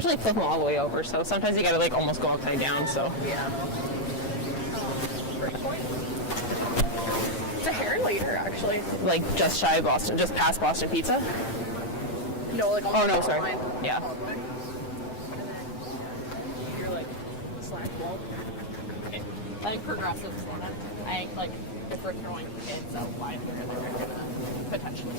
usually flip them all the way over, so sometimes you gotta like almost go upside down, so. Yeah. Great point. It's a hair later, actually. Like just shy of Boston, just past Boston Pizza? No, like on Oh the no, top sorry. line. Yeah. Top line. And then you're like slack wall. Okay. Like progressive sort of. I like if we're throwing kids out wide, they're gonna potentially.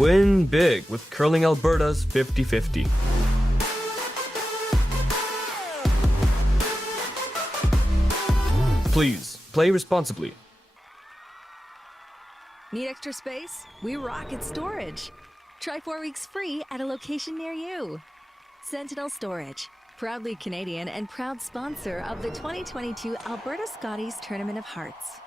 Win big with Curling Alberta's 50-50. Please, play responsibly. Need extra space? We rock at storage. Try 4 weeks free at a location near you. Sentinel Storage, proudly Canadian and proud sponsor of the 2022 Alberta Scotties Tournament of Hearts.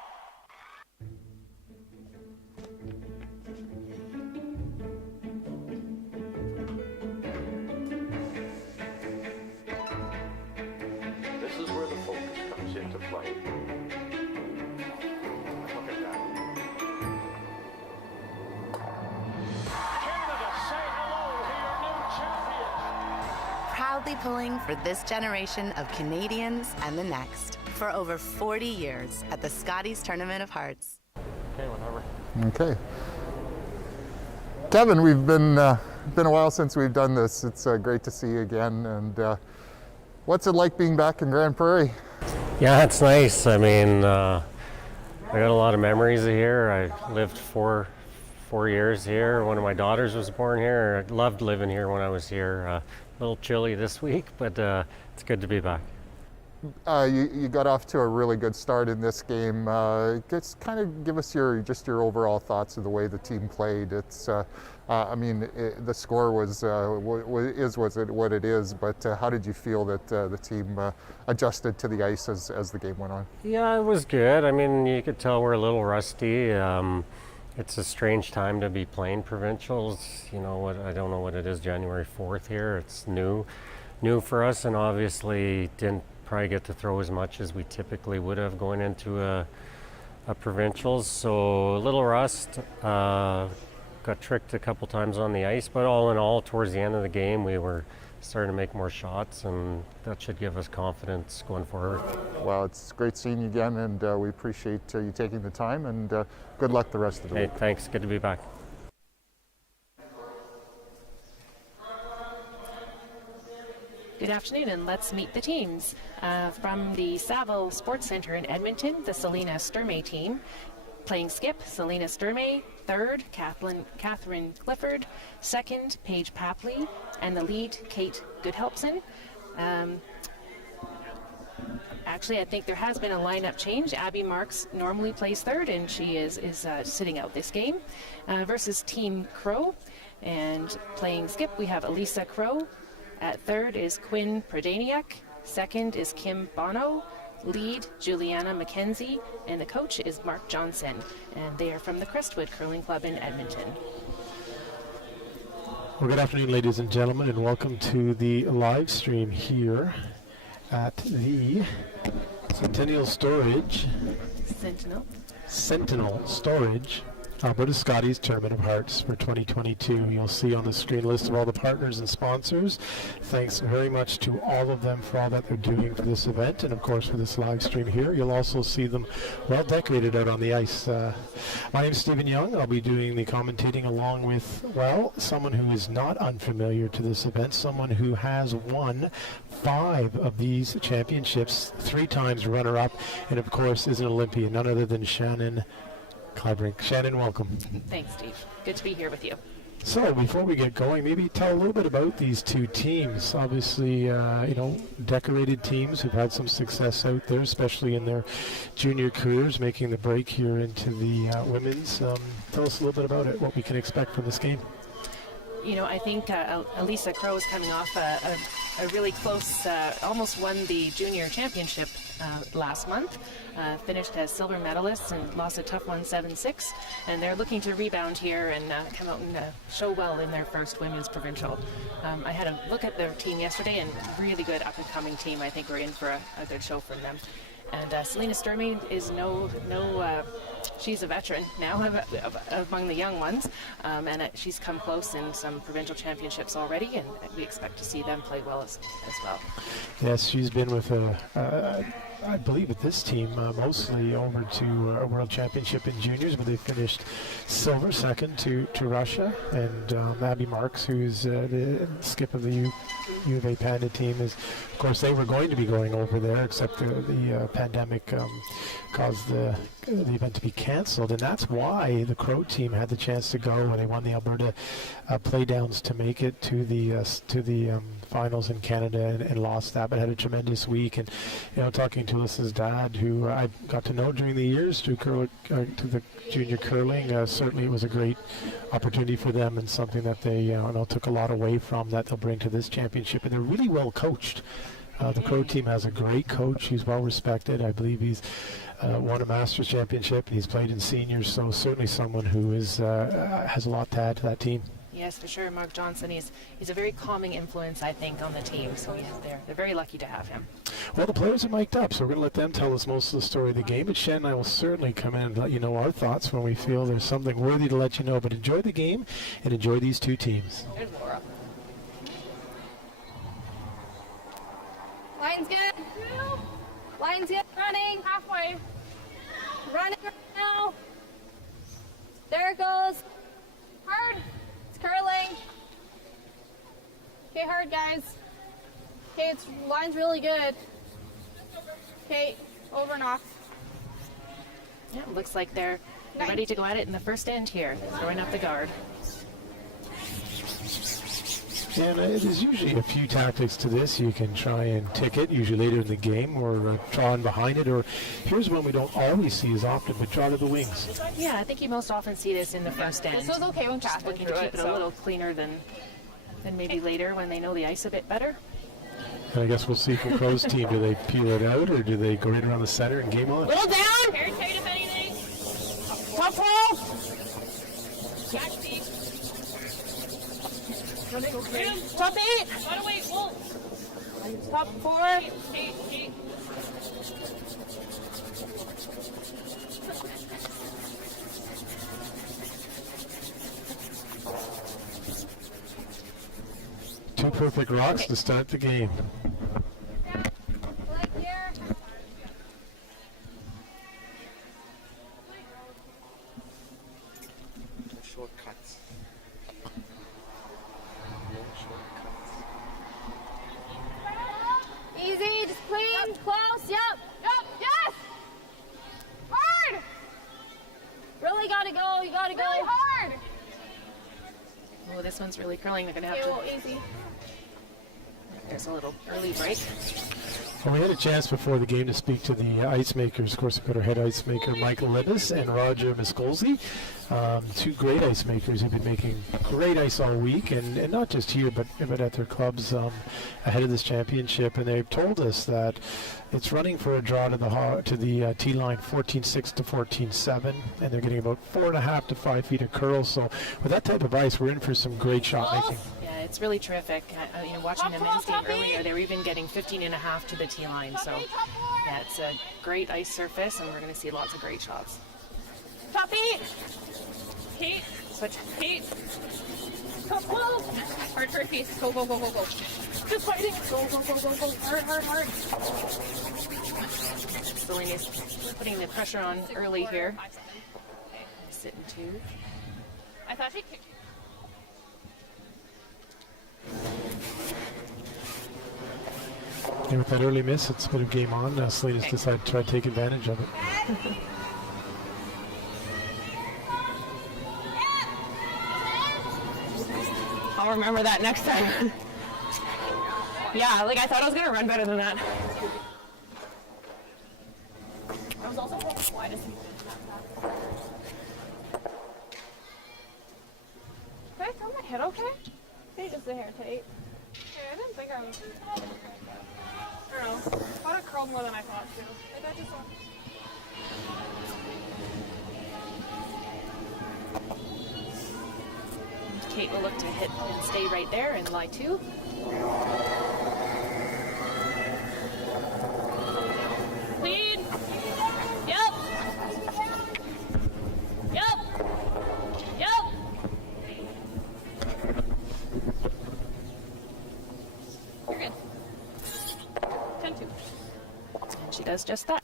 This is where the focus comes into play. Look at that. Canada, say hello to your new champions. Proudly pulling for this generation of Canadians and the next for over 40 years at the Scotties Tournament of Hearts. Okay, whenever. Okay. Kevin, we've been a while since we've done this. It's great to see you again. And what's it like being back in Grand Prairie? Yeah, it's nice. I mean, I got a lot of memories of here. I lived four years here. One of my daughters was born here. I loved living here when I was here. A little chilly this week, but it's good to be back. You got off to a really good start in this game. Just kind of give us your overall thoughts of the way the team played. It's, the score was what it is. But how did you feel that the team adjusted to the ice as the game went on? Yeah, it was good. I mean, you could tell we're a little rusty. It's a strange time to be playing provincials. You know what? I don't know what it is. January 4th here. It's new for us, and obviously didn't probably get to throw as much as we typically would have going into a provincials. So a little rust. Got tricked a couple times on the ice, but all in all, towards the end of the game, we were starting to make more shots, and that should give us confidence going forward. Well, it's great seeing you again, and we appreciate you taking the time, and good luck the rest of the week. Hey, thanks. Good to be back. Good afternoon, and let's meet the teams. From the Saville Sports Centre in Edmonton, the Selena Sturmey team. Playing skip, Selena Sturmey. Third, Catherine Clifford. Second, Paige Papley. And the lead, Kate Goodhelpson. Actually, I think there has been a lineup change. Abby Marks normally plays third, and she is sitting out this game. Versus Team Crow. And playing skip, we have Elisa Crow. At third is Quinn Pradaniak. Second is Kim Bono. Lead, Juliana McKenzie. And the coach is Mark Johnson. And they are from the Crestwood Curling Club in Edmonton. Well, good afternoon, ladies and gentlemen, and welcome to the live stream here at the Sentinel Storage Alberta Scotties Tournament of Hearts for 2022. You'll see on the screen a list of all the partners and sponsors. Thanks very much to all of them for all that they're doing for this event and, of course, for this live stream here. You'll also see them well decorated out on the ice. My name is Stephen Young. I'll be doing the commentating along with, well, someone who is not unfamiliar to this event, someone who has won 5 of these championships, 3 times runner-up, and, of course, is an Olympian, none other than Shannon Clybrink. Shannon, welcome. Thanks, Steve. Good to be here with you. So, before we get going, maybe tell a little bit about these 2 teams. Obviously, decorated teams who've had some success out there, especially in their junior careers, making the break here into the women's. Tell us a little bit about it, what we can expect from this game. You know, I think Elisa Crow is coming off a really close, almost won the junior championship last month. Finished as silver medalists and lost a tough one 7-6. And they're looking to rebound here and come out and show well in their first women's provincial. I had a look at their team yesterday, and really good up-and-coming team. I think we're in for a good show from them. And Selena Sturmey is she's a veteran now among the young ones, and she's come close in some provincial championships already, and we expect to see them play well as well. Yes, she's been with a I believe with this team, mostly over to a World Championship in juniors, where they finished silver, second to Russia. And Abby Marks, who's the skip of the U of A Panda team, is, of course, they were going to be going over there, except the pandemic caused the event to be canceled, and that's why the Crow team had the chance to go, and they won the Alberta playdowns to make it to the finals in Canada, and lost that, but had a tremendous week. And talking to Alyssa's dad, who I got to know during the years to the junior curling, certainly it was a great opportunity for them, and something that they took a lot away from that they'll bring to this championship. And they're really well coached. The Crow team has a great coach. He's well respected. I believe he's won a Masters championship. He's played in seniors, so certainly someone who has a lot to add to that team. Yes, for sure. Mark Johnson, he's a very calming influence, I think, on the team. So they're very lucky to have him. Well, the players are mic'd up, so we're going to let them tell us most of the story of the game. But Shen and I will certainly come in and let you know our thoughts when we feel there's something worthy to let you know. But enjoy the game and enjoy these two teams. There's Laura. Line's good. Line's good. Running. Halfway. Running right now. There it goes. Hard. It's curling. Okay, hard, guys. Okay, line's really good. Okay, over and off. Yeah, it looks like they're ready to go at it in the first end here, throwing up the guard. And there's usually a few tactics to this. You can try and tick it, usually later in the game, or draw in behind it, or here's one we don't always see as often, but draw to the wings. Yeah, I think you most often see this in the first end. This was okay when Just looking to keep it a little cleaner than maybe later when they know the ice a bit better. And I guess we'll see from Crow's team. Do they peel it out, or do they go right around the center and game on? Little down. Very tight if anything. Top roll. Back deep. Running okay. Freedom. Top 8. By the way, Wolf. Top 4. Eight. Two perfect rocks to start the game. Leg here. Shortcuts. Easy, just clean, close, yep, yes! Hard! Really gotta go, you gotta go. Really hard! Oh, this one's really curling. They're going to have Okay, to... well, easy. There's a little early break. Well, we had a chance before the game to speak to the ice makers. Of course, we've got our head ice maker, Michael Libis, and Roger Miskolzy. Two great ice makers who've been making great ice all week, and not just here, but at their clubs ahead of this championship. And they've told us that it's running for a draw to the tee line 14.6 to 14.7, and they're getting about 4.5 to 5 feet of curl. So with that type of ice, we're in for some great shot making. Yeah, it's really terrific. Watching the men's game earlier, they were even getting 15.5 to the tee line. So yeah, it's a great ice surface, and we're going to see lots of great shots. Top 8. Kate. Switch. Kate. Top 12. Hard for a piece. Go. Just fighting. Go. Hard. Selena's putting the pressure on early here. Sit in two. I thought she kicked. And with that early miss, it's a bit of game on. Selena's decided to try to take advantage of it. I'll remember that next time. Yeah, I thought I was gonna run better than that. I was also wide. Can I turn my head okay? Maybe just the hair tight. Okay, I didn't think I was. I don't know. I thought it curled more than I thought too. Like I just want. Kate will look to hit and stay right there and lie two. Lead. Yep. You're good. 10-2. And she she does just that.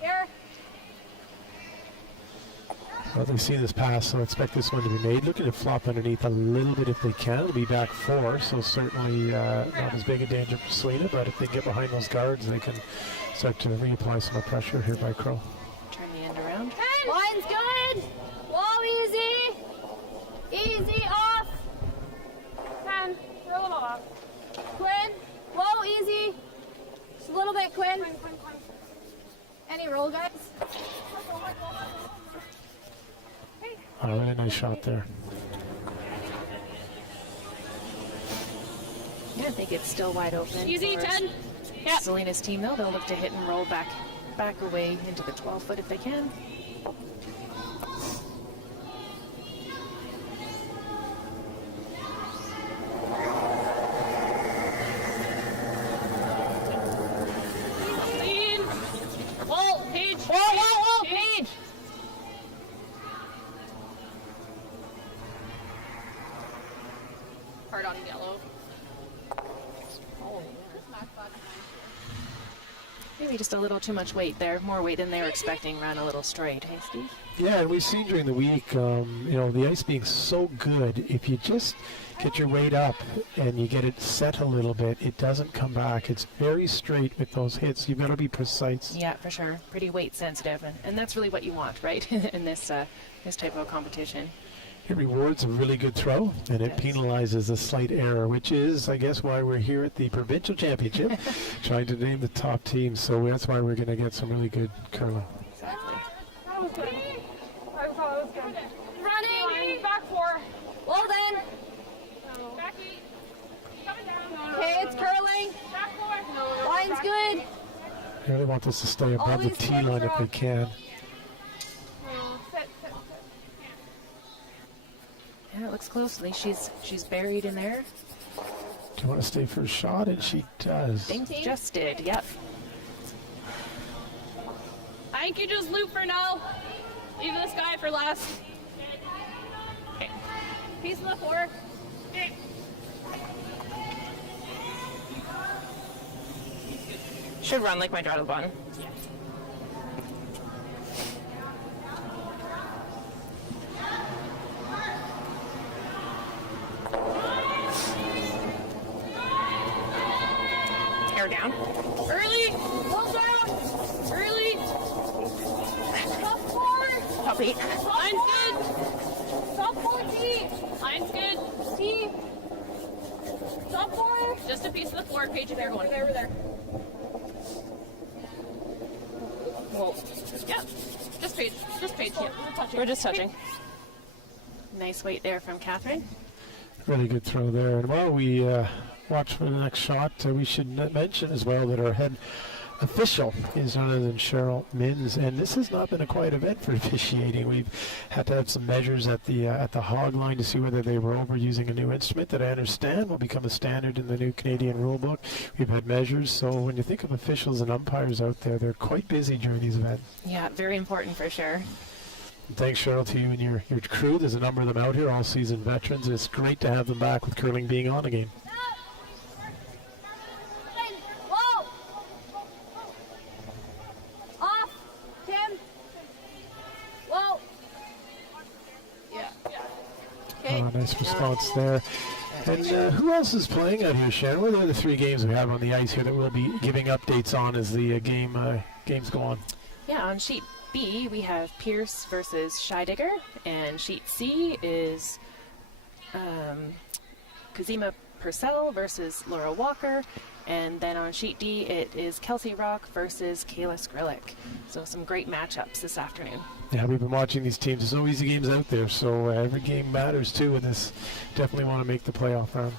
Here. Well, they've seen this pass, so expect this one to be made. Looking to flop underneath a little bit if they can. It'll be back 4, so certainly not as big a danger for Selena, but if they get behind those guards, they can start to reapply some more pressure here by Crow. Turn the end around. Line's good. Whoa, easy. Easy, off. 10. We're a little off. Quinn. Whoa, easy. Just a little bit, Quinn. Quinn. Any roll, guys? Oh, really nice shot there. Yeah, I think it's still wide open. Easy, for 10. Yep. Selena's team, though, they'll look to hit and roll back away into the 12-foot if they can. Lean. Whoa, Paige. Whoa, Paige. Hard on yellow. Maybe just a little too much weight there. More weight than they were expecting. Ran a little straight. Hey, Steve? Yeah, and we've seen during the week, the ice being so good, if you just get your weight up and you get it set a little bit, it doesn't come back. It's very straight with those hits. You've got to be precise. Yeah, for sure. Pretty weight sensitive, and that's really what you want, right? In this type of competition. It rewards a really good throw, and it penalizes a slight error, which is, I guess, why we're here at the provincial championship, trying to name the top team. So that's why we're going to get some really good curling. Exactly. That was good. I thought it was good. Running. Back 4. Well then. Back 8. Coming down. Okay, it's curling. Back 4. Line's good. I really want this to stay above the tee line if they can. Sit. Yeah, it looks closely. She's buried in there. Do you want to stay for a shot? And she does. Think just did. Yep. I think you just loop for now. Leave this guy for last. Okay. Piece of the 4. Should run like my draw to the bottom. Tear down. Early. Hold down. Early. Top 4. Top 8. Line's good. Top 4 T. Line's good. T. Top 4. Just a piece of the 4, Paige, if you're going. Over there. Well, yeah. Just Paige. Yeah. We're just touching. Nice weight there from Catherine. Really good throw there. And while we watch for the next shot, we should mention as well that our head official is none other than Cheryl Minns, and this has not been a quiet event for officiating. We've had to have some measures at the hog line to see whether they were over using a new instrument that I understand will become a standard in the new Canadian rule book. We've had measures, so when you think of officials and umpires out there, they're quite busy during these events. Yeah, very important for sure. And thanks, Cheryl, to you and your crew. There's a number of them out here, all season veterans. It's great to have them back with curling being on again. Whoa. Off. Tim. Whoa. Okay. Nice response there. And who else is playing out here, Sharon? What are the 3 games we have on the ice here that we'll be giving updates on as the games go on? Yeah, on sheet B, we have Pierce versus Scheidegger, and sheet C is Kazima Purcell versus Laura Walker, and then on sheet D, it is Kelsey Rock versus Kayla Skrillick. So some great matchups this afternoon. Yeah, we've been watching these teams. There's no easy games out there, so every game matters too, and this definitely want to make the playoff round.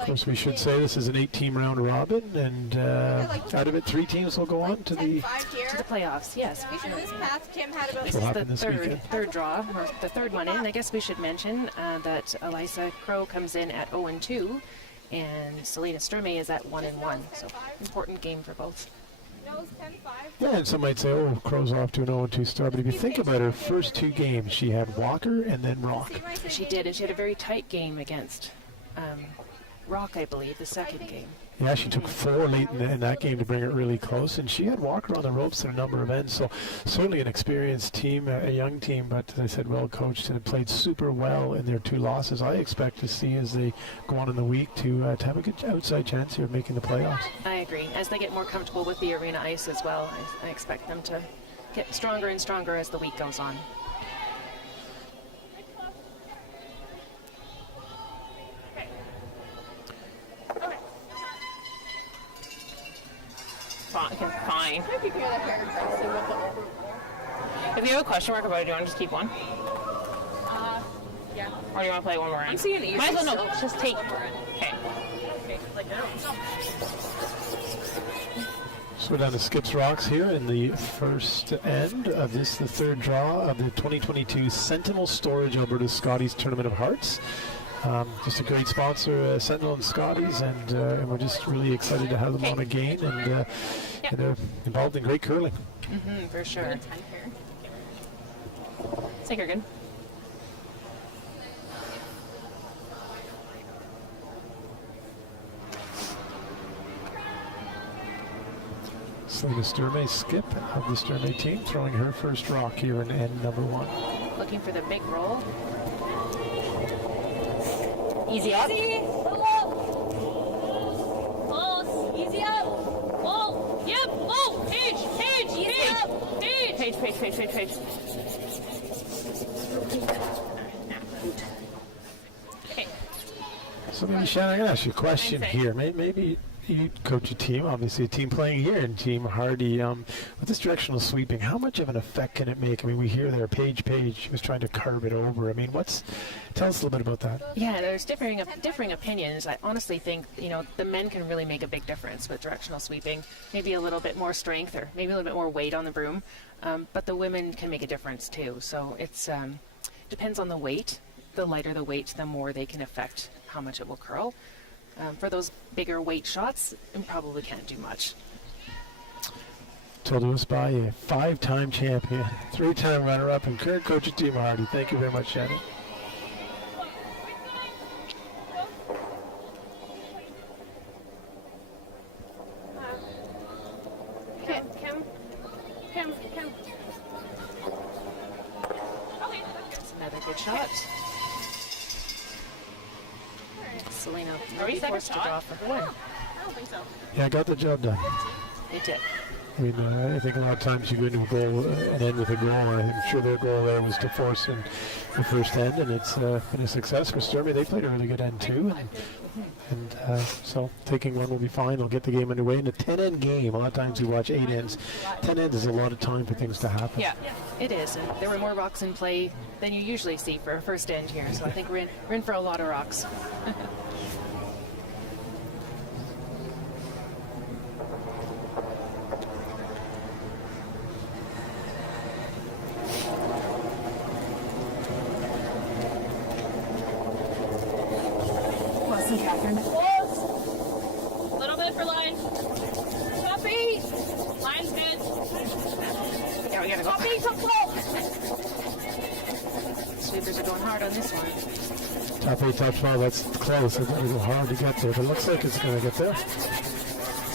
Of course, we should say this is an 8-team round robin, and out of it, 3 teams will go on to the playoffs. Yes. This past Kim had about This is the third draw, or the third one in. I guess we should mention that Elisa Crow comes in at 0-2, and Selena Sturmey is at 1-1. So important game for both. Joe's 10-5. Yeah, and some might say, oh, Crow's off to an 0-2 start. But if you think about her first 2 games, she had Walker and then Rock. She did, and she had a very tight game against Rock, I believe, the second game. Yeah, she took 4 late in that game to bring it really close, and she had Walker on the ropes at a number of ends. So certainly an experienced team, a young team, but as I said, well coached and played super well in their 2 losses. I expect to see as they go on in the week to have a good outside chance here of making the playoffs. I agree. As they get more comfortable with the arena ice as well, I expect them to get stronger and stronger as the week goes on. Fine. If you have a question mark about it, do you want to just keep one? Yeah. Or do you want to play one more round? I'm seeing it. Might as well, no, just take. Okay. So we're down to Skips Rocks here in the first end of this, the 3rd draw of the 2022 Sentinel Storage Alberta Scotties Tournament of Hearts. Just a great sponsor, Sentinel and Scotties, and we're just really excited to have them on again, and they're involved in great curling. For sure. Take her good. Selena Sturmey, skip of the Sturmey team, throwing her first rock here in end number 1. Looking for the big roll. Easy up. Easy. Close. Easy up. Whoa. Yep. Whoa. Page. Easy up. Page. Okay. So maybe, Shannon, I'm going to ask you a question here. Maybe you coach a team, obviously a team playing here, and Team Hardy. With this directional sweeping, how much of an effect can it make? I mean, we hear there, Paige was trying to carve it over. I mean, tell us a little bit about that. Yeah, there's differing opinions. I honestly think, the men can really make a big difference with directional sweeping. Maybe a little bit more strength or maybe a little bit more weight on the broom. But the women can make a difference too. So it's depends on the weight. The lighter the weight, the more they can affect how much it will curl. For those bigger weight shots, it probably can't do much. Told to us by a 5-time champion, 3-time runner-up, and current coach of Team Hardy. Thank you very much, Shannon. Kim. Okay. That's another good shot. Selena really forced to draw for the win. I don't think so. Yeah, I got the job done. They did. I mean, I think a lot of times you go into a goal and end with a goal. I'm sure their goal there was to force in the first end, and it's been a success for Sturmey. They played a really good end too, and so taking one will be fine. They'll get the game underway. In a 10-end game, a lot of times we watch 8 ends. 10 ends is a lot of time for things to happen. Yeah, it is. And there were more rocks in play than you usually see for a first end here, so I think we're in for a lot of rocks. Close. A little bit for line. Copy. Line's good. Yeah, we gotta go. Copy, come close. Sweepers are going hard on this one. Top 8, top 12, that's close. It's going to go hard to get there, but it looks like it's going to get there.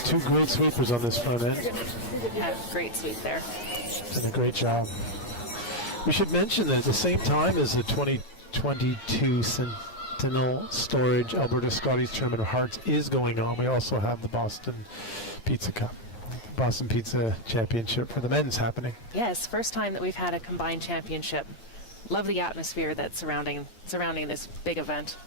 2 great sweepers on this front end. Yeah, great sweep there. And a great job. We should mention that at the same time as the 2022 Sentinel Storage Alberta Scotties Tournament of Hearts is going on, we also have the Boston Pizza Cup, Boston Pizza Championship for the men's happening. Yes, first time that we've had a combined championship. Love the atmosphere that's surrounding this big event.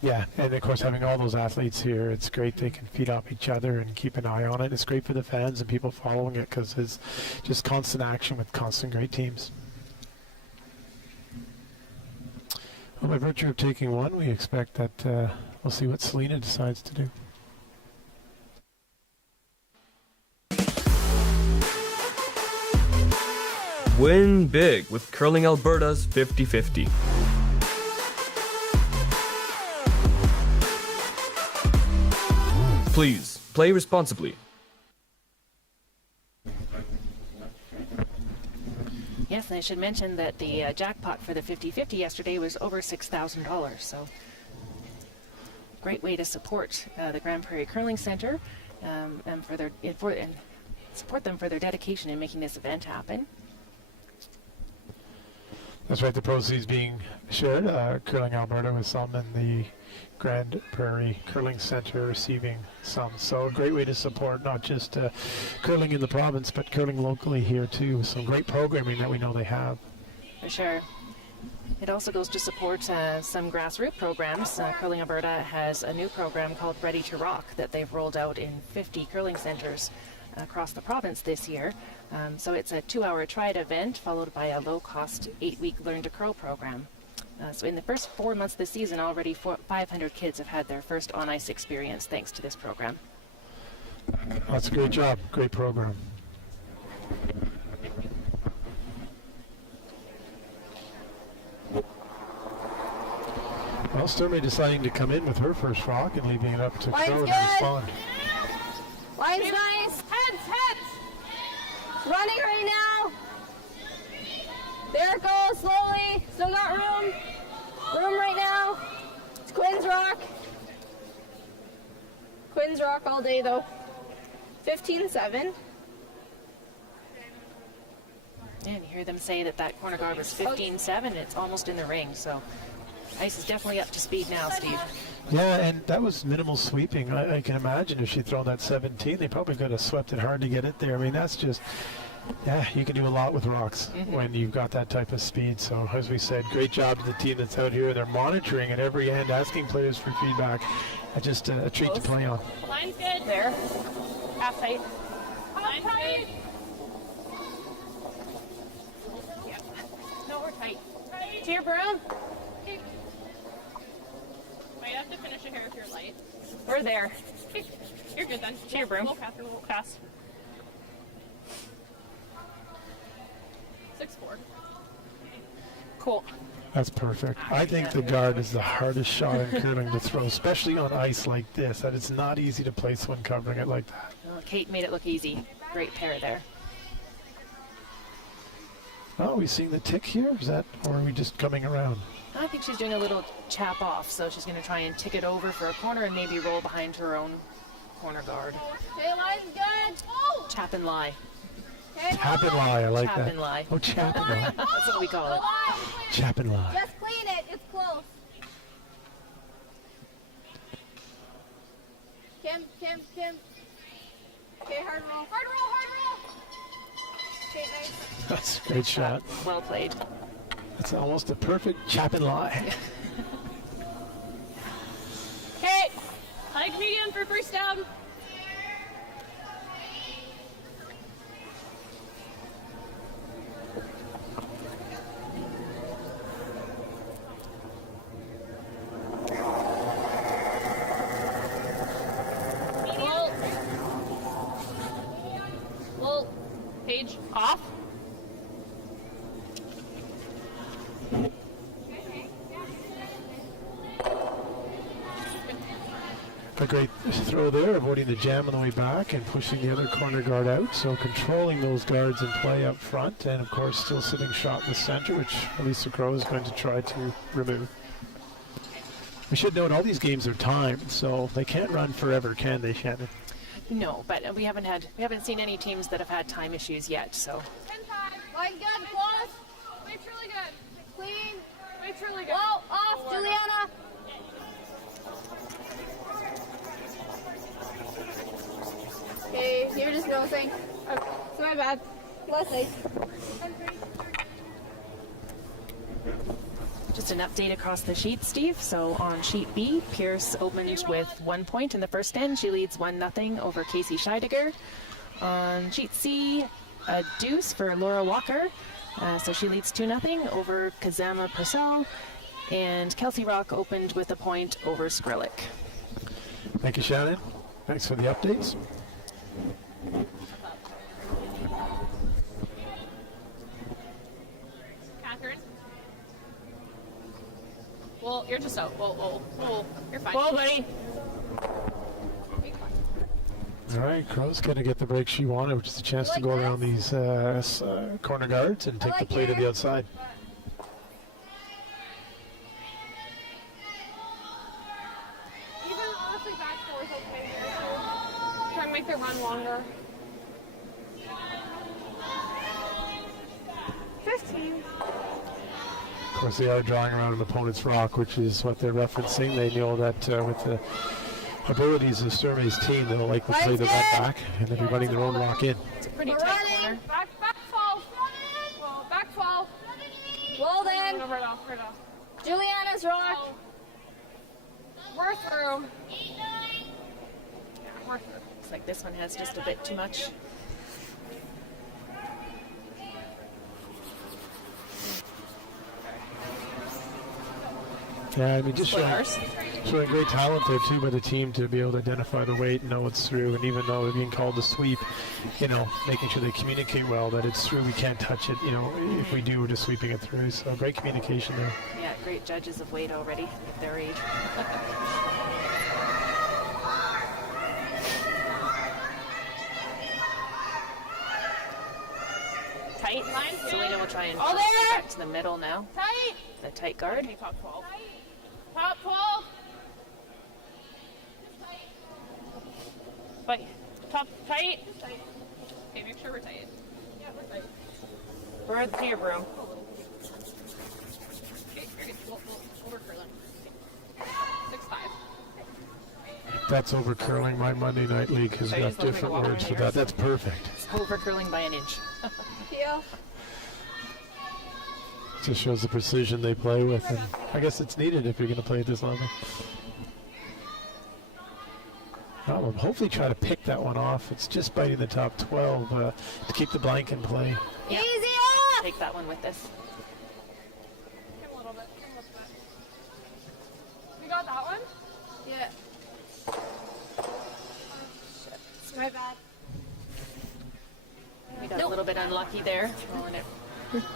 Yeah, and of course having all those athletes here, it's great. They can feed off each other and keep an eye on it. It's great for the fans and people following it because it's just constant action with constant great teams. Well, by virtue of taking one, we expect that we'll see what Selena decides to do. Win big with Curling Alberta's 50-50. Please play responsibly. Yes, and I should mention that the jackpot for the 50-50 yesterday was over $6,000. So great way to support the Grand Prairie Curling Center and support them for their dedication in making this event happen. That's right, the proceeds being shared, Curling Alberta with some and the Grand Prairie Curling Center receiving some. So a great way to support not just curling in the province, but curling locally here too. Some great programming that we know they have. For sure. It also goes to support some grassroots programs. Curling Alberta has a new program called Ready to Rock that they've rolled out in 50 curling centers across the province this year. So it's a 2-hour try-it event followed by a low-cost 8-week Learn to Curl program. So in the first 4 months of the season, already 500 kids have had their first on-ice experience thanks to this program. That's a great job, great program. Well, Sturmey deciding to come in with her first rock and leaving it up to Crow to respond. Line's nice. Heads. Running right now. There it goes, slowly. Still got room. Room right now. It's Quinn's rock. Quinn's rock all day though. 15-7. And you hear them say that corner guard was 15-7. It's almost in the ring, so ice is definitely up to speed now, Steve. Yeah, and that was minimal sweeping. I can imagine if she'd thrown that 17, they probably could have swept it hard to get it there. I mean, that's just, yeah, you can do a lot with rocks when you've got that type of speed. So, as we said, great job to the team that's out here. They're monitoring at every end, asking players for feedback. Just a treat to play on. Line's good. There. Half tight. Line's good. Yep. No, we're tight. To your broom. Might have to finish it here if you're light. We're there. You're good then. To your broom. Roll fast. 6-4. Cool. That's perfect. I think the guard is the hardest shot in curling to throw, especially on ice like this. That it's not easy to place when covering it like that. Well, Kate made it look easy. Great pair there. Oh, are we seeing the tick here? Is that, or are we just coming around? I think she's doing a little chap off, so she's going to try and tick it over for a corner and maybe roll behind her own corner guard. Okay, line's good. Oh. Chap and lie. Chap and lie, I like Chap that. and lie. Oh, chap and lie. That's what we call it. Chap and lie. Just clean it. It's close. Kim. Okay, hard roll. Okay, nice. That's a great shot. Well played. That's almost a perfect chap and lie. Okay. High comedian for first down. Page off. A great throw there, avoiding the jam on the way back and pushing the other corner guard out. So controlling those guards in play up front, and of course still sitting shot in the center, which Elisa Crow is going to try to remove. We should note all these games are timed, so they can't run forever, can they, Shannon? No, but we haven't seen any teams that have had time issues yet. So. Line good, close. Wait's really good. Clean. Wait's really good. Whoa, off, Juliana. Okay, you're just nosing. It's my bad. Less ice. Just an update across the sheet, Steve. So on sheet B, Pierce opened with 1 point in the first end. She leads 1-0 over Casey Scheidegger. On sheet C, a deuce for Laura Walker. So she leads 2-0 over Kazama Purcell. And Kelsey Rock opened with a point over Skrillex. Thank you, Shannon. Thanks for the updates. Catherine. Well, you're just out. Whoa. You're fine. Whoa, buddy. All right, Crow's going to get the break she wanted, which is a chance to go around these corner guards and take the play to the outside. Even honestly, back four is okay here. Try and make the run longer. 15. Of course, they are drawing around an opponent's rock, which is what they're referencing. They know that with the abilities of Survey's team, they'll likely play the run back, and they'll be running their own rock in. It's a pretty tight corner. Back 12. Well, back 12. Well then, No, right off, right off. Juliana's rock. We're through. Yeah, we're through. Looks like this one has just a bit too much. Yeah, I mean, just showing great talent there too by the team to be able to identify the weight and know it's through. And even though they're being called to sweep, you know, making sure they communicate well that it's through. We can't touch it. You know, if we do, we're just sweeping it through. So great communication there. Yeah, great judges of weight already at their age. Tight. Selena will try and All there! back to the middle now. Tight. The tight guard. Okay, top 12. Top 12. But top tight. Okay, make sure we're tight. Yeah, we're tight. We're at the tee room. Okay, very good. We'll over curling. 6-5. That's over curling. My Monday Night League has I got just don't different think words I'll for walk that. That's perfect. It's over curling by an inch. Yeah. Just shows the precision they play with, and I guess it's needed if you're going to play at this level. Well, we'll hopefully try to pick that one off. It's just biting the top 12 to keep the blank in play. Yeah. Easy off. Take that one with this. Come a little bit. Come a little bit. You got that one? Yeah. It's my bad. We got a little bit unlucky there, throwing it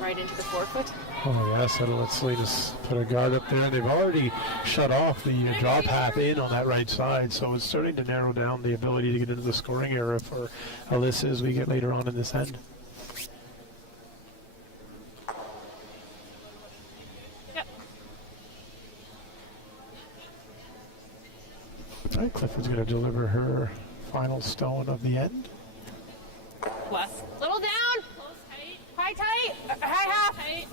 right into the forefoot. Oh yes, that'll let Salinas put a guard up there. They've already shut off the draw path in on that right side, so it's starting to narrow down the ability to get into the scoring area for Alyssa as we get later on in this end. Yep. All right, Clifford's going to deliver her final stone of the end. Plus. Little down. Close, tight. High tight. High half. Tight.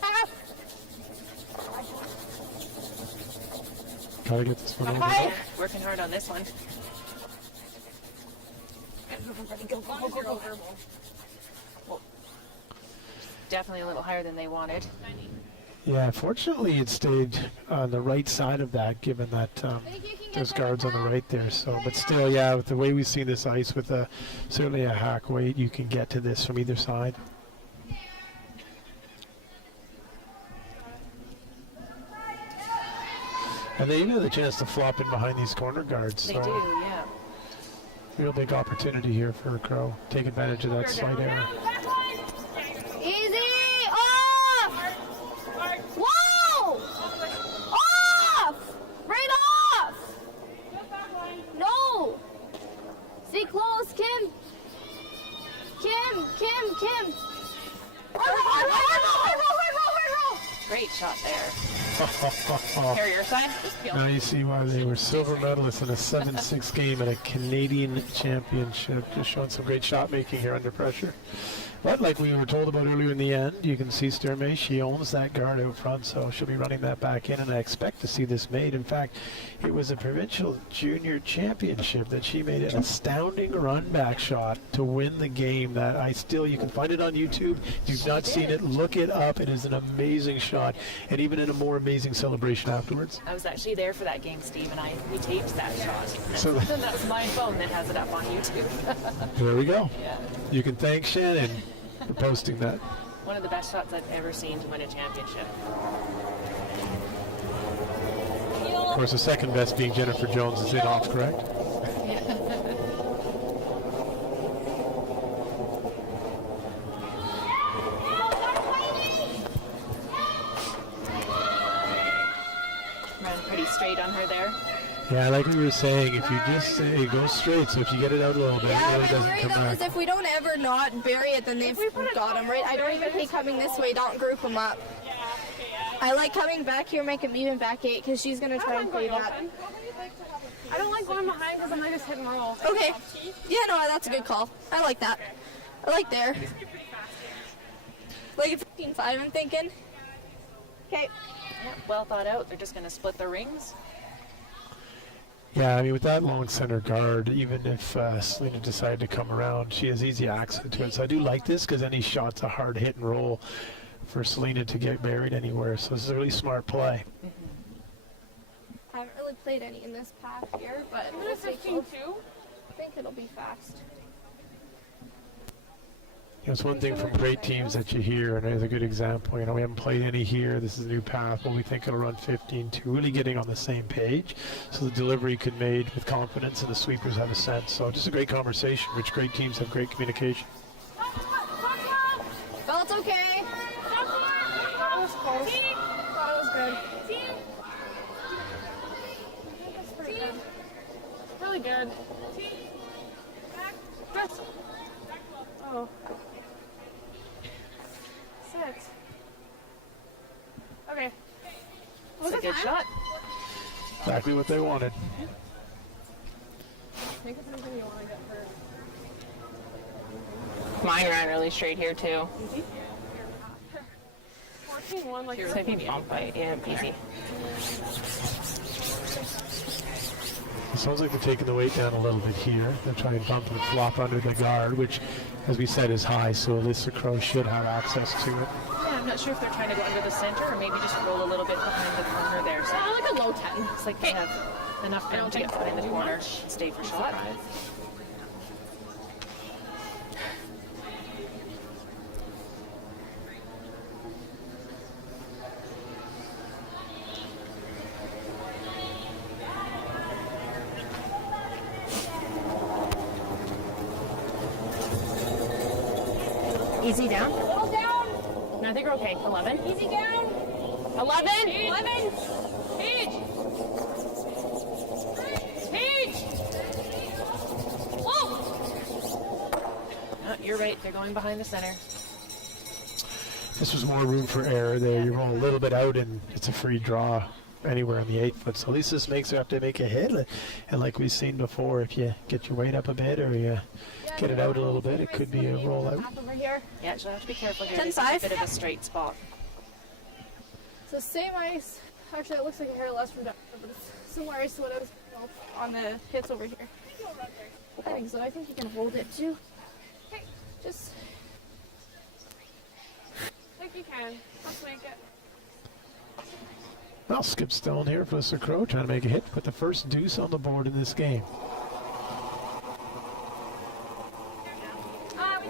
Half. Try to get this one over. High. Working hard on this one. Definitely a little higher than they wanted. Yeah, fortunately it stayed on the right side of that, given that there's guards on the right there. So, but still, yeah, with the way we've seen this ice, with certainly a hack weight, you can get to this from either side. And they even have the chance to flop in behind these corner guards. They So do, yeah. real big opportunity here for Crow. Take advantage of that slight error. Easy off. Whoa! Off! Right off! No! Stay close, Kim. Kim. Great shot there. Carrier side. Just peel. Now you see why they were silver medalists in a 7-6 game at a Canadian championship. Just showing some great shot making here under pressure. But like we were told about earlier in the end, you can see Sturmey, she owns that guard out front, so she'll be running that back in, and I expect to see this made. In fact, it was a provincial junior championship that she made an astounding run back shot to win the game that you can find it on YouTube. If you've not seen it, look it up. It is an amazing shot, and even in a more amazing celebration afterwards. I was actually there for that game, Steve, and we taped that shot. So That's my phone that has it up on YouTube. there we go. Yeah. You can thank Shannon for posting that. One of the best shots I've ever seen to win a championship. Of course, the second best being Jennifer Jones is in off, correct? Ran pretty straight on her there. Yeah, like we were saying, if you just say go straight, so if you get it out a little bit, it really doesn't come back. If we don't ever not bury it, then they've got them, right? I don't even hate coming this way, don't group them up. I like coming back here, make them even back 8, because she's going to try and play that. I don't like going behind because then I just hit and roll. Okay. Yeah, no, that's a good call. I like that. I like there. Like a 15-5, I'm thinking. Okay. Yeah, well thought out. They're just going to split the rings. Yeah, I mean, with that long center guard, even if Selena decided to come around, she has easy access to it. So I do like this because any shot's a hard hit and roll for Selena to get buried anywhere. So this is a really smart play. I haven't really played any in this path here, but I'm going to 15-2. I think it'll be fast. You know, it's one thing from great teams that you hear, and there's a good example. You know, we haven't played any here. This is a new path, but we think it'll run 15-2. Really getting on the same page, so the delivery can be made with confidence, and the sweepers have a sense. So just a great conversation, which great teams have great communication. Felt okay. That was close. Thought it was good. That's pretty good. Really good. Just. Oh. 6. Okay. That's a good shot. Exactly what they wanted. Make it something you want to get for. Mine ran really straight here too. 14-1, like Here's so the bump by easy. It sounds like they're taking the weight down a little bit here. They're trying to bump and flop under the guard, which, as we said, is high, so Alyssa Crow should have access to it. Yeah, I'm not sure if they're trying to go under the center or maybe just roll a little bit behind the corner there. So Like a low 10. looks like they have enough room to get behind the corner, stay for shot. Easy down. Little down. No, I think we're okay. 11. Easy down. 11. 11. Peach. Peach. Whoa. Oh, you're right, they're going behind the center. This was more room for error there. You roll a little bit out, and it's a free draw anywhere on the 8 foot. So at least this makes her have to make a hit. And like we've seen before, if you get your weight up a bit or you get it out a little bit, it could be a rollout. Over here. Yeah, she'll have to be careful here. 10-5. This is a bit of a straight spot. So same ice. Actually, it looks like a hair less from down there, but it's similar ice to what I was on the hits over here. I think so. I think you can hold it too. Okay. Just. I think you can. Let's make it. Well, Skip Stone here for Alyssa Crow, trying to make a hit, put the first deuce on the board in this game.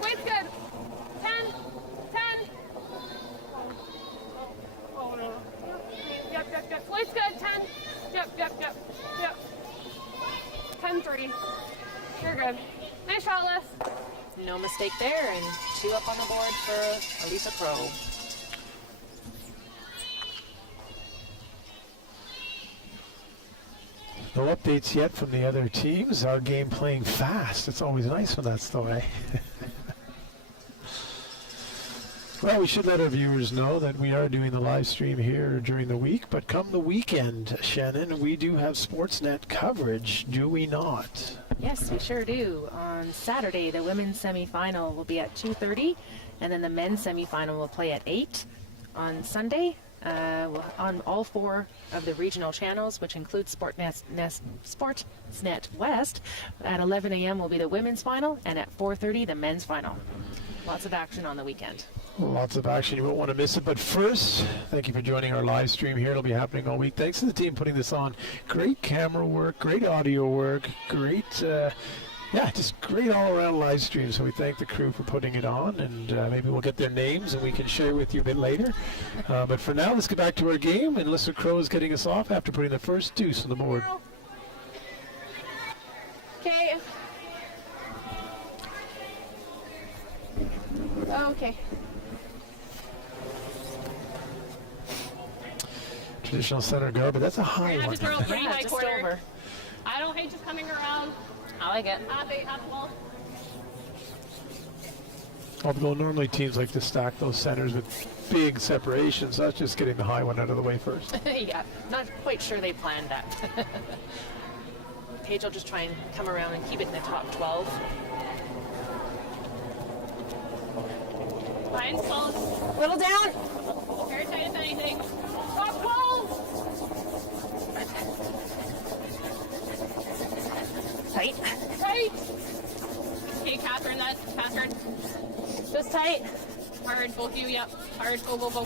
Weight's good. 10. 10. Oh, no. Yep. Weight's good. 10. Yep. 10-3. You're good. Nice shot, Liz. No mistake there, and 2 up on the board for Alyssa Crow. No updates yet from the other teams. Our game playing fast. It's always nice when that's the way. Well, we should let our viewers know that we are doing the live stream here during the week, but come the weekend, Shannon, we do have Sportsnet coverage, do we not? Yes, we sure do. On Saturday, the women's semifinal will be at 2:30, and then the men's semifinal will play at 8. On Sunday, on all 4 of the regional channels, which include Sportsnet West, at 11 a.m. will be the women's final, and at 4:30 the men's final. Lots of action on the weekend. Lots of action. You won't want to miss it. But first, thank you for joining our live stream here. It'll be happening all week. Thanks to the team putting this on. Great camera work, great audio work, great, just great all-around live stream. So we thank the crew for putting it on, and maybe we'll get their names and we can share with you a bit later. But for now, let's get back to our game. And Alyssa Crow is getting us off after putting the first deuce on the board. Okay. Okay. Traditional center guard, but that's a high one. Just roll 3 Yeah, by just quarter. over. go. H is coming around. I like it. Happy ball. Although normally teams like to stack those centers with big separations, that's just getting the high one out of the way first. Yeah, not quite sure they planned that. Paige will just try and come around and keep it in the top 12. Line's close. Little down. Very tight if anything. Top 12. Tight. Tight. Okay, Catherine, that's Catherine. Just tight. Hard, both you, yep. Hard, go, go, go.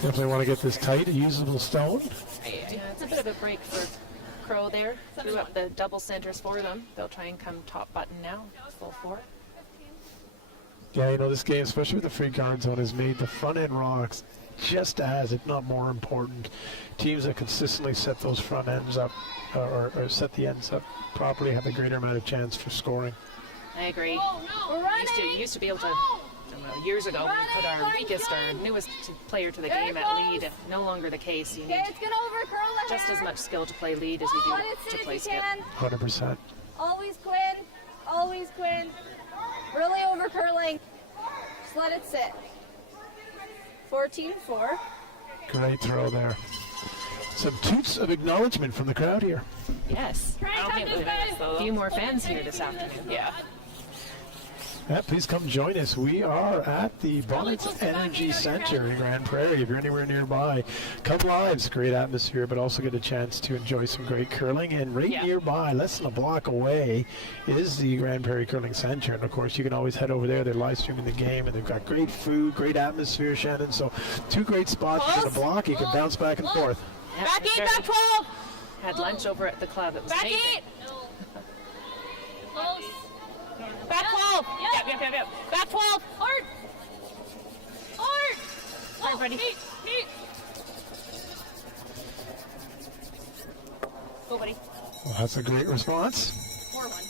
Definitely want to get this tight, a usable stone. Yeah, it's a bit of a break for Crow there. Threw up the double centers for them. They'll try and come top button now. Full 4. Yeah, you know, this game, especially with the free guard zone, has made the front end rocks just as, if not more important. Teams that consistently set those front ends up, or set the ends up properly, have a greater amount of chance for scoring. I agree. We're running. Used to be able to, I don't know, years ago, we put our weakest, our newest player to the game at lead. No longer the case. You need It's gonna overcurl the just as much skill to play lead as you do to play skip. 100%. Always Quinn. Always Quinn. Really overcurling. Just let it sit. 14-4. Great throw there. Some toots of acknowledgement from the crowd here. Yes. I don't think A few more fans here this afternoon. Yeah. Yeah, please come join us. We are at the Bonnet Energy Center in Grand Prairie. If you're anywhere nearby, come live. It's a great atmosphere, but also get a chance to enjoy some great curling. And right nearby, less than a block away, is the Grand Prairie Curling Center. And of course, you can always head over there. They're live streaming the game, and they've got great food, great atmosphere, Shannon. So 2 great spots within a block. You can bounce back and forth. Yeah, Back 8, sure. back 12. Had lunch over at the club. It was Back amazing. 8. Close. Back 12. Yep. Back 12. Hard. Hard. Hard, buddy. Heat. Go, buddy. Well, that's a great response. 4-1.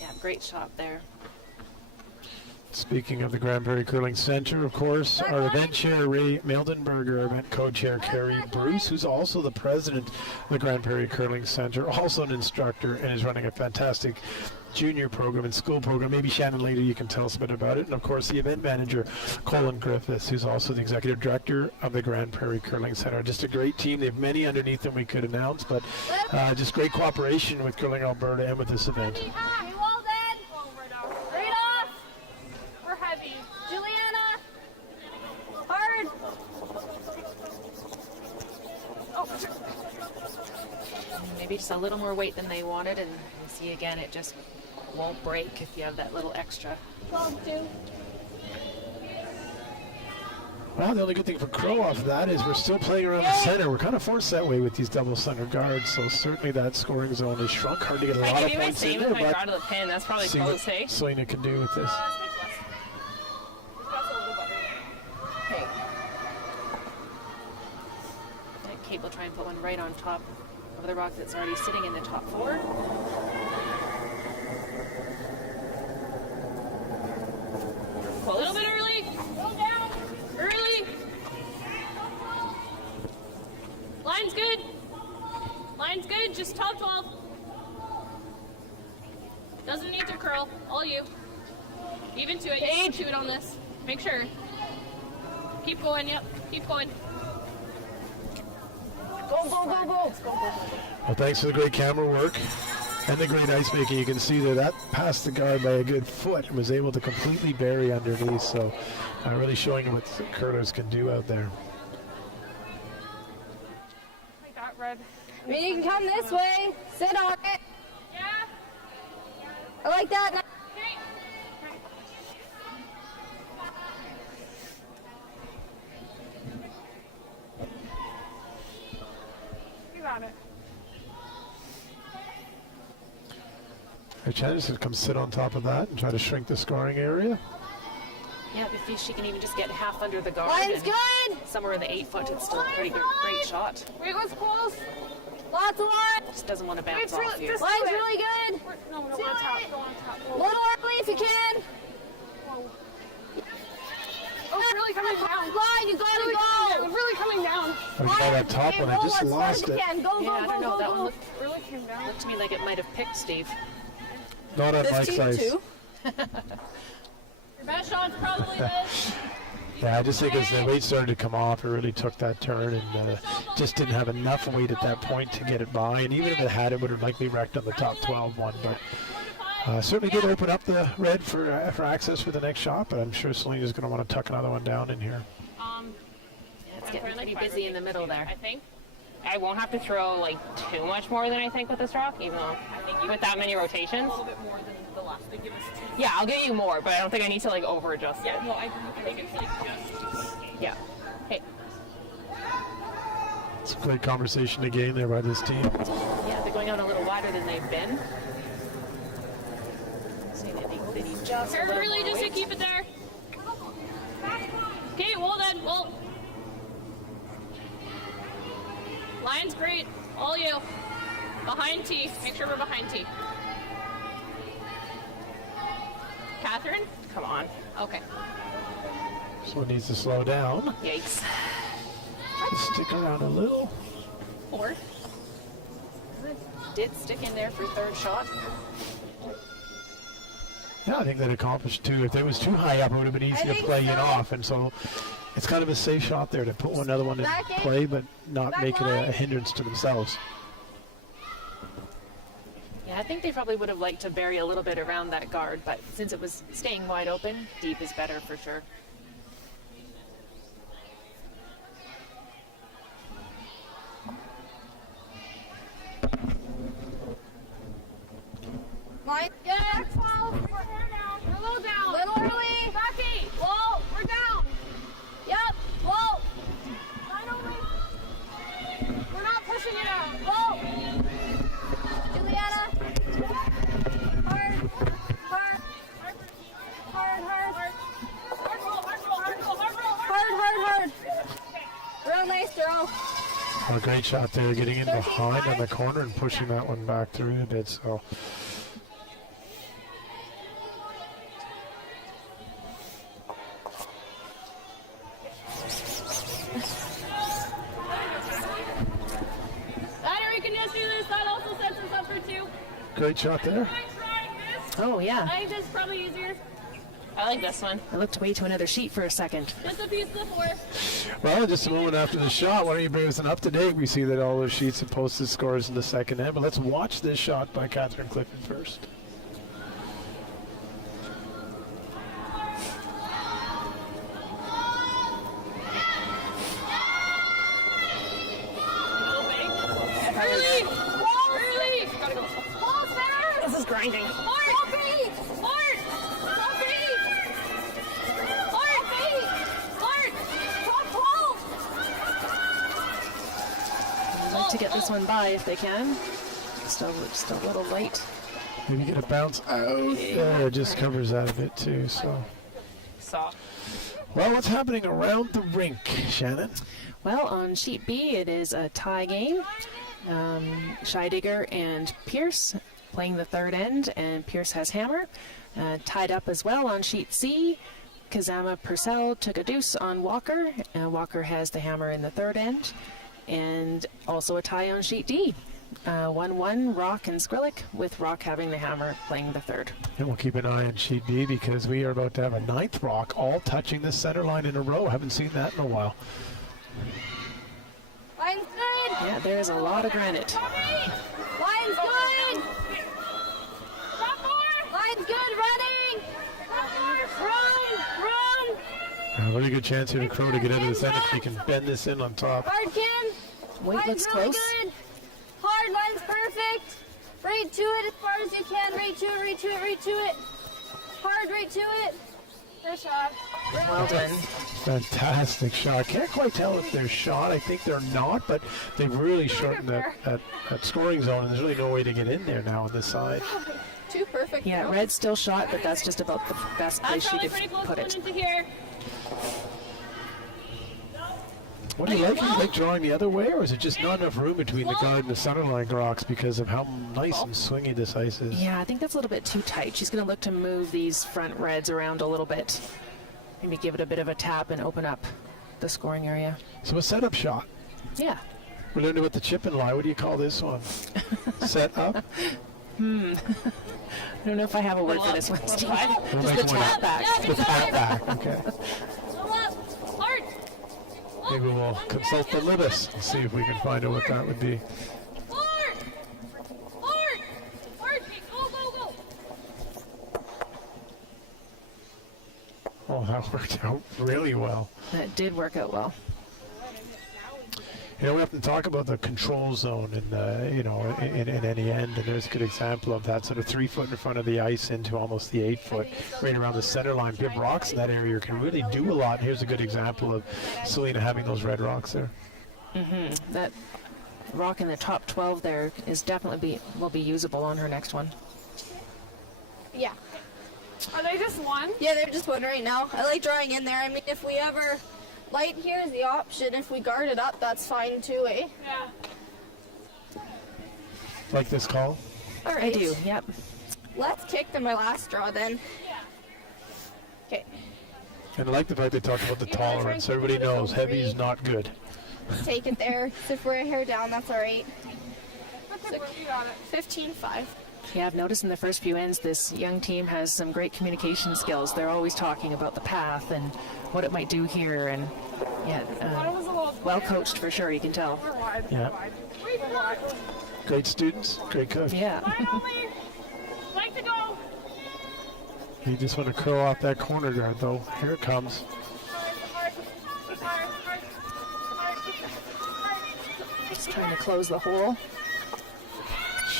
Yeah, great shot there. Speaking of the Grand Prairie Curling Center, of course, our event chair, Ray Mildenberger, our event co-chair, Carrie Bruce, who's also the president of the Grand Prairie Curling Center, also an instructor, and is running a fantastic junior program and school program. Maybe Shannon, later you can tell us a bit about it. And of course, the event manager, Colin Griffiths, who's also the executive director of the Grand Prairie Curling Center. Just a great team. They have many underneath them we could announce, but just great cooperation with Curling Alberta and with this event. Hey, Walden. Right off. We're heavy. Juliana. Hard. Maybe just a little more weight than they wanted, and you see again, it just won't break if you have that little extra. 12-2. Well, the only good thing for Crow off of that is we're still playing around the center. We're kind of forced that way with these double center guards, so certainly that scoring zone is shrunk. Hard to get a I lot give of you my points in same there, with my but guard of the pin. That's probably see close, what hey? Selena can do with this. Okay. Kate will try and put one right on top of the rock that's already sitting in the top 4. A little bit early. Go down. Early. Line's good. Line's good. Just top 12. Doesn't need to curl. All you. Even to it. You can shoot on this. Make sure. Keep going. Yep. Keep going. Go, go, go, go. Well, thanks for the great camera work and the great ice making. You can see there that passed the guard by a good foot and was able to completely bury underneath. So really showing what curlers can do out there. I got red. I mean, you can come this way. Sit on it. Yeah. I like that. Okay. You got it. Chance to come sit on top of that and try to shrink the scoring area. Yeah, if she can even just get half under the guard. Line's and good. Somewhere in the 8 foot, it's still a pretty great shot. Wiggles close. Lots of line. Just doesn't want to bounce It's off here. Line's really good. No, go on top. Go on top. A little early if you can. Oh, it's really coming down. Line, you gotta go. It's really coming down. Trying to get that top one. I just lost it. Yeah, I don't know. That one really came down. Looked to me like it might have picked Steve. Not on Mike's ice. Your best shot's probably this. Yeah, I just think as the weight started to come off, it really took that turn and just didn't have enough weight at that point to get it by. And even if it had, it would have likely wrecked on the top 12 one. But certainly did open up the red for access for the next shot. But I'm sure Selena's going to want to tuck another one down in here. Yeah, it's getting pretty busy in the middle there. I think I won't have to throw like too much more than I think with this rock, even though with that many rotations. A little bit more than the last. They give us 2. Yeah, I'll give you more, but I don't think I need to like over adjust Yeah, it. no, I think it's like just. Yeah. Hey. It's a great conversation again there by this team. Yeah, they're going out a little wider than they've been. Saying they need just a little Really, more just to weight. keep it there. Okay, well then, well. Line's great. All you. Behind T. Make sure we're behind T. Catherine? Come on. Okay. So it needs to slow down. Yikes. Just stick around a little. 4. Did stick in there for third shot. Yeah, I think that accomplished two. If it was too high up, it would have been easy to play it off. And so it's kind of a safe shot there to put another one in play, but not make it a hindrance to themselves. Yeah, I think they probably would have liked to bury a little bit around that guard, but since it was staying wide open, deep is better for sure. Line good. 12. We're down. We're a little down. Little early. Bucky. Whoa, we're down. Yep. Whoa. Line only. We're not pushing it out. Whoa. Juliana. Hard. Hard. Hard, hard. Hard. Real nice throw. A great shot there, getting in behind on the corner and pushing that one back through a bit. So. Battery can just do this. That also sets us up for 2. Great shot there. Oh, yeah. I think this is probably easier. I like this one. I looked away to another sheet for a second. Just a piece of the 4. Well, just a moment after the shot, why don't you bring us an up-to-date? We see that all those sheets have posted scores in the second end, but let's watch this shot by Catherine Clifford first. Early! Early! Gotta go. Ball center. This is grinding. Hard. Feet. Hard. Feet. Hard. Feet. Hard. Top 12. I'd like to get this one by if they can. Still a little light. Maybe get a bounce out there. It just covers that a bit too. So. Soft. Well, what's happening around the rink, Shannon? Well, on sheet B, it is a tie game. Scheidegger and Pierce playing the third end, and Pierce has hammer. Tied up as well on sheet C. Kazama Purcell took a deuce on Walker. Walker has the hammer in the third end. And also a tie on sheet D. 1-1, Rock and Skrillik, with Rock having the hammer playing the third. And we'll keep an eye on sheet B because we are about to have a 9th Rock all touching the center line in a row. Haven't seen that in a while. Line's good. Yeah, there's a lot of granite. Line's good. Line's good. Running. Run. A really good chance here to Crow to get out of the center if he can bend this in on top. Hard, Kim. Weight Line's looks really close. good. Hard. Line's perfect. Right to it as far as you can. Right to it. Right to it. Right to it. Hard. Right to it. Good shot. Well done. Fantastic shot. Can't quite tell if they're shot. I think they're not, but they've really shortened that scoring zone, and there's really no way to get in there now on this side. 2 perfect. Yeah, throws. Red's still shot, but that's just about the best place That's she probably could pretty close put going it. into here. What do you like? Do you like drawing the other way, or is it just not enough room between the guard and the center line rocks because of how nice and swingy this ice is? Yeah, I think that's a little bit too tight. She's going to look to move these front Reds around a little bit. Maybe give it a bit of a tap and open up the scoring area. So a setup shot. Yeah. We learned about the chip and lie. What do you call this one? Set up? I don't know if I have a word for this one, Steve. We'll Just make the one tap up. back. The tap back, okay. Pull up. Hard. Maybe we'll consult the Libis and see if we can find out what that would be. Hard. Hard. Hard. Go, go, go. Oh, that worked out really well. That did work out well. You know, we have to talk about the control zone in, you know, in any end, and there's a good example of that, sort of 3 foot in front of the ice into almost the 8 foot, right around the center line. Big rocks in that area can really do a lot. Here's a good example of Selena having those red rocks there. That rock in the top 12 there is definitely will be usable on her next one. Yeah. Are they just one? Yeah, they're just one right now. I like drawing in there. I mean, if we ever... Light here is the option. If we guard it up, that's fine too, eh? Yeah. Like this call? All right. I do, yep. Let's kick to my last draw then. Okay. And I like the fact they talked about the tolerance. Everybody knows heavy is not good. Take it there. So if we're a hair down, that's all right. Okay, you got it. 15-5. Yeah, I've noticed in the first few ends this young team has some great communication skills. They're always talking about the path and what it might do here, and yeah, well coached for sure, you can tell. Yeah. Great students, great coach. Yeah. Like to go. You just want to curl off that corner guard though. Here it comes. Just trying to close the hole.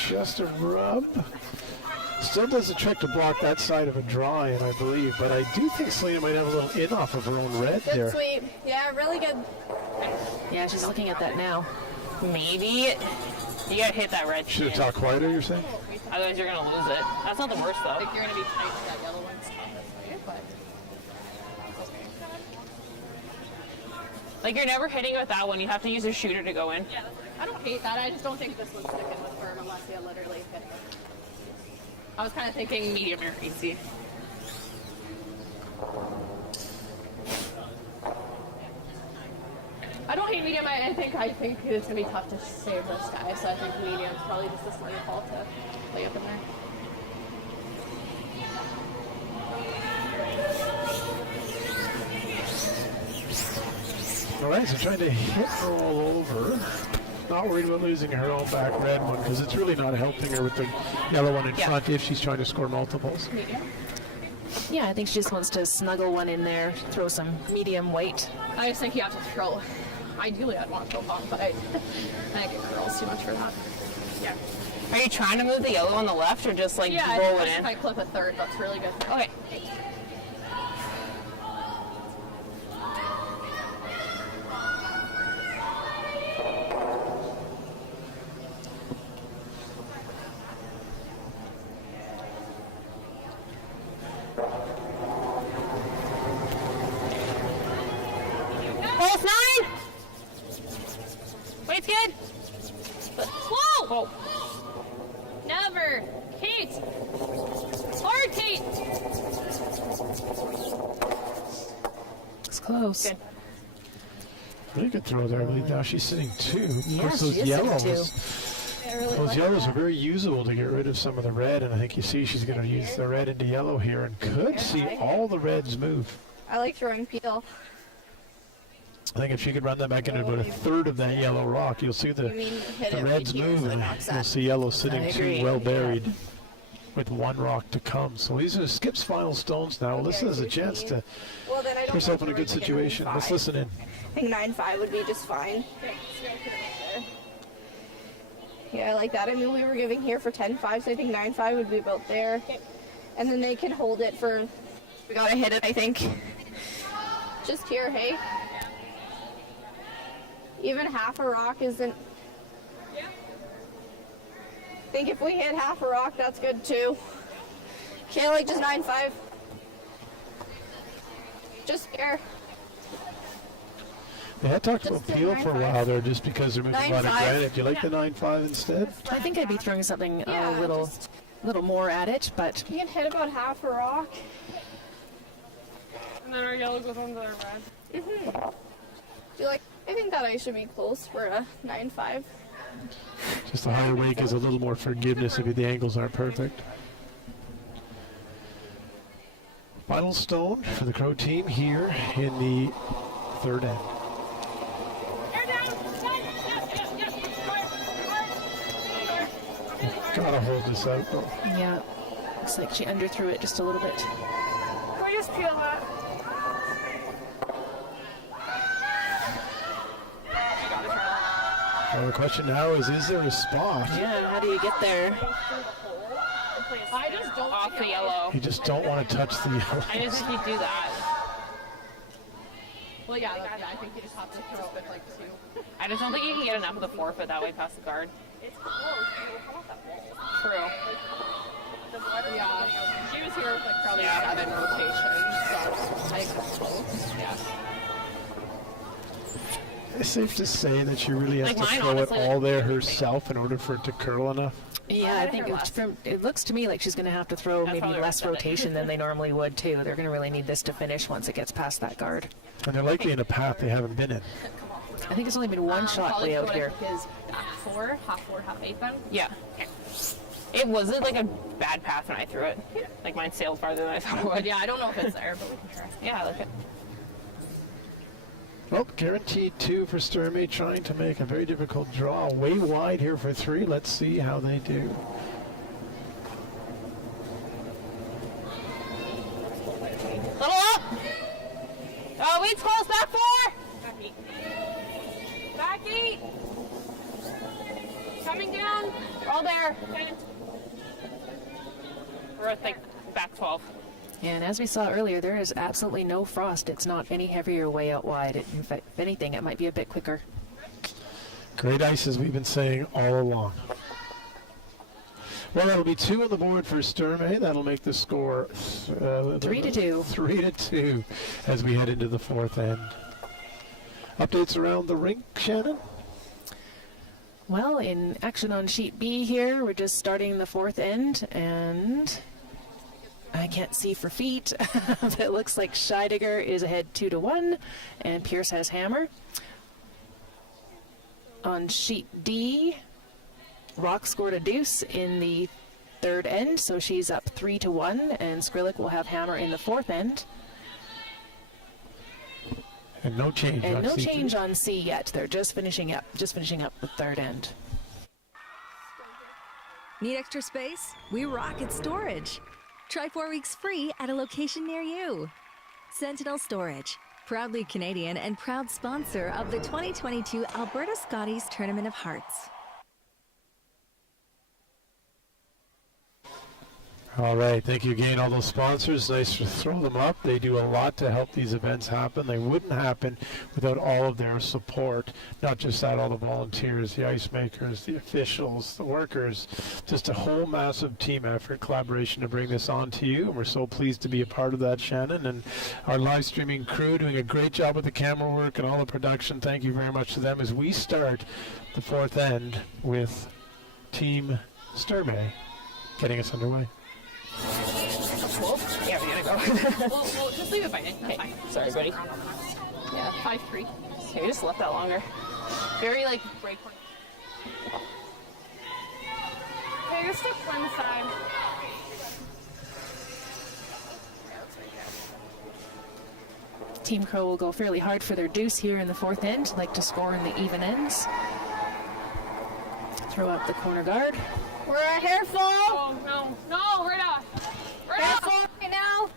Just a rub. Still does a trick to block that side of a draw in, I believe, but I do think Selena might have a little in off of her own red Good there. sweep. Yeah, really good. Yeah, she's looking at that now. Maybe. You gotta hit that red. Should have talked quieter, you're saying? Otherwise you're gonna lose it. That's not the worst though. Like you're gonna be tight to that yellow one spot, but Like you're never hitting with that one. You have to use a shooter to go in. yeah, I don't hate that. I just don't think this one's sticking with firm unless you literally hit it. I was kind of thinking medium or easy. I don't hate medium. I think it's gonna be tough to save this guy. So I think medium's probably just a slight fault to lay up in there. All right, so trying to hit roll over. Not worried about losing her own back red one because it's really not helping her with the yellow one in front if she's trying to score multiples. Medium. Yeah, I think she just wants to snuggle one in there, throw some medium weight. I just think you have to throw. Ideally, I'd want to throw long, but I think it curls too much for that. Yeah. Are you trying to move the yellow on the left or just like Yeah, roll I it think in? if I clip a third, that's really good. Okay. Pulse 9! Weight's good. Whoa! Never. Kate. Hard, Kate. It's close. Good. Really good throw there. I believe now she's sitting two. Of Yeah, course, those she is sitting yellows. two. Those yellows are very usable to get rid of some of the red, and I think you see she's going to use the red into yellow here and could see all the reds move. I like throwing peel. I think if she could run that back into about a third of that yellow rock, you'll see the hit it reds right here, move, so it and knocks you'll that. see yellow sitting I too agree. well buried with one rock to come. So these are Skip's final stones now. Alyssa has a chance to Well, then I put don't herself know in a if good we're gonna get situation. 9-5. Let's listen in. I think 9-5 would be just fine. Yeah, I like that. I mean, we were giving here for 10-5, so I think 9-5 would be about there. And then they can hold it for... We gotta hit it, I think. Just here, hey? Even half a rock isn't... I think if we hit half a rock, that's good too. Okay, like just 9-5. Just here. They had talked Just about do peel for a 9-5. while there just because they're moving a lot of 9-5. granite. Do you like the 9-5 instead? I think I'd be throwing something Yeah, a little, just- little more at it, but You can hit about half a rock. And then our yellow goes on the red. Do you like? I think that I should be close for a 9.5. Just the higher weight gives a little more forgiveness if the angles aren't perfect. Final stone for the Crow team here in the third end. Gotta hold this out though. Yeah, looks like she underthrew it just a little bit. Can we just peel that? Well, the question now is there a spot? Yeah, how do you get there? I just don't off the yellow. You just don't want to touch the yellow. I just think you do that. Well, yeah, I think you just have to throw it like 2. I just don't think you can get enough of the 4 foot that way past the guard. It's close. True. Yeah, she was here with like probably 7 rotations, so I think it's close. Yeah. It's safe to say that she really has Like to mine, throw it honestly, all there herself in order for it to curl enough. Yeah, I think it looks to me like she's going to have to throw maybe less rotation than they normally would too. They're going to really need this to finish once it gets past that guard. And they're likely in a path they haven't been in. I think it's only been one shot way out here. His back 4, half 8 then? Yeah. It wasn't like a bad path when I threw it. Like mine sailed farther than I thought it would. Yeah, I don't know if it's there, but we can try. Yeah, I like it. Well, guaranteed 2 for Sturmey, trying to make a very difficult draw. Way wide here for 3. Let's see how they do. Little up! Oh, weight's close, back 4! Back 8. Coming down. All there. We're at like back 12. And as we saw earlier, there is absolutely no frost. It's not any heavier way out wide. In fact, if anything, it might be a bit quicker. Great ice, as we've been saying all along. Well, that'll be 2 on the board for Sturmey. That'll make the score 3-2. 3-2 as we head into the fourth end. Updates around the rink, Shannon? Well, in action on sheet B here, we're just starting the fourth end, and I can't see for feet, but it looks like Scheidegger is ahead 2-1, and Pierce has hammer. On sheet D, Rock scored a deuce in the third end, so she's up 3-1, and Skrillik will have hammer in the fourth end. And no change And on no C2. change on C yet. They're just finishing up the third end. Need extra space? We rock at storage. Try 4 weeks free at a location near you. Sentinel Storage, proudly Canadian and proud sponsor of the 2022 Alberta Scotties Tournament of Hearts. All right, thank you again, all those sponsors. Nice to throw them up. They do a lot to help these events happen. They wouldn't happen without all of their support. Not just that, all the volunteers, the ice makers, the officials, the workers. Just a whole massive team effort, collaboration to bring this on to you. And we're so pleased to be a part of that, Shannon. And our live streaming crew doing a great job with the camera work and all the production. Thank you very much to them as we start the fourth end with Team Sturmey getting us underway. Yeah, we gotta go. Well, just leave it by me. That's fine. Sorry, buddy. Yeah, 5-3. Okay, we just left that longer. Very like break point. Okay, just stick one side. Team Crow will go fairly hard for their deuce here in the fourth end, like to score in the even ends. Throw up the corner guard. We're a hair full. Oh, no, right off. Right Hair off. full right now.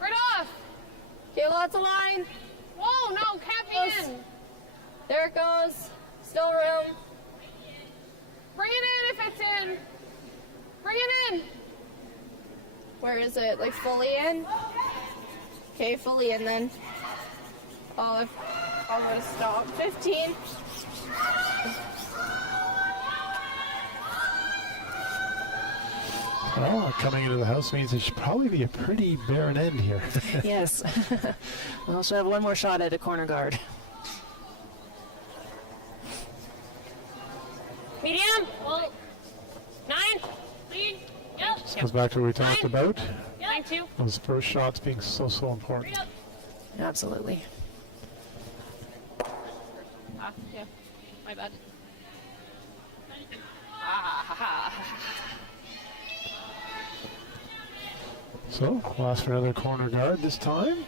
Right off. Okay, lots of line. Whoa, no, can't be Close. in. There it goes. Still room. Bring it in if it's in. Bring it in. Where is it? Like fully in? Okay, fully in then. Oh, I'm gonna stop. 15. Well, coming into the house means it should probably be a pretty barren end here. Yes. Well, she'll have one more shot at a corner guard. Medium. Well, 9. lead. Yep. This goes back to what we talked about. 9-2. Those first shots being so important. Absolutely. Yeah. My bad. Ah, ha, ha. So, we'll ask for another corner guard this time.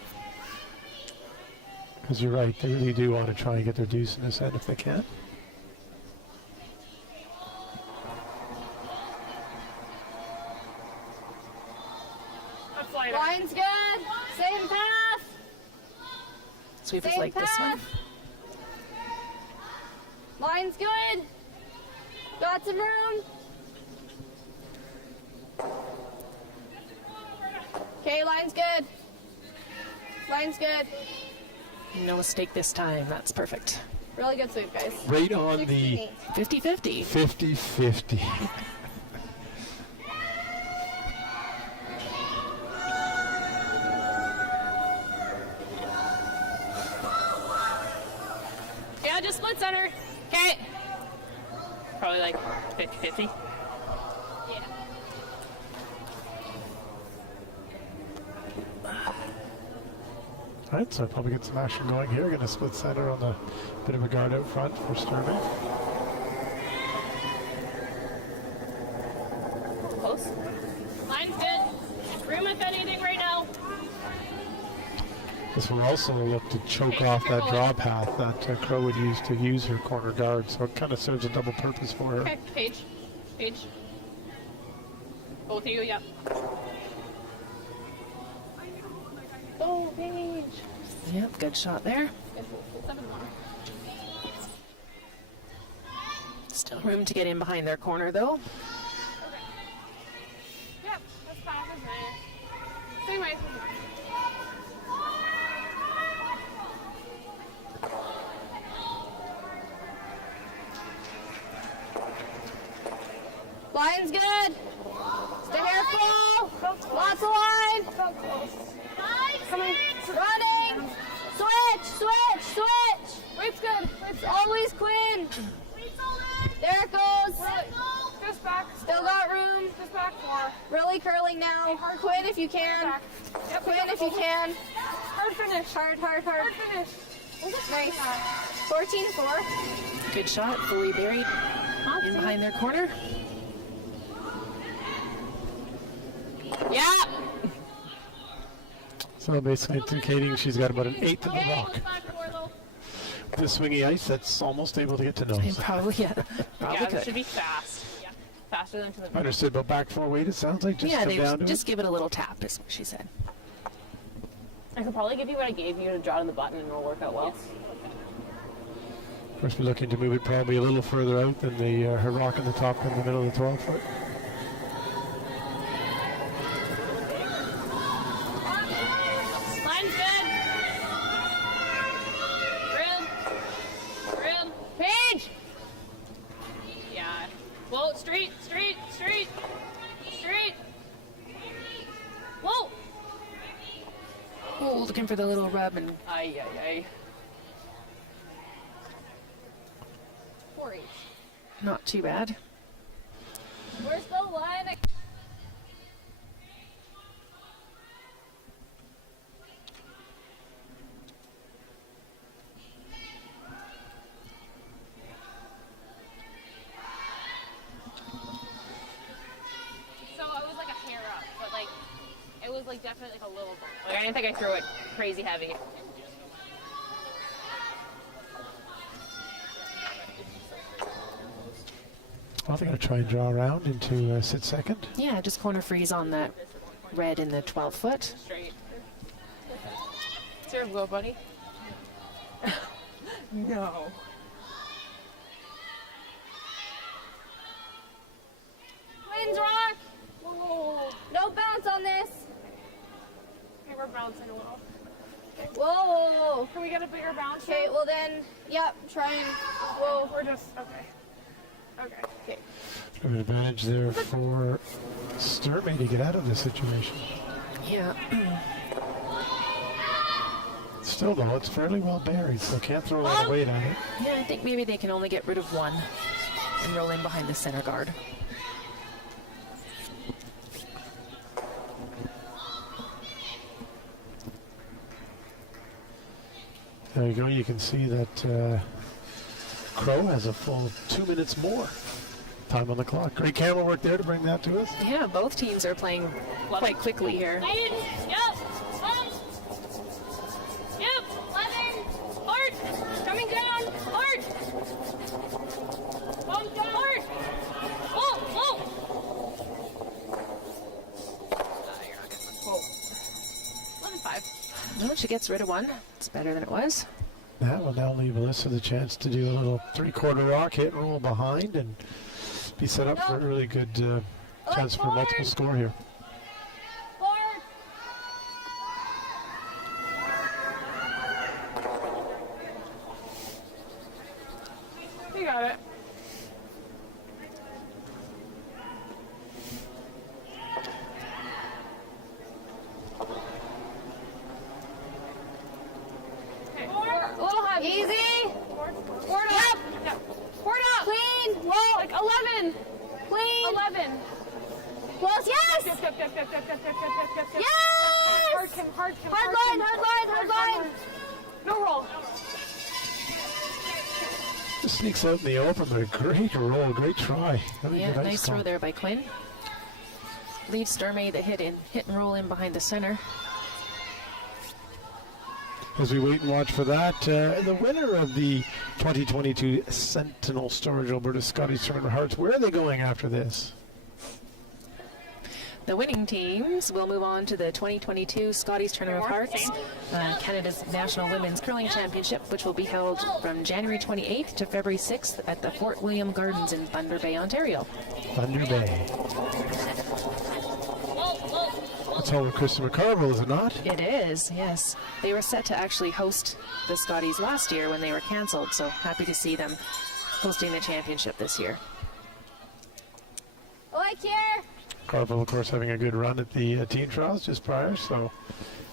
Because you're right, they really do want to try and get their deuce in this end if they can. Line's good. Same path. Sweepers Same like this one. path. Line's good. Got some room. Okay, line's good. Line's good. No mistake this time. That's perfect. Really good sweep, guys. Right on the 50-50. 50-50. Yeah, just split center. Okay. Probably like 50-50. Yeah. All right, so probably get some action going here. Going to split center on the bit of a guard out front for Sturman. Close. Line's good. Room if anything right now. This will also look to choke off that draw path that Crow would use to use her corner guard, so it kind of serves a double purpose for her. Okay, Paige. Paige. Both of you, yep. Oh, Paige. Yep, good shot there. 7-1. Still room to get in behind their corner, though. Okay. Yep, that's fine. That's nice. Same way. Line's good. Stay careful. Lots of line. Coming. Running. Switch. Whip's good. Whip's always Quinn. There it goes. Just back. Still got room. Just back 4. Really curling now. Quinn if you can. Yep, Quinn if you can. Hard finish. Hard. Hard finish. Nice. 14-4. Good shot, fully buried in behind their corner. Yeah. So basically indicating she's got about an eighth of the Okay, walk. goes back 4 though. This swingy ice, that's almost able to get to nose. Probably, yeah. Probably Yeah, could. that should be fast. Yeah. Faster than to the Understood, but back four weight, it sounds like just Yeah, come down to just give it a little tap, is what she said. I could probably give you what I gave you to jot on the button and it'll work out well. Of course, we're looking to move it probably a little further out than the her rock in the top in the middle of the 12 foot. Line's good. Rim. Paige. Yeah. Whoa, straight. Whoa. Oh, looking for the little rub and Ay. 4-8. not too bad. Where's the line? So I was like a hair up, but like it was like definitely like a little. Like I didn't think I threw it crazy heavy. Well, they're going to try and draw around into sit second. Yeah, just corner freeze on that red in the 12 foot. Straight. Serve go, buddy. No. Twins rock. Whoa. No bounce on this. Okay, we're bouncing a little. Whoa. Can we get a bigger bounce? Okay, well then, yep, try and, whoa. We're just okay. An advantage there for Sturmey to get out of this situation. Yeah. Still, though, it's fairly well buried, so can't throw a lot of weight on it. Yeah, I think maybe they can only get rid of one and roll in behind the center guard. There you go. You can see that Crow has a full 2 minutes more time on the clock. Great camera work there to bring that to us. Yeah, both teams are playing quite quickly here. Yep. Yep. 11. Hard. Coming down. Hard. Bump down. Hard. Whoa. 11-5. No, she gets rid of one. It's better than it was. That will now leave Alyssa the chance to do a little 3/4 rock, hit and roll behind, and be set up for a really good chance for a multiple score here. Hard. You got it. A little high. Easy. Board up. Board up. Clean. Whoa. Like 11. Clean. 11. Close. Yes. Yep. Yes. Hard, Kim. Hard line. No roll. Just sneaks out in the open, but a great roll, great try. Really Yeah, good nice ice throw call. there by Quinn. Lead Star made the hit and roll in behind the center. As we wait and watch for that, the winner of the 2022 Sentinel Storage Alberta Scotties Tournament of Hearts, where are they going after this? The winning teams will move on to the 2022 Scotties Tournament of Hearts, Canada's National Women's Curling Championship, which will be held from January 28th to February 6th at the Fort William Gardens in Thunder Bay, Ontario. Thunder Bay. That's home of Kristen McCarville, is it not? It is, yes. They were set to actually host the Scotties last year when they were cancelled, so happy to see them hosting the championship this year. Like here. Carville, of course, having a good run at the team trials just prior, so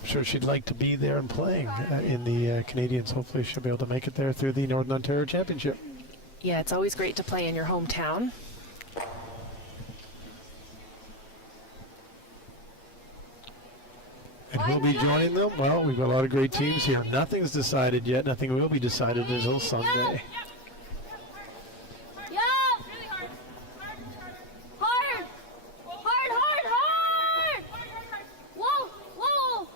I'm sure she'd like to be there and playing in the Canadians. Hopefully she'll be able to make it there through the Northern Ontario Championship. Yeah, it's always great to play in your hometown. And who'll be joining them? Well, we've got a lot of great teams here. Nothing's decided yet. Nothing will be decided until Sunday. Yeah. Really hard. Hard. Whoa.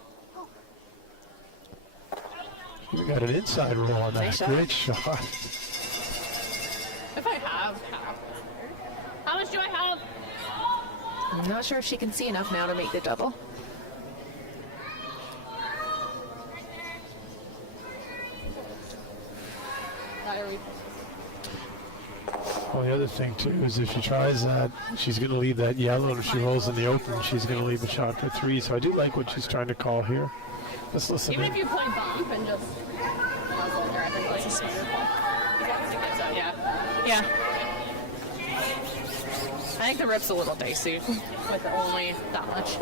We got an inside roll on that. Nice shot. Great shot. If I have. How much do I have? I'm not sure if she can see enough now to make the double. Well, the other thing, too, is if she tries that, she's going to leave that yellow. If she rolls in the open, she's going to leave the shot for 3. So I do like what she's trying to call here. Let's listen Even in. if you play bump and just muzzle there, I think that's a smarter call. Yeah. I think the rip's a little dicey with only that much.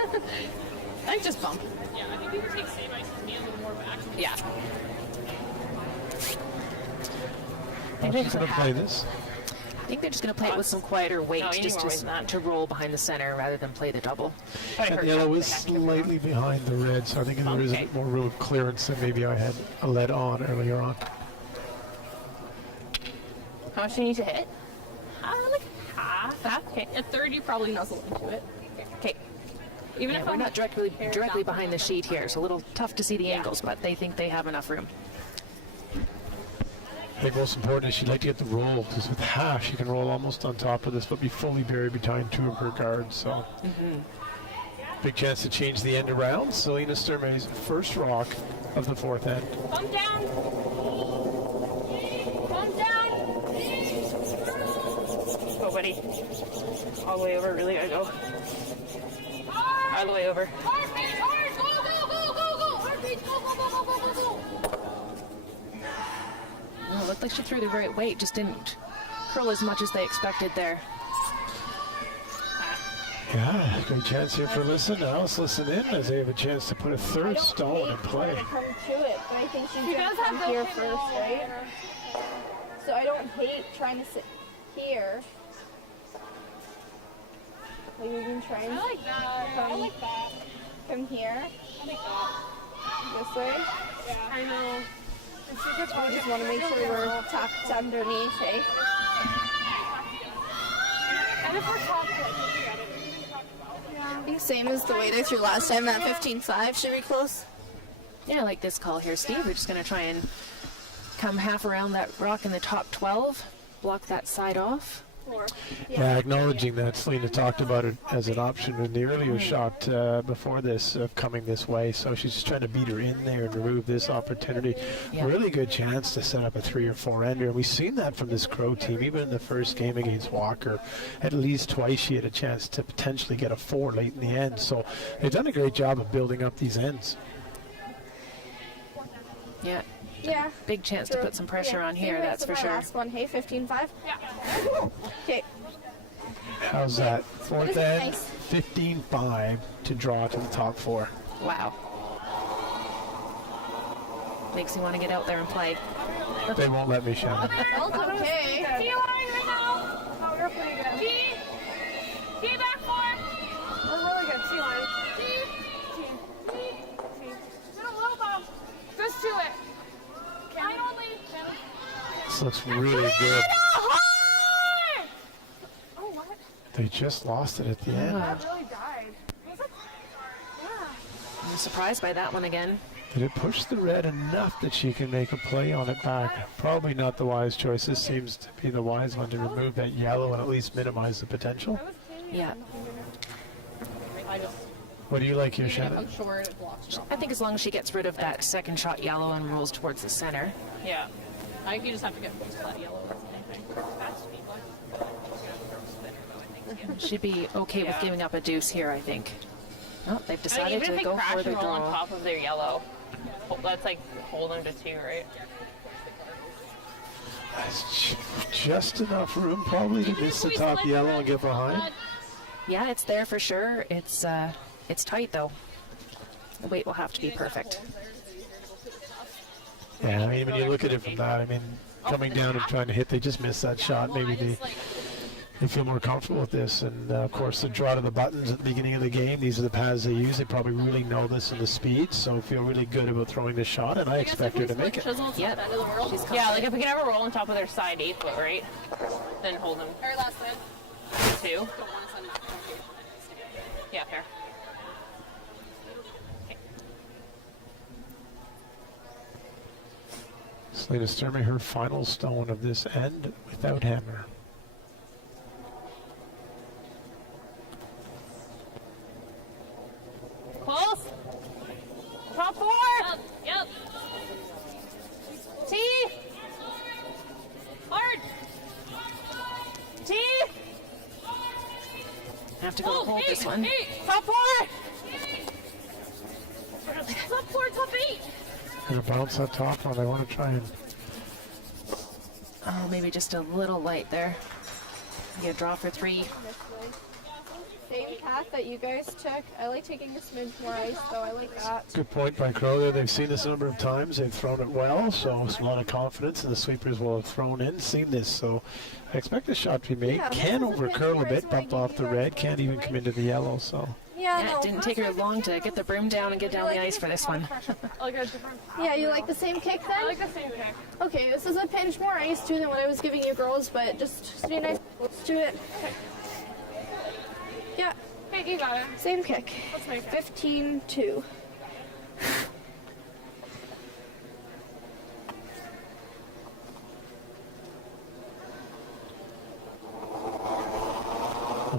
I think just bump. Yeah, I think people take save ice and be a little more back. Yeah. Well, she's going to play this. I think they're just going to play it with some quieter weight, No, you need just more weight than that. to roll behind the center rather than play the double. And the yellow is slightly behind the red, so I think there is a bit more room of clearance than maybe I had led on earlier on. How much do you need to hit? Like half. Okay. At 30, you probably nuzzle into it. Okay. Even Yeah, if we're I'm not directly behind the sheet here. It's a little tough to see the angles, but they think they have enough room. I think most important is she'd like to get the roll, because with half she can roll almost on top of this, but be fully buried behind 2 of her guards. So big chance to change the end around. Selena Sturmay's first rock of the 4th end. Bump down. Bump down. Go, buddy. All the way over, really gotta go. All the way over. Heartbeat, hard. Go. Heartbeat, go. Well, it looked like she threw the right weight, just didn't curl as much as they expected there. Yeah, great chance here for Alyssa. Now let's listen in as they have a chance to put a 3rd stone in play. Come to it, but I think she's She gonna does have come the here hit first, roll right? there. So I don't hate trying to sit here. Like we've been trying I like that. From here I like that. this way. Yeah. I know. It's super We just want to make sure we're tucked underneath, eh? And if we're top I think same as the way they threw last time, that 15-5 should be close. Yeah, I like this call here, Steve. We're just going to try and come half around that rock in the top 12, block that side off. Yeah, acknowledging that Selena talked about it as an option in the earlier shot before this of coming this way, so she's just trying to beat her in there and remove this opportunity. Yeah. Really good chance to set up a 3 or 4 ender, and we've seen that from this Crow team. Even in the first game against Walker, at least twice she had a chance to potentially get a 4 late in the end, so they've done a great job of building up these ends. Yeah. Yeah. Big chance to put some pressure on here, that's for sure. Last one, hey, 15-5? Yeah. Okay. How's that? Fourth end, Nice. 15-5 to draw to the top 4. Wow. Makes you want to get out there and play. They won't let me, Shannon. Okay. See you right now. Oh, you're pretty good. T. T back 4. We're really good. T line. T. Get a little bump. Just do it. Line only. This looks really good. Oh, what? They just lost it at the end. That really died. Was it? Yeah. I'm surprised by that one again. Did it push the red enough that she can make a play on it back? Probably not the wise choice. This seems to be the wise one to remove that yellow and at least minimize the potential. Yeah. What do you like here, Shannon? I'm sure it blocks. I think as long as she gets rid of that second shot yellow and rolls towards the center. Yeah. I think you just have to get flat yellow or anything. She'd be okay with giving up a deuce here, I think. Oh, they've decided even to if they go crash for and the roll on draw. top of their yellow, that's like hold them to 2, right? That's just enough room probably to miss the top yellow and get behind. Yeah, it's there for sure. It's tight though. The weight will have to be perfect. Yeah, I mean, when you look at it from that, I mean, coming down and trying to hit, they just missed that shot. Maybe they feel more comfortable with this. And of course, the draw to the buttons at the beginning of the game, these are the paths they use. They probably really know this and the speed, so feel really good about throwing this shot, and I expect her to make it. Yeah, like if we can have a roll on top of their side 8 foot, right? Then hold them. Or last one. 2. Yeah, fair. Selena Sturmey, her final stone of this end without hammer. Close. Top 4. Yep. T. Hard. T. Have to go hold this one. Top 4. Top 4, top 8. Gonna bounce that top one. I want to try and. Oh, maybe just a little light there. You draw for 3. Same path that you guys took. I like taking a smidge more ice, though. I like that. Good point by Crow there. They've seen this a number of times. They've thrown it well, so it's a lot of confidence, and the sweepers will have thrown in, seen this. So I expect the shot to be made. Yeah, Can this is a overcurl a pinch bit, where bump off the red. Can't even come into the yellow. So Yeah, Yeah, no. it didn't take her long to get the broom down and get down the ice for this one. Like a different. Yeah, you like the same kick I then? like the same pick. Okay, this is a pinch more ice too than what I was giving you girls, but just stay nice. Let's do it. Yeah, Hey, you got it. same kick. Let's make it. 15-2.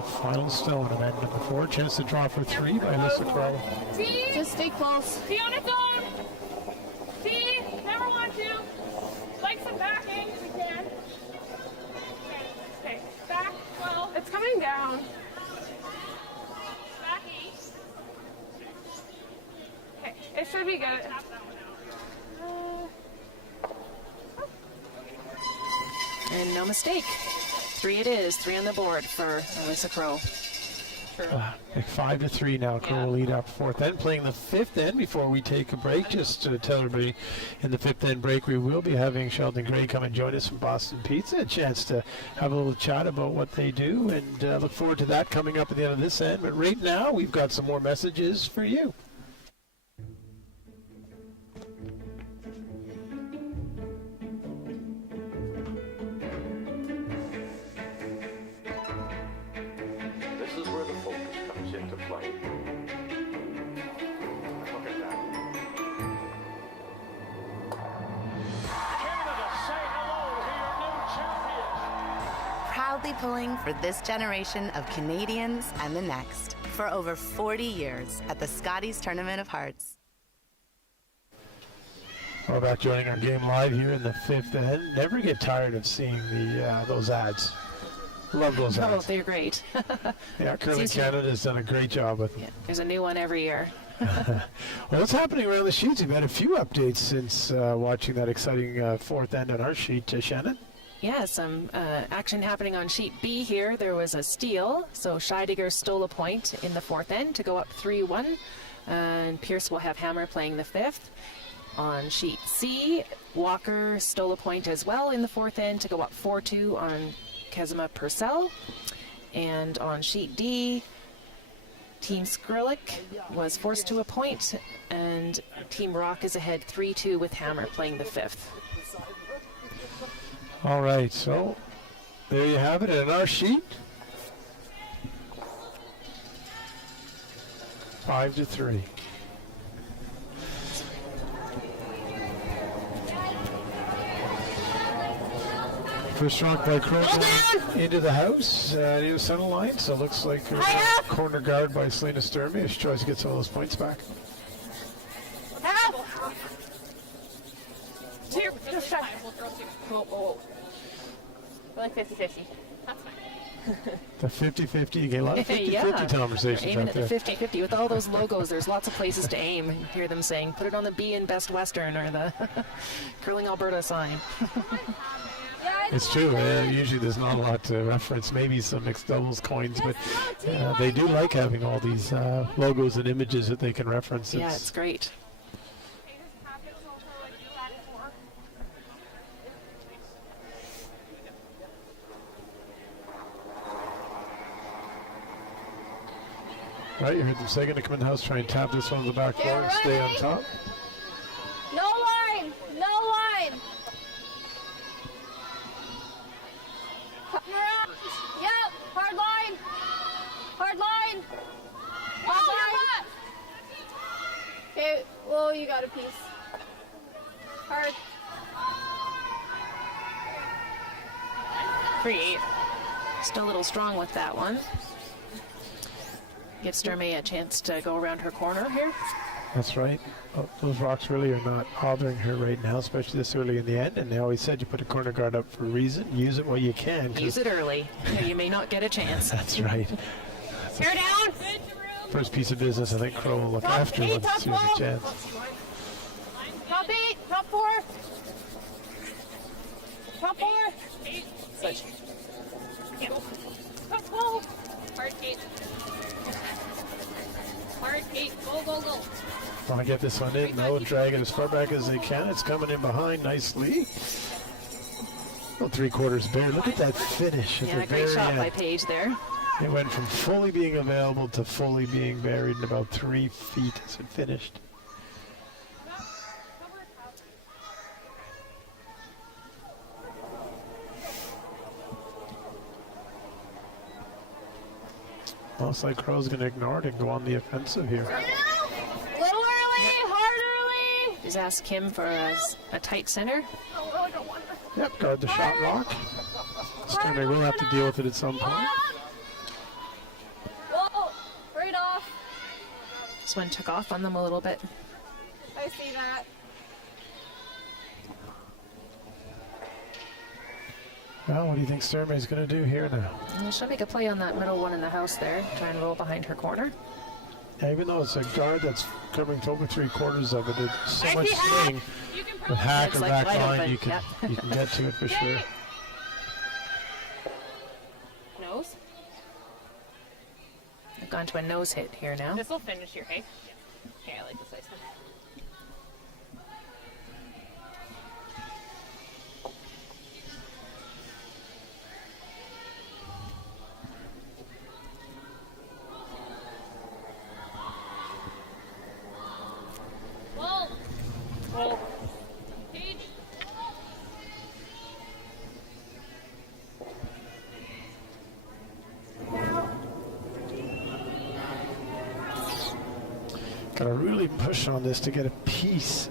the final stone of end number 4. Chance to draw for 3 by Alyssa Crow. T. Just stay close. T on its own. T. Never want to. Like some backing if we can. Okay. Back 12. It's coming down. Back 8. Okay. It should be good. And no mistake. 3 it is. 3 on the board for Alyssa Crow. Like 5-3 now. Crow will lead up 4th end. Playing the 5th end before we take a break. Just to tell everybody, in the 5th end break, we will be having Sheldon Gray come and join us from Boston Pizza. A chance to have a little chat about what they do, and look forward to that coming up at the end of this end. But right now, we've got some more messages for you. proudly pulling for this generation of Canadians and the next for over 40 years at the Scotties Tournament of Hearts. We're about joining our game live here in the 5th end. Never get tired of seeing those ads. Love those ads. Oh, they're great. Yeah, Curling Canada has done a great job with them. Yeah, there's a new one every year. Well, what's happening around the sheets? We've had a few updates since watching that exciting 4th end on our sheet, Shannon. Yeah, some action happening on sheet B here. There was a steal, so Scheidegger stole a point in the 4th end to go up 3-1, and Pierce will have Hammer playing the 5th. On sheet C, Walker stole a point as well in the 4th end to go up 4-2 on Kezema Purcell. And on sheet D, Team Skrillex was forced to a point, and Team Rock is ahead 3-2 with Hammer playing the 5th. All right, so there you have it. And our sheet, 5-3. First strike by Crow into the house, near the center line. So it looks like a corner guard by Selena Sturmey. She tries to get some of those points back. Here, just try. Oh. Like 50-50. That's fine. The 50-50, you get a lot of 50-50 conversations aiming out at there. the 50-50 with all those logos. There's lots of places to aim. You hear them saying, put it on the B in Best Western or the Curling Alberta sign. It's true. Usually there's not a lot to reference. Maybe some mixed doubles coins, but they do like having all these logos and images that they can reference. Yeah, it's great. Right, you heard them second to come in the house, try and tap this one on the back floor and stay on top. No line! No line! Yep, hard line! Hard line! Hard line! Okay, well, you got a piece. Hard. 3-8. Still a little strong with that one. Give Sturmey a chance to go around her corner here. That's right. Oh, those rocks really are not bothering her right now, especially this early in the end. And they always said you put a corner guard up for a reason. Use it while you can. Use it early. You may not get a chance. That's right. Tear down! First piece of business I think Crow will look after once she has a chance. Top 8, top 4. Top 4. 8. Switch. Top 12. Hard 8. Hard 8. Go, go, go. Want to get this one in, though, and drag it as far back as they can. It's coming in behind nicely. Well, 3/4 bare. Look at that finish at Yeah, the great very shot end. by Paige there. It went from fully being available to fully being buried in about 3 feet as it finished. Looks like Crow's going to ignore it and go on the offensive here. Little early, hard early. Just ask Kim for a tight center. Yep, guard the shot rock. Sturmey will have to deal with it at some point. Whoa, right off. This one took off on them a little bit. I see that. Well, what do you think Sturmey's going to do here now? And she'll make a play on that middle one in the house there. Try and roll behind her corner. Yeah, even though it's a guard that's covering over 3/4 of it, there's so much swing with hack or back line you can get to it for sure. Nose? I've gone to a nose hit here now. This will finish your hay. Okay, I like this ice. Whoa. Paige. Got to really push on this to get a piece.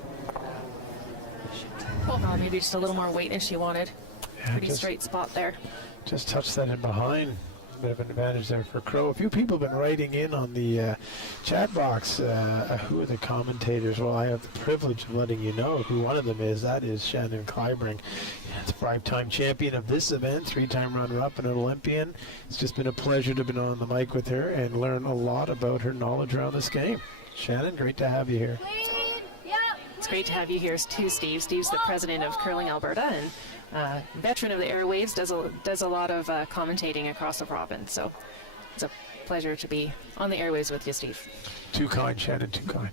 Oh, maybe just a little more weight than she wanted. Pretty straight spot there. Just touched that in behind. A bit of an advantage there for Crow. A few people have been writing in on the chat box. Who are the commentators? Well, I have the privilege of letting you know who one of them is. That is Shannon Clybring. It's a 5-time champion of this event, 3-time runner-up and an Olympian. It's just been a pleasure to be on the mic with her and learn a lot about her knowledge around this game. Shannon, great to have you here. It's great to have you here too, Steve. Steve's the president of Curling Alberta and veteran of the airwaves, does a lot of commentating across the province. So it's a pleasure to be on the airwaves with you, Steve. Too kind, Shannon, too kind.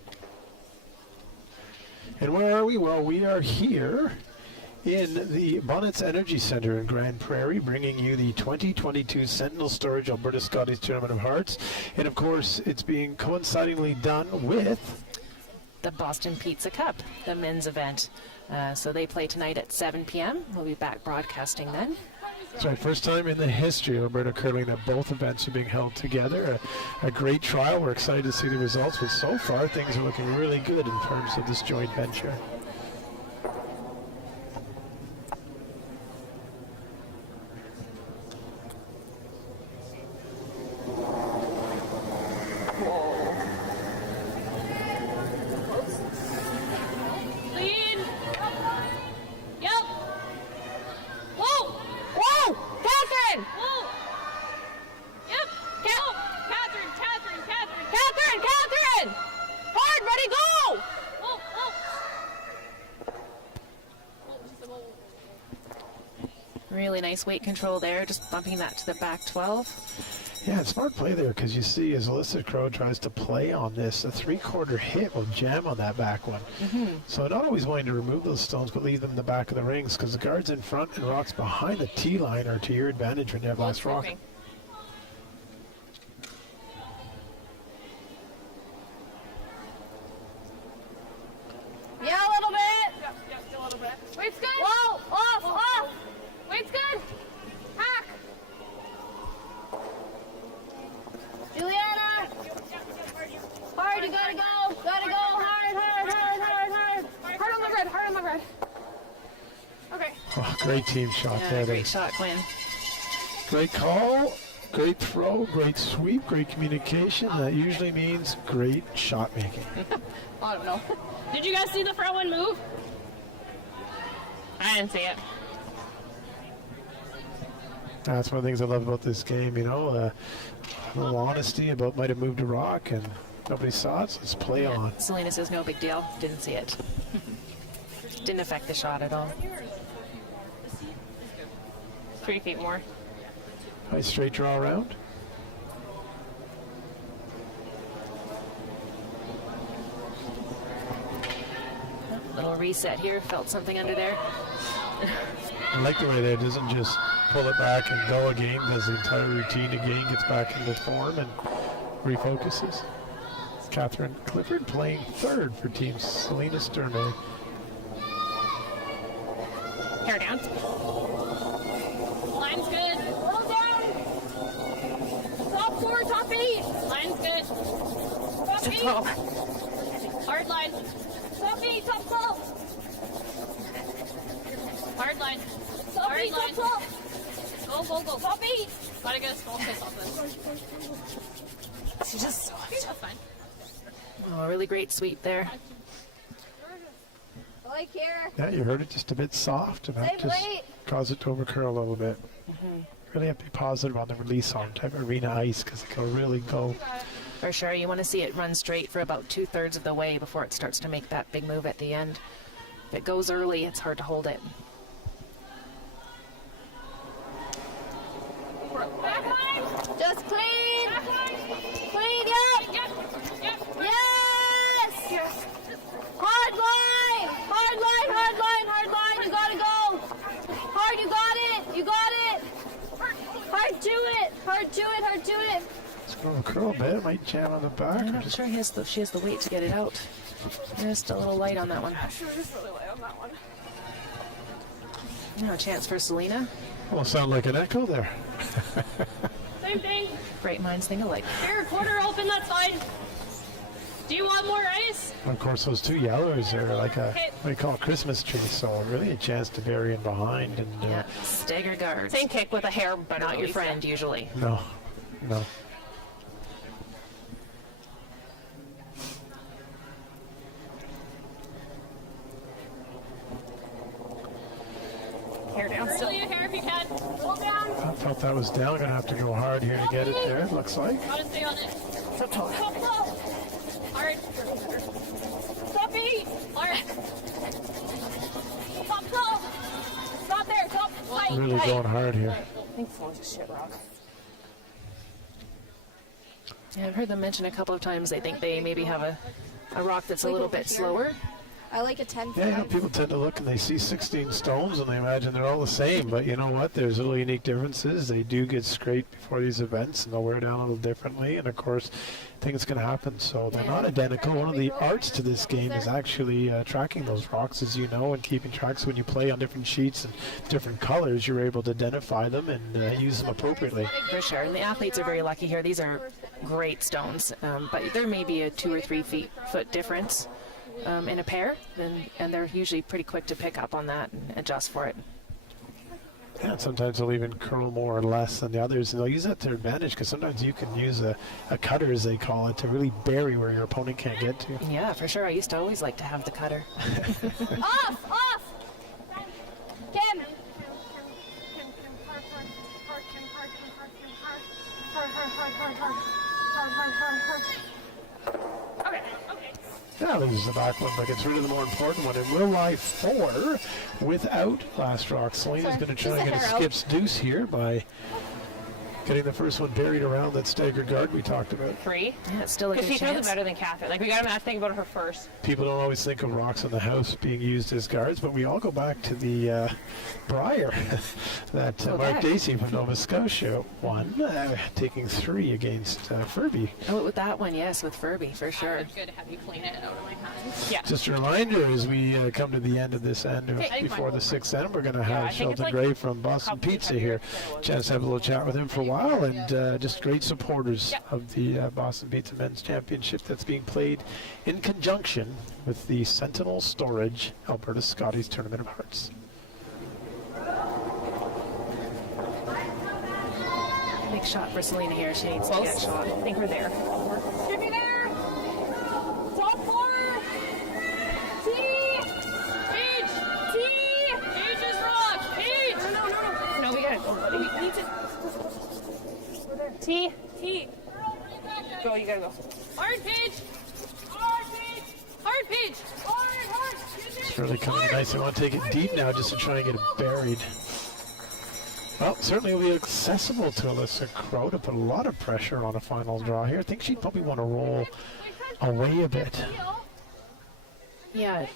And where are we? Well, we are here in the Bonnets Energy Center in Grand Prairie, bringing you the 2022 Sentinel Storage Alberta Scotties Tournament of Hearts. And of course, it's being coincidingly done with the Boston Pizza Cup, the men's event. So they play tonight at 7 p.m. We'll be back broadcasting then. That's right, first time in the history of Alberta curling that both events are being held together. A great trial. We're excited to see the results, but so far things are looking really good in terms of this joint venture. Really nice weight control there, just bumping that to the back 12. Yeah, smart play there, because you see as Alyssa Crow tries to play on this, a 3/4 hit will jam on that back one. So not always wanting to remove those stones, but leave them in the back of the rings, because the guards in front and rocks behind the tee line are to your advantage when you have less rock. Yeah, a little bit. Yep, still a little bit. Weight's good. Whoa, off. Weight's good. Hack. Juliana. Hard, you gotta go. Gotta go. Hard. Hard on the red, hard on the red. Okay. Oh, great team shot there. Great shot, Glenn. Great call, great throw, great sweep, great communication. That usually means great shot making. I don't know. Did you guys see the front one move? I didn't see it. That's one of the things I love about this game, you know, a little honesty about might have moved a rock and nobody saw it, so let's play on. Selena says no big deal, didn't see it. Didn't affect the shot at all. 3 feet more. Nice straight draw around. Little reset here, felt something under there. I like the way that it doesn't just pull it back and go again, does the entire routine again, gets back into form and refocuses. It's Catherine Clifford playing third for Team Selena Sturmey. Hair down. Line's good. Roll down. Top 4, top 8. Line's good. Top 8. Hard line. Top 8, top 12. Hard line. Top Hard 8, line. top 12. Go. Top 8. Gotta get a skull kiss off this. She just That's fine. Oh, a really great sweep there. I like here. Yeah, you heard it, just a bit soft, and that Same just weight. caused it to overcurl a little bit. Really have to be positive on the release on type of arena ice, because it can really go. For sure, you want to see it run straight for about 2/3 of the way before it starts to make that big move at the end. If it goes early, it's hard to hold it. Back line. Just clean. Back line. Clean, yep. Yep. Yes. Hard line. You gotta go. Hard, you got it. Hard to it. It's going to curl a bit, it might jam on the back. I'm not sure she has the weight to get it out. Just a little light on that one. She was just really light on that one. No chance for Selena. Well, sound like an echo there. Same thing. Great minds think alike. Here, quarter open, that's fine. Do you want more ice? Of course, those two yellers are like a, Okay. what do you call a Christmas tree, so really a chance to bury in behind. And Yeah, stagger guards. Same kick with a hair, but Not your friend usually. no. Hair down Curl still. your hair if you can. Roll down. I thought that was down. Gonna have to go hard here to get it there, it looks like. Gotta stay on it. So tall. Top low. Hard. Top 8. Hard. Top low. Stop there. Top tight. Really going hard here. I think someone's a shit rock. Yeah, I've heard them mention a couple of times they think they maybe have a rock that's a little bit slower. I like a 10. Yeah, you know, people tend to look and they see 16 stones and they imagine they're all the same. But you know what? There's little unique differences. They do get scraped before these events and they'll wear down a little differently. And of course, things can happen. So they're not identical. One of the arts to this game is actually tracking those rocks, as you know, and keeping track. So when you play on different sheets and different colors, you're able to identify them and use them appropriately. For sure. And the athletes are very lucky here. These are great stones. But there may be a 2 or 3 foot difference in a pair, and they're usually pretty quick to pick up on that and adjust for it. Yeah, and sometimes they'll even curl more or less than the others, and they'll use that to their advantage because sometimes you can use a cutter, as they call it, to really bury where your opponent can't get to. Yeah, for sure. I used to always like to have the cutter. Off! Kim! Now loses the back one, but gets rid of the more important one. And will lie 4 without last rock. Selena's going to try and get a skip's deuce here by getting the first one buried around that stagger guard we talked about. 3. Yeah, it's still a good Because she throws it chance. better than Catherine. Like, we got to think about her first. People don't always think of rocks in the house being used as guards, but we all go back to the Briar that Mark Dacey from Nova Scotia won, taking 3 against Furby. Oh, with that one, yes, with Furby, for sure. It's good to have you clean it out of my hands. Yeah. Just a reminder, as we come to the end of this end, before the 6th end, we're going to have I think it's Sheldon like Gray from Boston Pizza here. Chance to have a little chat with him for a while, and just great supporters of the Boston Pizza Men's Championship that's being played in conjunction with the Sentinel Storage Alberta Scotties Tournament of Hearts. Big shot for Selena here. She needs to get shot. I think we're there. Give me there. Top 4. T. Page. T. Page's rock. Page. No, we got it. We need to. T. T. Go, you gotta go. Hard page. Hard page. Hard page. Hard. It's really coming in nice. I want to take it deep now just to try and get it buried. Well, certainly will be accessible to Alyssa Crow to put a lot of pressure on a final draw here. I think she'd probably want to roll away a bit. Yeah,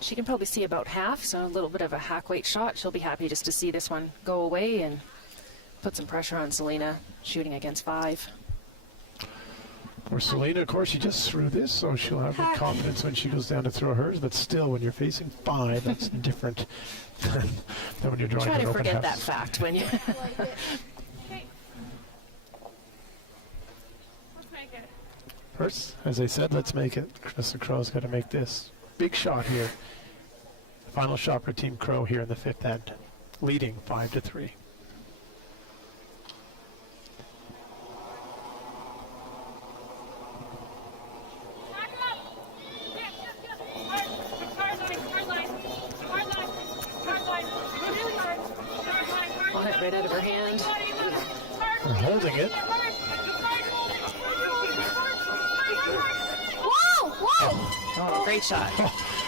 she can probably see about half, so a little bit of a hack weight shot. She'll be happy just to see this one go away and put some pressure on Selena, shooting against 5. For Selena, of course, she just threw this, so she'll have the confidence when she goes down to throw hers. But still, when you're facing 5, that's different than when you're drawing Try an to open forget half. that fact when you... Let's make it. First, as I said, let's make it. Mr. Crow's got to make this big shot here. Final shot for Team Crow here in the 5th end, leading 5-3. On it right out of her hand. We're holding it. Whoa! Whoa! Oh, great shot.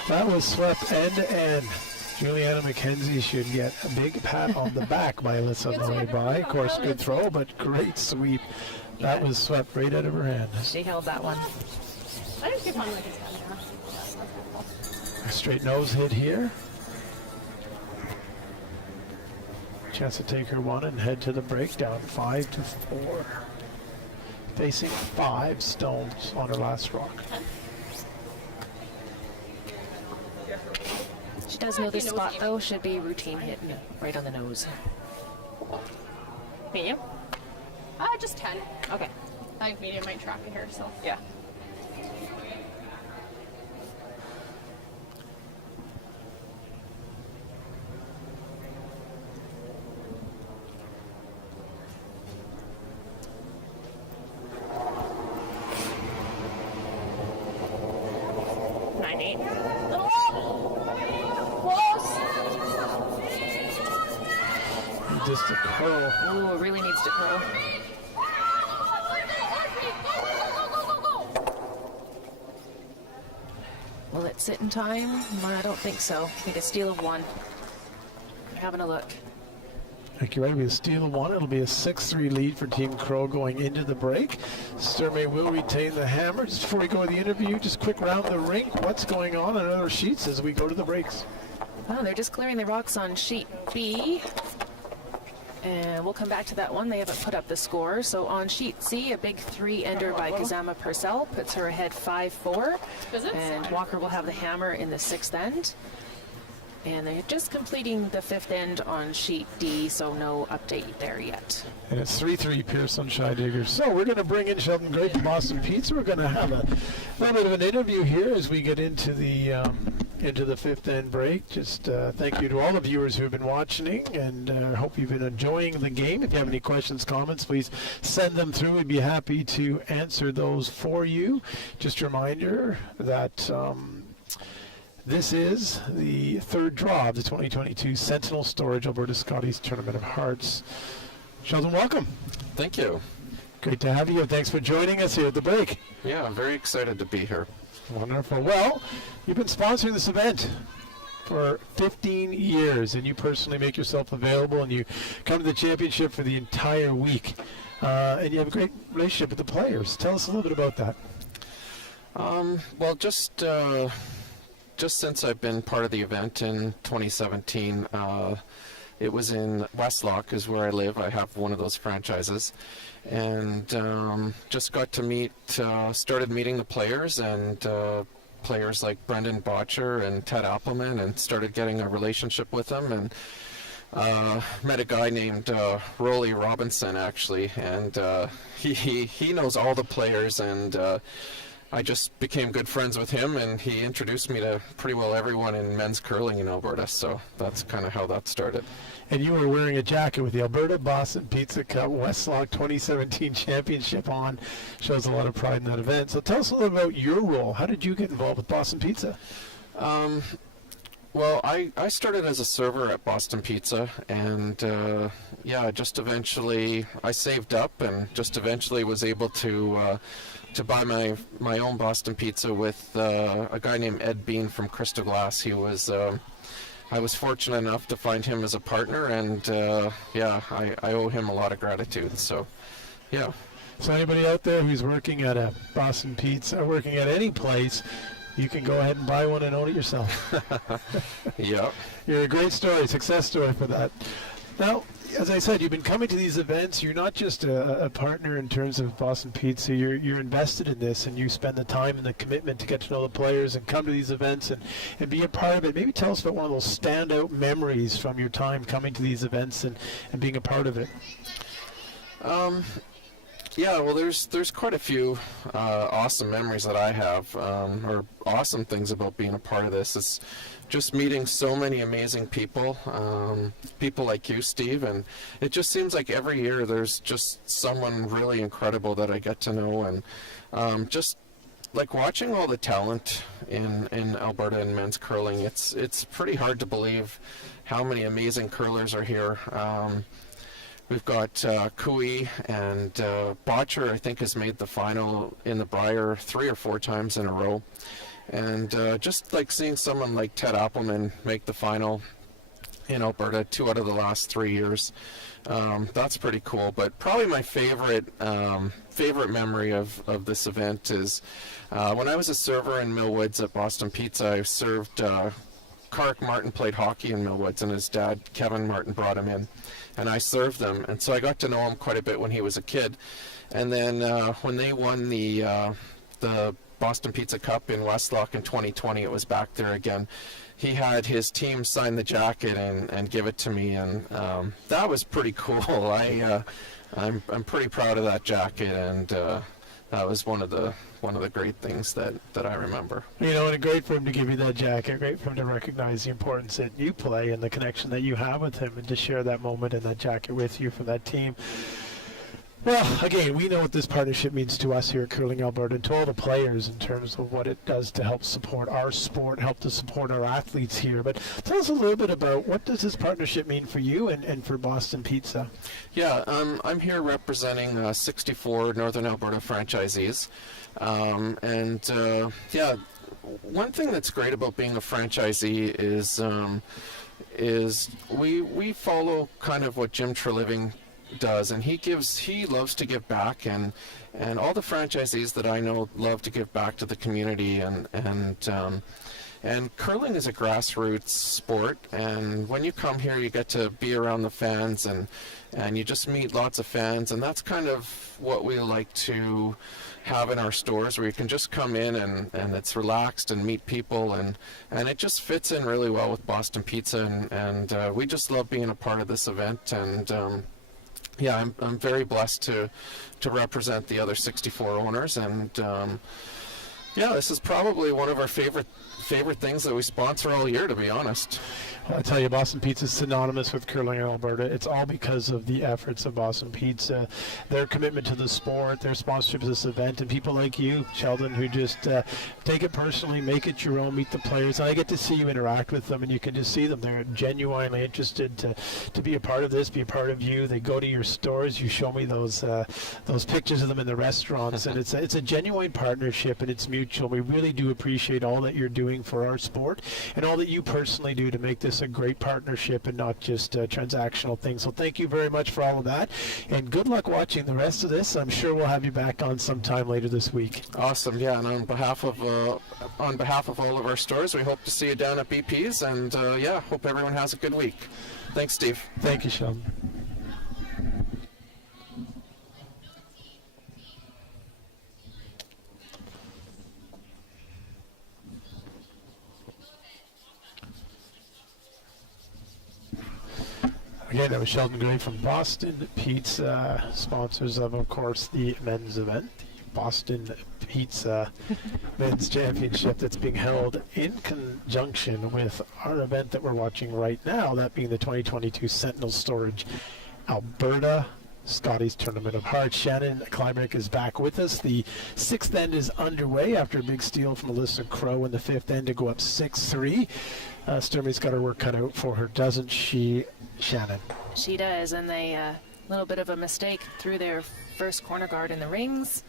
That was swept end to end. Juliana McKenzie should get a big pat on the back by Alyssa on the way by. Of course, good throw, but great sweep. That was swept right out of her hand. She held that one. I just keep on like it's down now. A straight nose hit here. Chance to take her one and head to the breakdown, 5-4. Facing 5 stones on her last rock. She does know this spot, though. Should be routine hit right on the nose. Medium? Just 10. Okay. I think medium might trap me here, so. Yeah. this to curl. Ooh, really needs to curl. Will it sit in time? I don't think so. I think a steal of 1. Having a look. I think you're right. It'll be a steal of 1. It'll be a 6-3 lead for Team Crow going into the break. Sturmey will retain the hammer. Just before we go to the interview, just quick round the rink. What's going on other sheets as we go to the breaks? Oh, they're just clearing the rocks on sheet B. And we'll come back to that one. They haven't put up the score. So on sheet C, a big 3-ender by Kazama Purcell puts her ahead 5-4. And Walker will have the hammer in the 6th end. And they're just completing the 5th end on sheet D, so no update there yet. And it's 3-3 Pierce on Shy Diggers. So we're going to bring in Sheldon Gray from Boston Pizza. We're going to have a little bit of an interview here as we get into the 5th end break. Just thank you to all the viewers who have been watching, and I hope you've been enjoying the game. If you have any questions, comments, please send them through. We'd be happy to answer those for you. Just a reminder that this is the 3rd draw of the 2022 Sentinel Storage Alberta Scotties Tournament of Hearts. Sheldon, welcome. Thank you. Great to have you. Thanks for joining us here at the break. Yeah, I'm very excited to be here. Wonderful. Well, you've been sponsoring this event for 15 years, and you personally make yourself available, and you come to the championship for the entire week. And you have a great relationship with the players. Tell us a little bit about that. Well, just since I've been part of the event in 2017, it was in Westlock is where I live. I have one of those franchises, and just got to started meeting the players, and players like Brendan Botcher and Ted Appleman, and started getting a relationship with them, and met a guy named Rolly Robinson, actually, and he knows all the players, and I just became good friends with him, and he introduced me to pretty well everyone in men's curling in Alberta, so that's kind of how that started. And you were wearing a jacket with the Alberta Boston Pizza Cup Westlock 2017 Championship on. Shows a lot of pride in that event. So tell us a little about your role. How did you get involved with Boston Pizza? Well, I started as a server at Boston Pizza, and just eventually I saved up, and just eventually was able to buy my own Boston Pizza with a guy named Ed Bean from Crystal Glass. He was I was fortunate enough to find him as a partner, and I owe him a lot of gratitude. So, yeah. So anybody out there who's working at a Boston Pizza, or working at any place, you can go ahead and buy one and own it yourself. Yeah. You're a great story, success story for that. Now, as I said, you've been coming to these events. You're not just a partner in terms of Boston Pizza. You're invested in this, and you spend the time and the commitment to get to know the players and come to these events and be a part of it. Maybe tell us about one of those standout memories from your time coming to these events and being a part of it. Yeah, well, there's quite a few awesome memories that I have, or awesome things about being a part of this. It's just meeting so many amazing people, people like you, Steve, and it just seems like every year there's just someone really incredible that I get to know, and just like watching all the talent in Alberta in men's curling, it's pretty hard to believe how many amazing curlers are here. We've got Cooey and Botcher, I think, has made the final in the Brier 3 or 4 times in a row. And just like seeing someone like Ted Appleman make the final in Alberta 2 out of the last 3 years, that's pretty cool. But probably my favorite memory of this event is when I was a server in Millwoods at Boston Pizza. I served Kark Martin played hockey in Millwoods, and his dad, Kevin Martin, brought him in. And I served them, and so I got to know him quite a bit when he was a kid. And then when they won the Boston Pizza Cup in Westlock in 2020, it was back there again. He had his team sign the jacket and give it to me, and that was pretty cool. I'm pretty proud of that jacket, and that was one of the great things that I remember. You know, and great for him to give you that jacket, great for him to recognize the importance that you play and the connection that you have with him, and to share that moment and that jacket with you from that team. Well, again, we know what this partnership means to us here at Curling Alberta and to all the players in terms of what it does to help support our sport, help to support our athletes here. But tell us a little bit about what does this partnership mean for you and for Boston Pizza? Yeah, I'm here representing 64 Northern Alberta franchisees. Yeah, one thing that's great about being a franchisee is we follow kind of what Jim Treliving does, and he loves to give back, and all the franchisees that I know love to give back to the community, and curling is a grassroots sport, and when you come here you get to be around the fans, and you just meet lots of fans, and that's kind of what we like to have in our stores, where you can just come in and it's relaxed and meet people, and it just fits in really well with Boston Pizza, and we just love being a part of this event, and yeah, I'm very blessed to represent the other 64 owners, and yeah, this is probably one of our favorite things that we sponsor all year, to be honest. Well, I tell you, Boston Pizza is synonymous with curling in Alberta. It's all because of the efforts of Boston Pizza, their commitment to the sport, their sponsorship of this event, and people like you, Sheldon, who just take it personally, make it your own, meet the players. And I get to see you interact with them, and you can just see them. They're genuinely interested to be a part of this, be a part of you. They go to your stores. You show me those pictures of them in the restaurants, and it's a genuine partnership, and it's mutual. We really do appreciate all that you're doing for our sport and all that you personally do to make this a great partnership and not just a transactional thing. So thank you very much for all of that, and good luck watching the rest of this. I'm sure we'll have you back on sometime later this week. Awesome, yeah, and on behalf of all of our stores, we hope to see you down at BP's, and yeah, hope everyone has a good week. Thanks, Steve. Thank you, Sheldon. Again, that was Sheldon Gray from Boston Pizza, sponsors of course, the men's event, the Boston Pizza Men's Championship that's being held in conjunction with our event that we're watching right now, that being the 2022 Sentinel Storage Alberta Scotties Tournament of Hearts. Shannon Kleibrick is back with us. The sixth end is underway after a big steal from Alyssa Crow in the fifth end to go up 6-3. Sturmey's got her work cut out for her, doesn't she, Shannon? She does, and they little bit of a mistake through their first corner guard in the rings.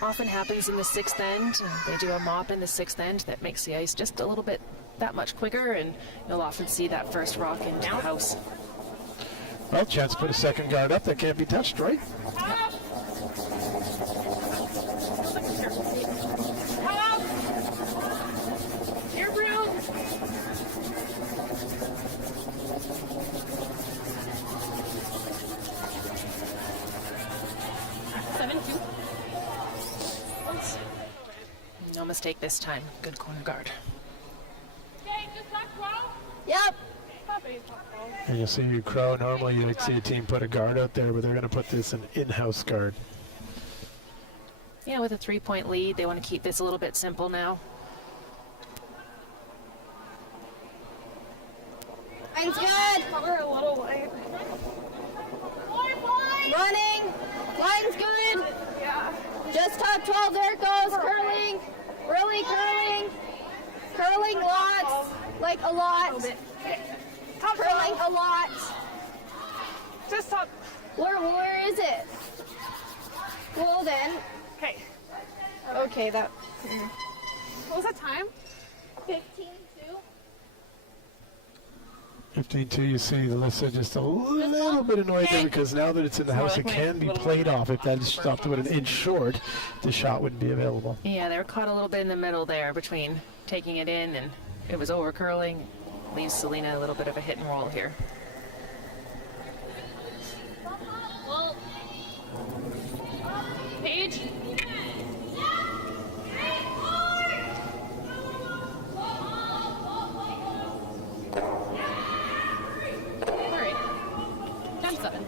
Often happens in the sixth end. They do a mop in the sixth end that makes the ice just a little bit that much quicker, and you'll often see that first rock into the house. Well, chance to put a second guard up that can't be touched, right? Your broom. No mistake this time. Good corner guard. Okay, just let Crow. Yep. And you'll see Crow. Normally you'd see a team put a guard out there, but they're going to put this in-house guard. Yeah, with a 3-point lead, they want to keep this a little bit simple now. Line's good. Cover a little light. Running. Line's good. Yeah. Just top 12. There it goes. Curling. Really curling. Curling lots. Like a lot. Curling a lot. Just top. Where is it? Well then. Okay. Okay, that. What was that time? 15-2. 15-2, you see Alyssa just a little bit annoyed there because now that it's in the house, it can be played off. If that is stopped about an inch short, the shot wouldn't be available. Yeah, they were caught a little bit in the middle there between taking it in and it was over curling. Leaves Selena a little bit of a hit and roll here. Well, Paige. All right. 10-7.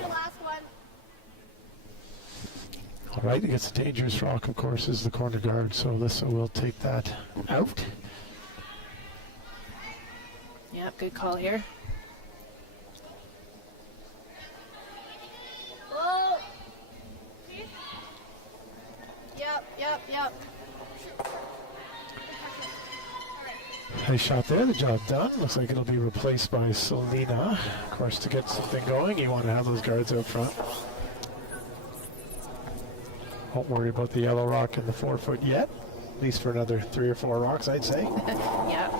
The last one. right against the dangerous rock, of course, is the corner guard, so Alyssa will take that out. Yep, good call here. Whoa. Yep. Nice shot there, the job done. Looks like it'll be replaced by Selena. Of course, to get something going, you want to have those guards out front. Won't worry about the yellow rock and the 4 foot yet. At least for another 3 or 4 rocks, I'd say. Yep.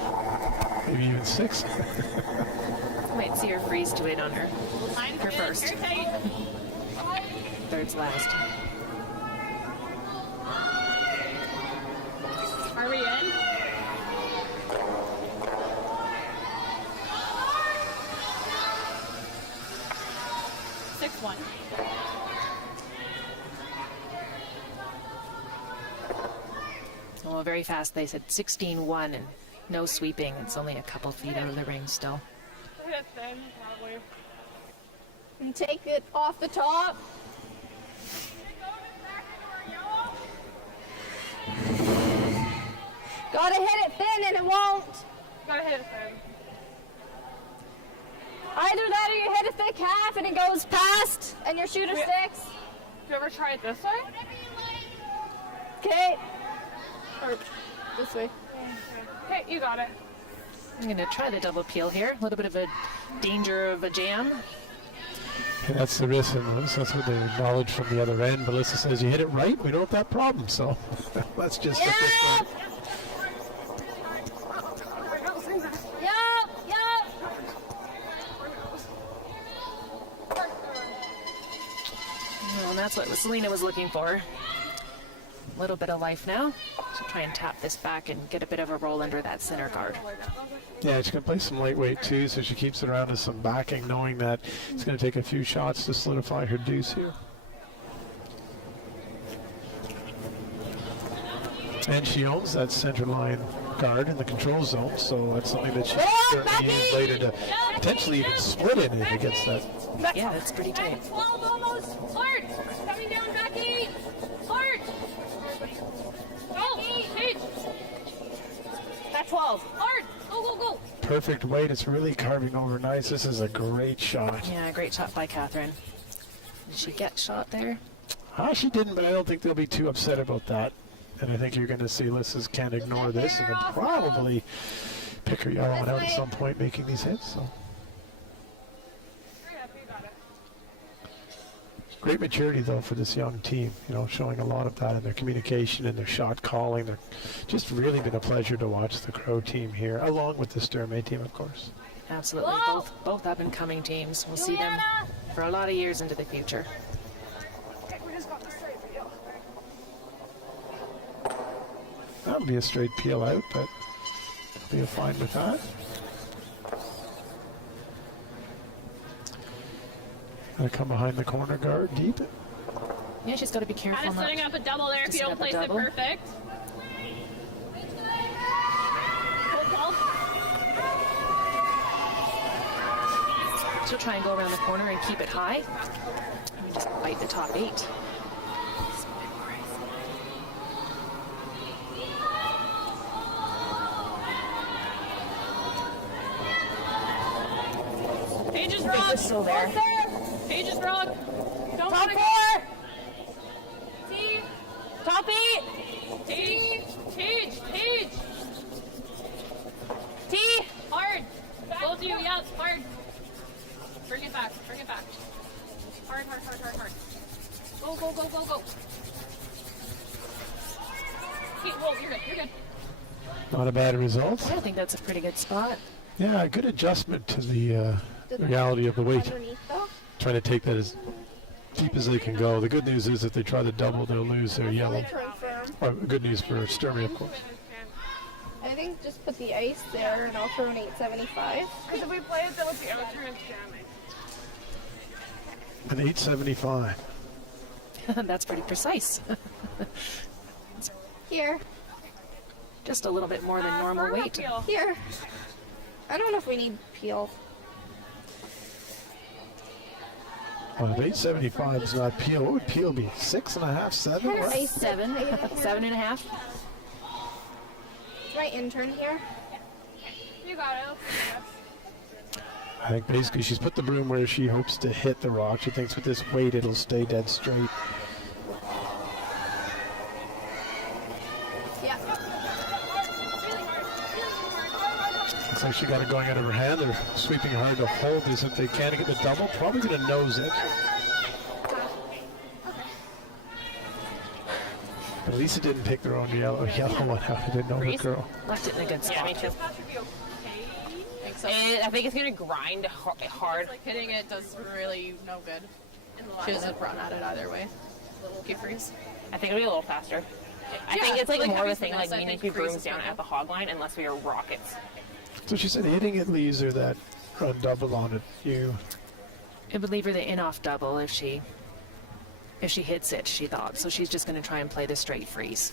Maybe even 6. Might see her freeze to it on her first. Third's last. Are we in? One. Oh, very fast. They said 16-1 and no sweeping. It's only a couple feet out of the ring still. Hit it thin, probably. And take it off the top. Gotta hit it thin and it won't. Gotta hit it thin. Either that or you hit a thick half and it goes past and your shooter sticks. Do you ever try it this way? Okay. Or this way. Okay, you got it. I'm going to try the double peel here. A little bit of a danger of a jam. And that's the risk, and that's what they acknowledge from the other end. Melissa says, you hit it right, we don't have that problem, so let's just get this one. And that's what Selena was looking for. A little bit of life now. So try and tap this back and get a bit of a roll under that center guard. Yeah, she's going to play some lightweight too, so she keeps it around as some backing, knowing that it's going to take a few shots to solidify her deuce here. And she owns that center line guard in the control zone, so that's something that she certainly use later to potentially even split in it against that. Yeah, that's pretty tight. 12 almost. Art, coming down back 8. Art. Go, Paige. That's 12. Art, go. Perfect weight. It's really carving over nice. This is a great shot. Yeah, great shot by Catherine. Did she get shot there? She didn't, but I don't think they'll be too upset about that. And I think you're going to see Lissa's can't ignore this and will probably pick her yellow one out at some point making these hits. So. Great maturity, though, for this young team, showing a lot of that in their communication and their shot calling. They're just really been a pleasure to watch the Crow team here, along with the Sturmey team, of course. Absolutely. Both up-and-coming teams. We'll see them for a lot of years into the future. That'll be a straight peel out, but they'll be fine with that. Gonna come behind the corner guard deep. Yeah, she's got to be careful. Kind of setting up a double there if you don't place it perfect. She'll try and go around the corner and keep it high. And just bite the top 8. Paige's rock. Still there. Paige's rock. Don't Top 4. T. Top 8. Paige. T. Hard. Both of you, yep, hard. Bring it back. Hard. Go. Okay, whoa, you're good. Not a bad result. I think that's a pretty good spot. Yeah, a good adjustment to the reality of the weight. Trying to take that as deep as they can go. The good news is if they try to double, they'll lose their yellow. Or good news for Sturmey, of course. I think just put the ice there and I'll throw an 875. Because if we play it, then with the outer, it's jamming. An 875. That's pretty precise. Here. Just a little bit more than normal weight. Here. I don't know if we need peel. Well, if 875 is not Peel, what would Peel be? 6.5, 7? What? 7, 7.5. Is my intern here? You got it. I think basically she's put the broom where she hopes to hit the rock. She thinks with this weight it'll stay dead straight. Yeah. Looks like she got it going out of her hand. They're sweeping hard to hold this if they can to get the double. Probably going to nose it. But Lisa didn't pick their own yellow one out. I didn't know the girl. Left it in a good spot. Yeah, me too. I think it's going to grind hard. Like hitting it does really no good. She doesn't run at it either way. Keep freeze. I think it'll be a little faster. I think it's like more of a thing like we need to be brooms down at the hog line unless we are rockets. So she said hitting it leaves her that run double on it. It would leave her the in-off double if she hits it, she thought. So she's just going to try and play the straight freeze.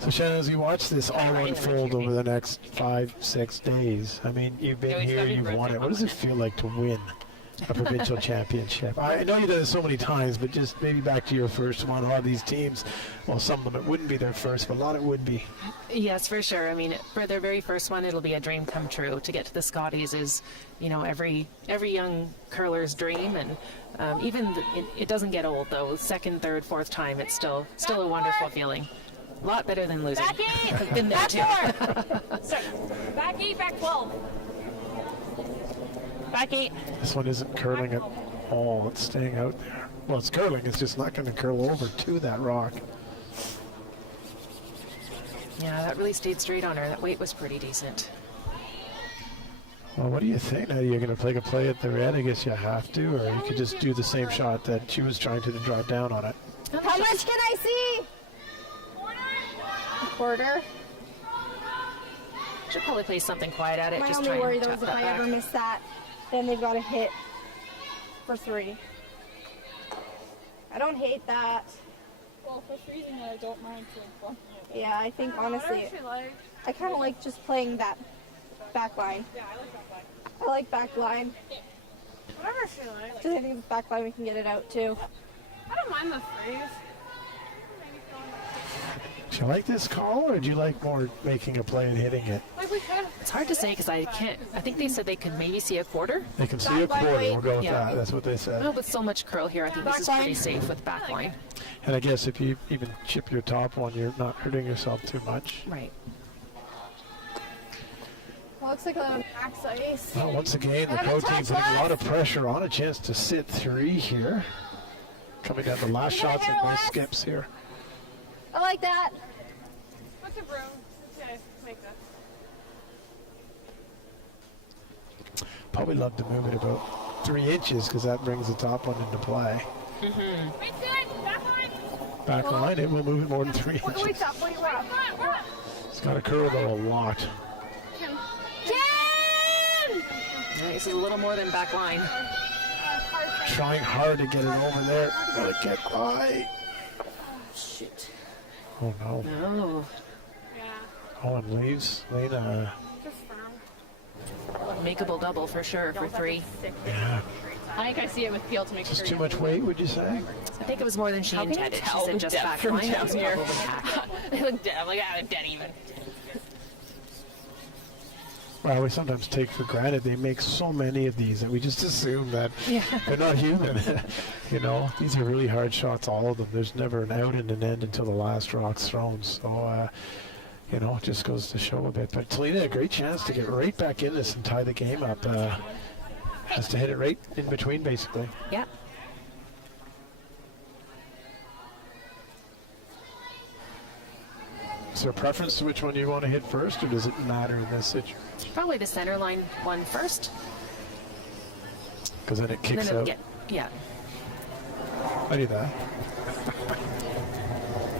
So Shannon, as you watch this all unfold over the next 5-6 days, I mean, you've been here, you've won it. What does it feel like to win a provincial championship? I know you've done it so many times, but just maybe back to your first one. A lot of these teams, well, some of them it wouldn't be their first, but a lot it would be. Yes, for sure. I mean, for their very first one, it'll be a dream come true. To get to the Scotties is, you know, every young curler's dream, and it doesn't get old though. Second, third, fourth time, it's still a wonderful feeling. A lot better than losing. Back 8! I've been there Back too. 4! Sorry. Back 8, back 12. Back 8. This one isn't curling at all. It's staying out there. Well, it's curling. It's just not going to curl over to that rock. Yeah, that really stayed straight on her. That weight was pretty decent. Well, what do you think? Now you're going to take a play at the red? I guess you have to, or you could just do the same shot that she was trying to draw down on it. How much can I see? A quarter. Should probably play something quiet at it. My just only try worry and though tap is if that I back. ever miss that, then they've got to hit for 3. I don't hate that. Well, for freezing, I don't mind feeling funky. Yeah, I think honestly, I kind of like just playing that back line. Yeah, I like that line. I like back line. Whatever she likes. Because I think with back line we can get it out too. I don't mind the freeze. Do you like this call, or do you like more making a play and hitting it? Like we could. It's hard to say because I think they said they could maybe see a quarter. They can see a quarter. We'll go with Yeah. that. That's what they said. Well, with so much curl here, I think this is pretty safe with back line. And I guess if you even chip your top one, you're not hurting yourself too much. Right. Well, looks like a max ice. Well, once again, the pro team putting a lot of pressure on. A chance to sit 3 here. Coming down the last shots and no skips here. I like that. What's a broom? Okay, make that. Probably love to move it about 3 inches because that brings the top one into play. Mm-hmm. Wait, good. Back line. Back line, it will move it more than 3 inches. Wait up, wait up. It's got to curl though a lot. Kim. This is a little more than back line. Trying hard to get it over there. Gotta get by. Shoot. Oh no. No. Oh, and leaves Lena. Makeable double for sure for 3. Yeah. I think I see it with Peel to make Just sure. too much weight, would you say? I think it was more than she How can you intended. She tell said the just depth back from line. That down was here? probably hack. They look dead. I'm like, they're dead even. Well, we sometimes take for granted they make so many of these that we just assume that they're not human. You know, these are really hard shots, all of them. There's never an out and an end until the last rock's thrown. So, you know, it just goes to show a bit. But Talina, a great chance to get right back in this and tie the game up. Has to hit it right in between, basically. Yeah. Is there a preference to which one you want to hit first, or does it matter in this situation? Probably the center line one first. Because then it And kicks then it'll out. get, yeah. I do that.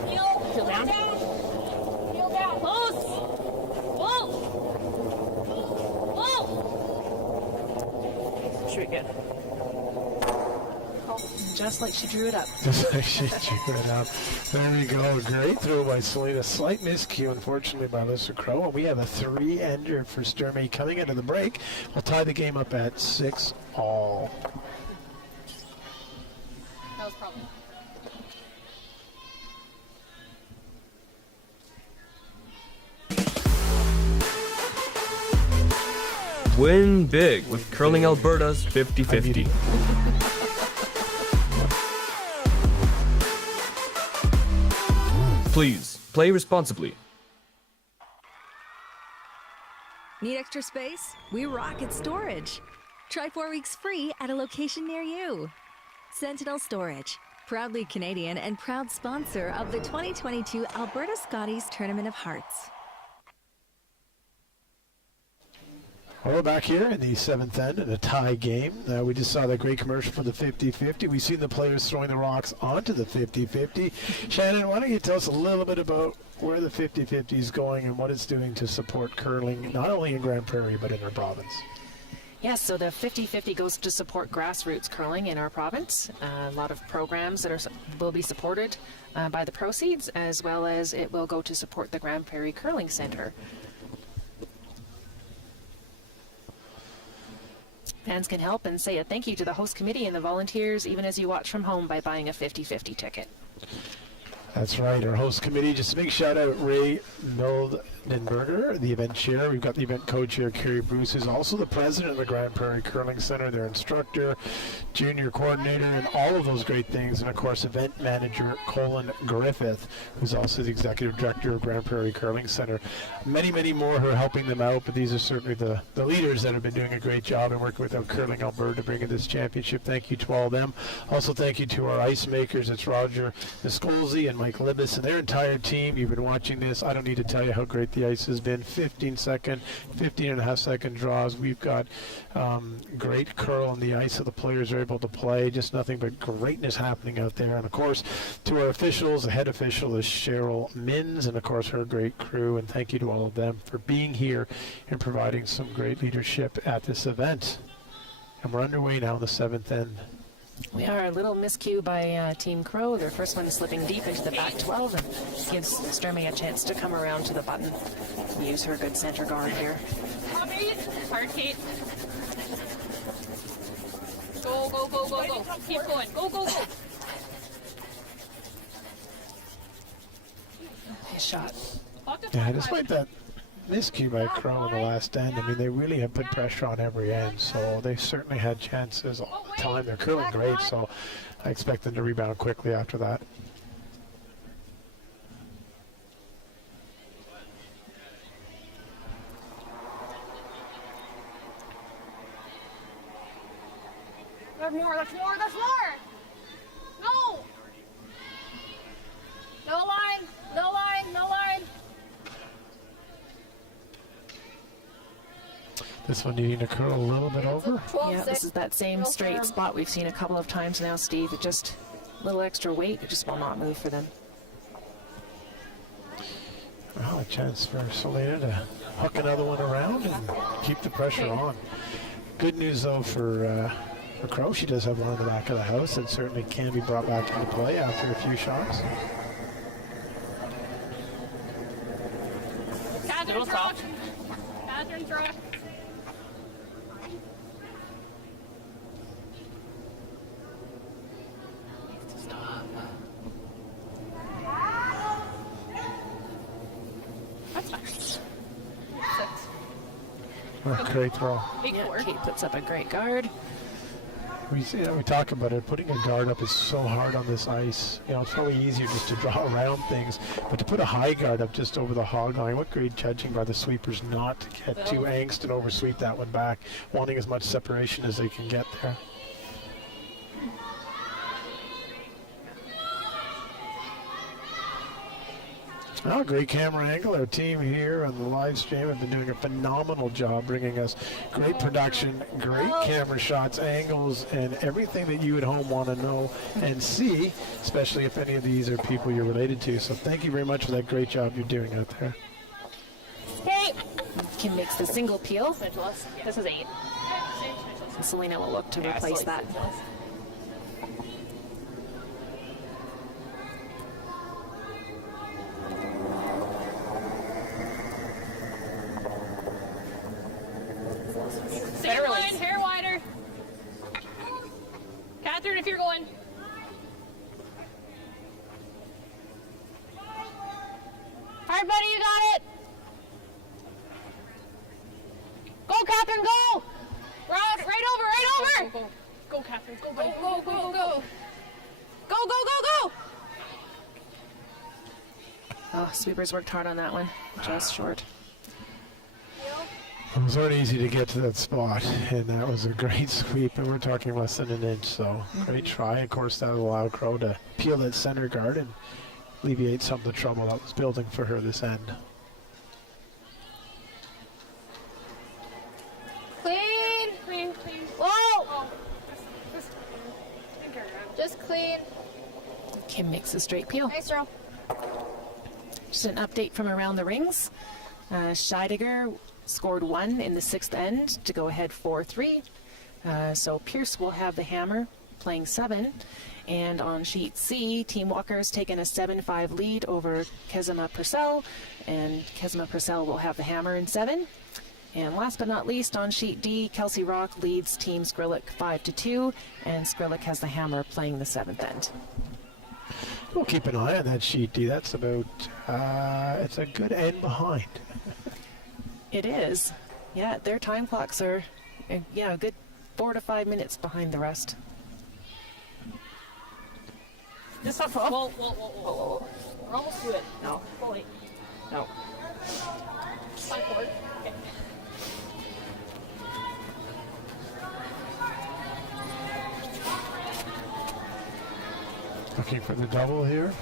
Heel down. Heel down. Close. Whoa. Whoa. Should be good. Just like she drew it up. Just like she drew it up. There we go. Great throw by Selena. Slight miscue, unfortunately, by Alyssa Crow. And we have a 3-ender for Sturmey coming into the break. We'll tie the game up at 6-all. That was probably. Win big with Curling Alberta's 50-50. Please, play responsibly. Need extra space? We rock at storage. Try 4 weeks free at a location near you. Sentinel Storage, proudly Canadian and proud sponsor of the 2022 Alberta Scotties Tournament of Hearts. Well, we're back here in the 7th end in a tie game. We just saw that great commercial for the 50-50. We've seen the players throwing the rocks onto the 50-50. Shannon, why don't you tell us a little bit about where the 50-50 is going and what it's doing to support curling, not only in Grand Prairie, but in our province? Yes, so the 50-50 goes to support grassroots curling in our province. A lot of programs that will be supported by the proceeds, as well as it will go to support the Grand Prairie Curling Centre. Fans can help and say a thank you to the host committee and the volunteers, even as you watch from home, by buying a 50-50 ticket. That's right, our host committee. Just a big shout out Ray Mildenberger, the event chair. We've got the event co-chair Carrie Bruce, who's also the president of the Grand Prairie Curling Center, their instructor, junior coordinator, and all of those great things. And of course, event manager Colin Griffith, who's also the executive director of Grand Prairie Curling Center. Many, many more who are helping them out, but these are certainly the leaders that have been doing a great job and working with Curling Alberta to bring in this championship. Thank you to all of them. Also, thank you to our ice makers. It's Roger Niscolzi and Mike Libis and their entire team. You've been watching this. I don't need to tell you how great the ice has been. 15 and a half second draws. We've got great curl on the ice, so the players are able to play. Just nothing but greatness happening out there. And of course, to our officials, the head official is Cheryl Minns, and of course her great crew. And thank you to all of them for being here and providing some great leadership at this event. And we're underway now in the 7th end. We are a little miscue by Team Crow. Their first one is slipping deep into the back 12 and gives Sturmey a chance to come around to the button. Use her good center guard here. Hard, Kate. Go, go, go, go, go. Keep going. Go, go, go. Nice shot. Yeah, despite that miscue by Crow in the last end, I mean, they really have put pressure on every end, so they certainly had chances all the time. They're curling great, so I expect them to rebound quickly after that. That's more, that's more, that's more! No! No line, no line, no line. This one needing to curl a little bit over. Yeah, this is that same straight spot we've seen a couple of times now, Steve. It just, a little extra weight, it just will not move for them. Well, a chance for Selena to hook another one around and keep the pressure on. Good news, though, for Crow. She does have one in the back of the house that certainly can be brought back into play after a few shots. Catherine, throw. Catherine, throw. That's nice. Great throw. Yeah, Kate puts up a great guard. We talk about it. Putting a guard up is so hard on this ice. You know, it's probably easier just to draw around things, but to put a high guard up just over the hog line, what great judging by the sweepers not to get too angst and oversweep that one back, wanting as much separation as they can get there. Oh, great camera angle. Our team here on the live stream have been doing a phenomenal job bringing us great production, great camera shots, angles, and everything that you at home want to know and see, especially if any of these are people you're related to. So thank you very much for that great job you're doing out there. Kim makes the single peel. This is 8. And Selena will look to replace that. Catherine, if you're going. Hard buddy, you got it. Go, Catherine, go. Right over. Go, Catherine. Go. Go. Oh, sweepers worked hard on that one. Just short. It was not easy to get to that spot, and that was a great sweep, and we're talking less than an inch, so great try. Of course, that will allow Crow to peel that center guard and alleviate some of the trouble that was building for her this end. Clean. Whoa. Just clean. Kim makes a straight peel. Nice throw. Just an update from around the rings. Scheidegger scored 1 in the 6th end to go ahead 4-3. So Pierce will have the hammer playing 7. And on sheet C, Team Walker's taken a 7-5 lead over Kezema Purcell. And Kezema Purcell will have the hammer in 7. And last but not least, on sheet D, Kelsey Rock leads Team Skrillick 5-2. And Skrillick has the hammer playing the 7th end. We'll keep an eye on that sheet D. That's about, it's a good end behind. It is. Yeah, their time clocks are, a good 4 to 5 minutes behind the rest. Just up. Whoa. We're almost to it. No. Fully. No. Slide forward. Okay. Looking for the double here.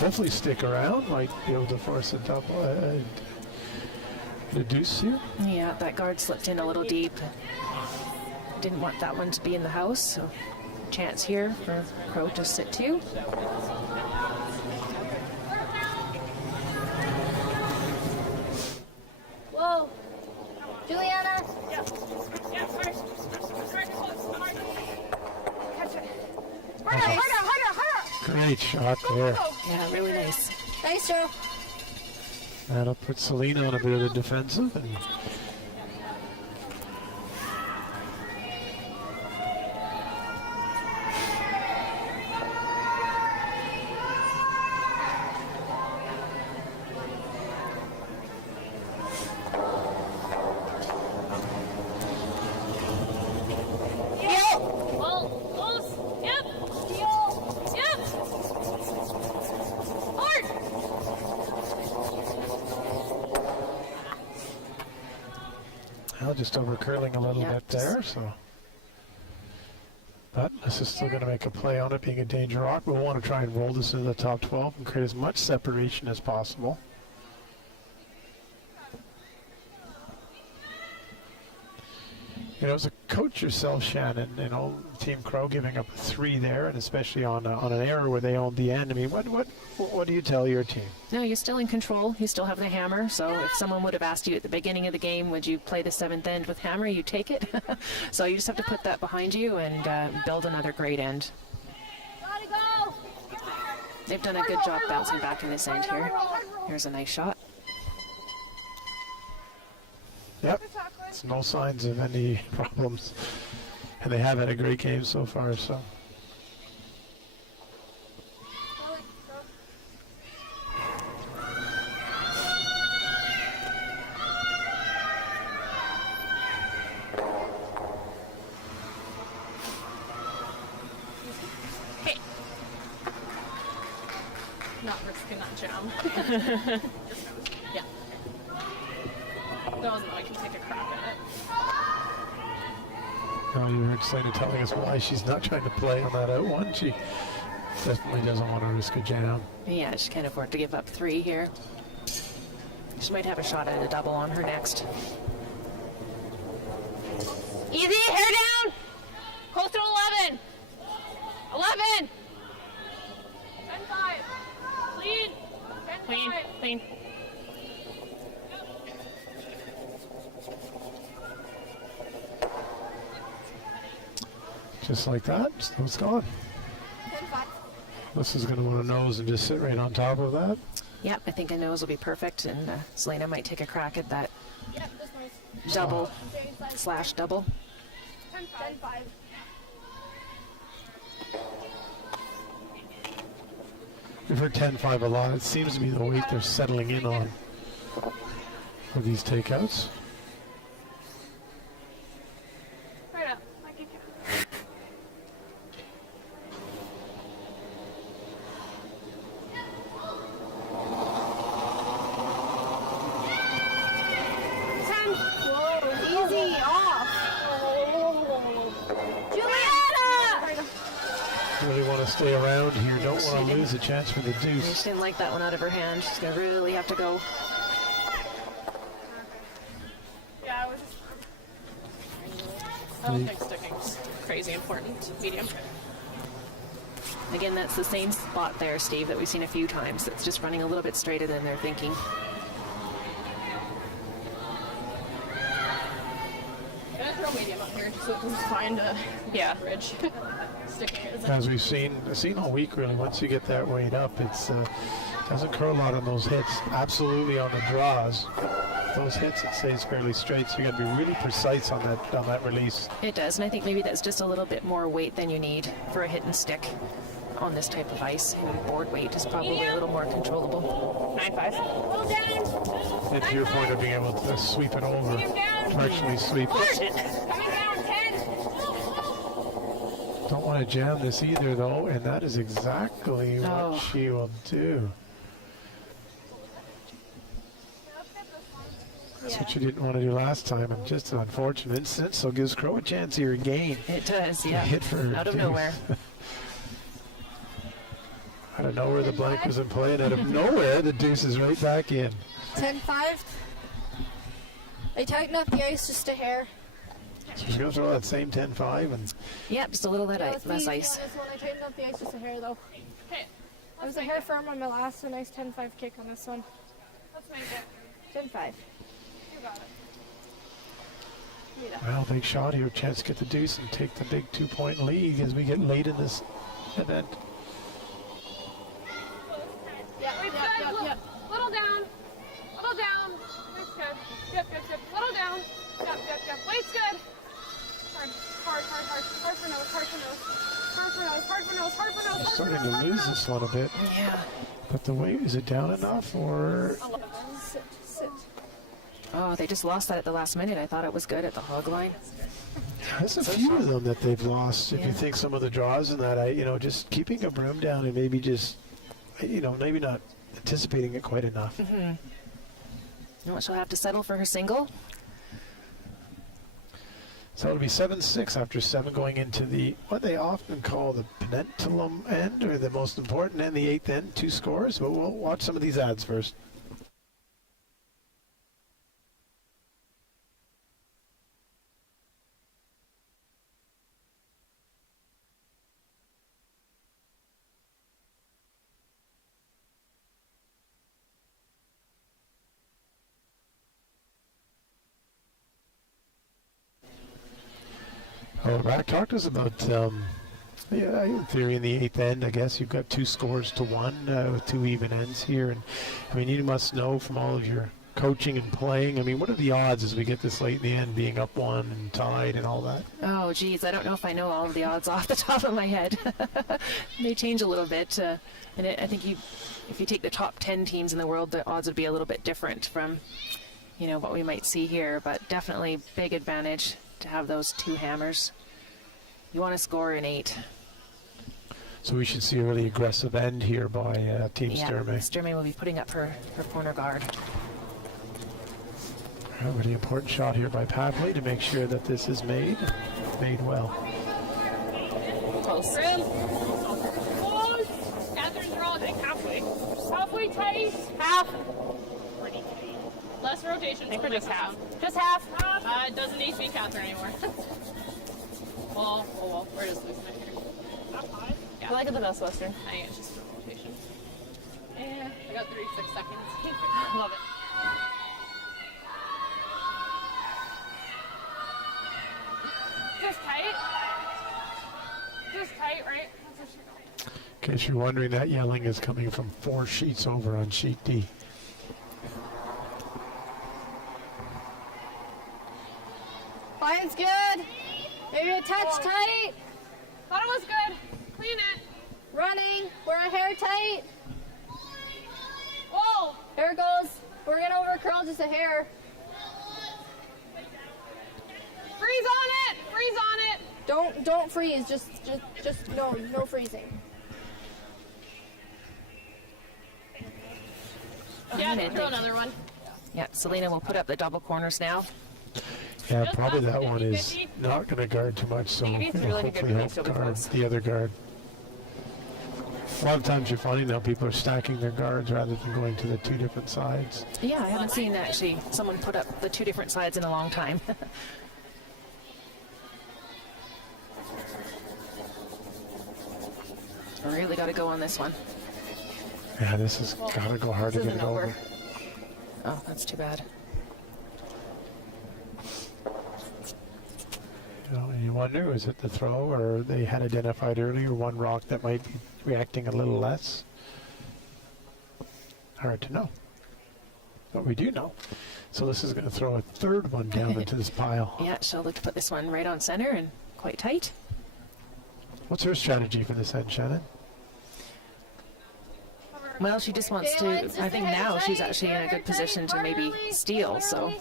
Hopefully stick around, might be able to force a double, the deuce here. Yeah, that guard slipped in a little deep. Didn't want that one to be in the house, so chance here for Crow to sit 2. Whoa. Juliana. Yeah, first. Catch it. Harder. Great shot there. Yeah, really nice. Nice throw. That'll put Selena on a bit of the defensive. And just over curling a little bit there, so. But this is still going to make a play on it, being a danger rock. We'll want to try and roll this into the top 12 and create as much separation as possible. You know, as a coach yourself, Shannon, you know, Team Crow giving up a 3 there, and especially on an error where they own the end. I mean, what do you tell your team? No, you're still in control. You still have the hammer. So if someone would have asked you at the beginning of the game, would you play the 7th end with hammer, you take it. So you just have to put that behind you and build another great end. Gotta go. They've done a good job bouncing back in this end here. Here's a nice shot. Yep, it's no signs of any problems. And they have had a great game so far, so. Hey. Not risking that jam. Yeah. No, I can take a crack at it. Oh, you heard Selena telling us why she's not trying to play on that out one. She definitely doesn't want to risk a jam. Yeah, she can't afford to give up 3 here. She might have a shot at a double on her next. Easy, hair down. Close to 11. 11. 10-5. Clean. 10-5. Clean. Just like that, it's gone. This is going to want a nose and just sit right on top of that. Yep, I think a nose will be perfect, and Selena might take a crack at that double /double. 10-5. We've heard 10-5 a lot. It seems to be the weight they're settling in on for these takeouts. Right up, like you can. Whoa, easy off. Juliana! Really want to stay around here. Don't want to lose a chance for the She deuce. didn't like that one out of her hand. She's going to really have to go. Yeah, I was just. I don't think sticking's crazy important. Medium. Again, that's the same spot there, Steve, that we've seen a few times. It's just running a little bit straighter than they're thinking. I'm gonna throw medium up here just so it doesn't find a bridge. Sticking is As we've seen all week, really, once you get that weight up, it's doesn't curl a lot on those hits. Absolutely on the draws. Those hits, it stays fairly straight, so you got to be really precise on that release. It does, and I think maybe that's just a little bit more weight than you need for a hit and stick on this type of ice. Maybe board weight is probably a little more controllable. 9-5. And to your point of being able to sweep it over, directionally sweep it. Coming down, 10. Don't want to jam this either, though, and that is exactly Oh. what she will do. That's what you didn't want to do last time, and just an unfortunate incident, so gives Crow a chance here again. It does, yeah. Hit for her Out of deuce. nowhere. Out of nowhere, the blank was in play, and out of nowhere, the deuce is right back in. 10-5. I tighten up the ice just a hair. So she's going to throw that same 10-5, and Yeah, just a little less Let's ice. see, This one, I tightened up the ice just a hair though. Okay, I was a hair firm on my last, so nice 10-5 kick on this one. let's make it. 10-5. You got it. well, big shot here, chance to get the deuce and take the big 2-point lead as we get late in this event. Weight's good. Little down. Little down. Weight's good. Good. Little down. Yep. Weight's good. Hard for nose. Starting to lose this one a bit. Yeah. But the weight, is it down enough, or? Sit. Oh, they just lost that at the last minute. I thought it was good at the hog line. There's a few of them that they've lost. If you think some of the draws and that, just keeping a broom down and maybe just, maybe not anticipating it quite enough. You know what, she'll have to settle for her single. So it'll be 7-6 after 7 going into what they often call the penultimate end, or the most important end, the 8th end, 2 scores. But we'll watch some of these ads first. Oh, Rack talked to us about, in theory, in the 8th end, I guess you've got 2 scores to 1 with 2 even ends here. And I mean, you must know from all of your coaching and playing. I mean, what are the odds as we get this late in the end, being up 1 and tied and all that? Oh, geez, I don't know if I know all of the odds off the top of my head. They change a little bit. And I think if you take the top 10 teams in the world, the odds would be a little bit different from, what we might see here. But definitely big advantage to have those 2 hammers. You want to score an 8. So we should see a really aggressive end here by Team Sturmey. Sturmey will be putting up her corner guard. A really important shot here by Pavley to make sure that this is made well. Close. Close. Catherine's rolling halfway. Halfway tight. Half. Less rotation. I think we're just half. Just half. It doesn't need to be Catherine anymore. well, we're just losing it here. Yeah. I like it the best Western. I think it's just a rotation. Yeah, I got 36 seconds. Love it. Just tight. Just tight, right? That's what she got. In case you're wondering, that yelling is coming from 4 sheets over on sheet D. Line's good. Maybe a touch tight. Thought it was good. Clean it. Running. We're a hair tight. Whoa. There it goes. We're gonna over curl just a hair. Freeze on it. Freeze on it. Don't freeze. Just no freezing. Yeah, throw another one. Yeah, Selena will put up the double corners now. Yeah, probably that one is not going to guard too much, so Maybe it's it'll really good hopefully help to be guard close. the other guard. A lot of times you're finding now people are stacking their guards rather than going to the two different sides. Yeah, I haven't seen actually someone put up the two different sides in a long time. Really got to go on this one. Yeah, this has got to go hard to This get it isn't over. over. Oh, that's too bad. You know, and you wonder, is it the throw, or they had identified earlier one rock that might be reacting a little less? Hard to know. But we do know. So this is going to throw a third one down into this pile. Yeah, she'll look to put this one right on center and quite tight. What's her strategy for this end, Shannon? Well, she just wants to, I think now she's actually in a good position to maybe steal, so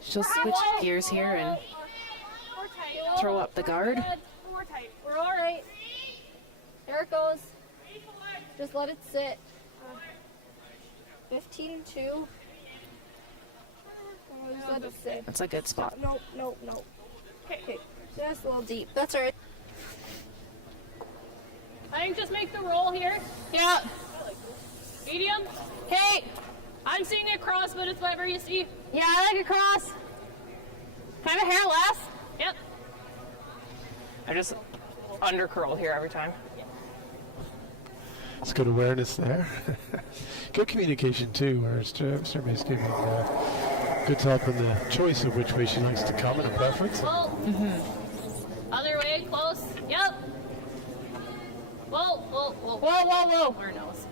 she'll switch gears here and throw up the guard. More tight. We're all right. There it goes. Just let it sit. 15-2. Just let it sit. That's a good spot. Nope. Okay. Just a little deep. That's all right. I think just make the roll here. Yeah. Medium. Okay. I'm seeing it cross, but it's whatever you see. Yeah, I like a cross. Kind of hair less. Yep. I just under curl here every time. It's good awareness there. Good communication too, where Survey's giving good help in the choice of which way she likes to come and a preference. Whoa. Other way, close. Yep. Whoa. Her nose.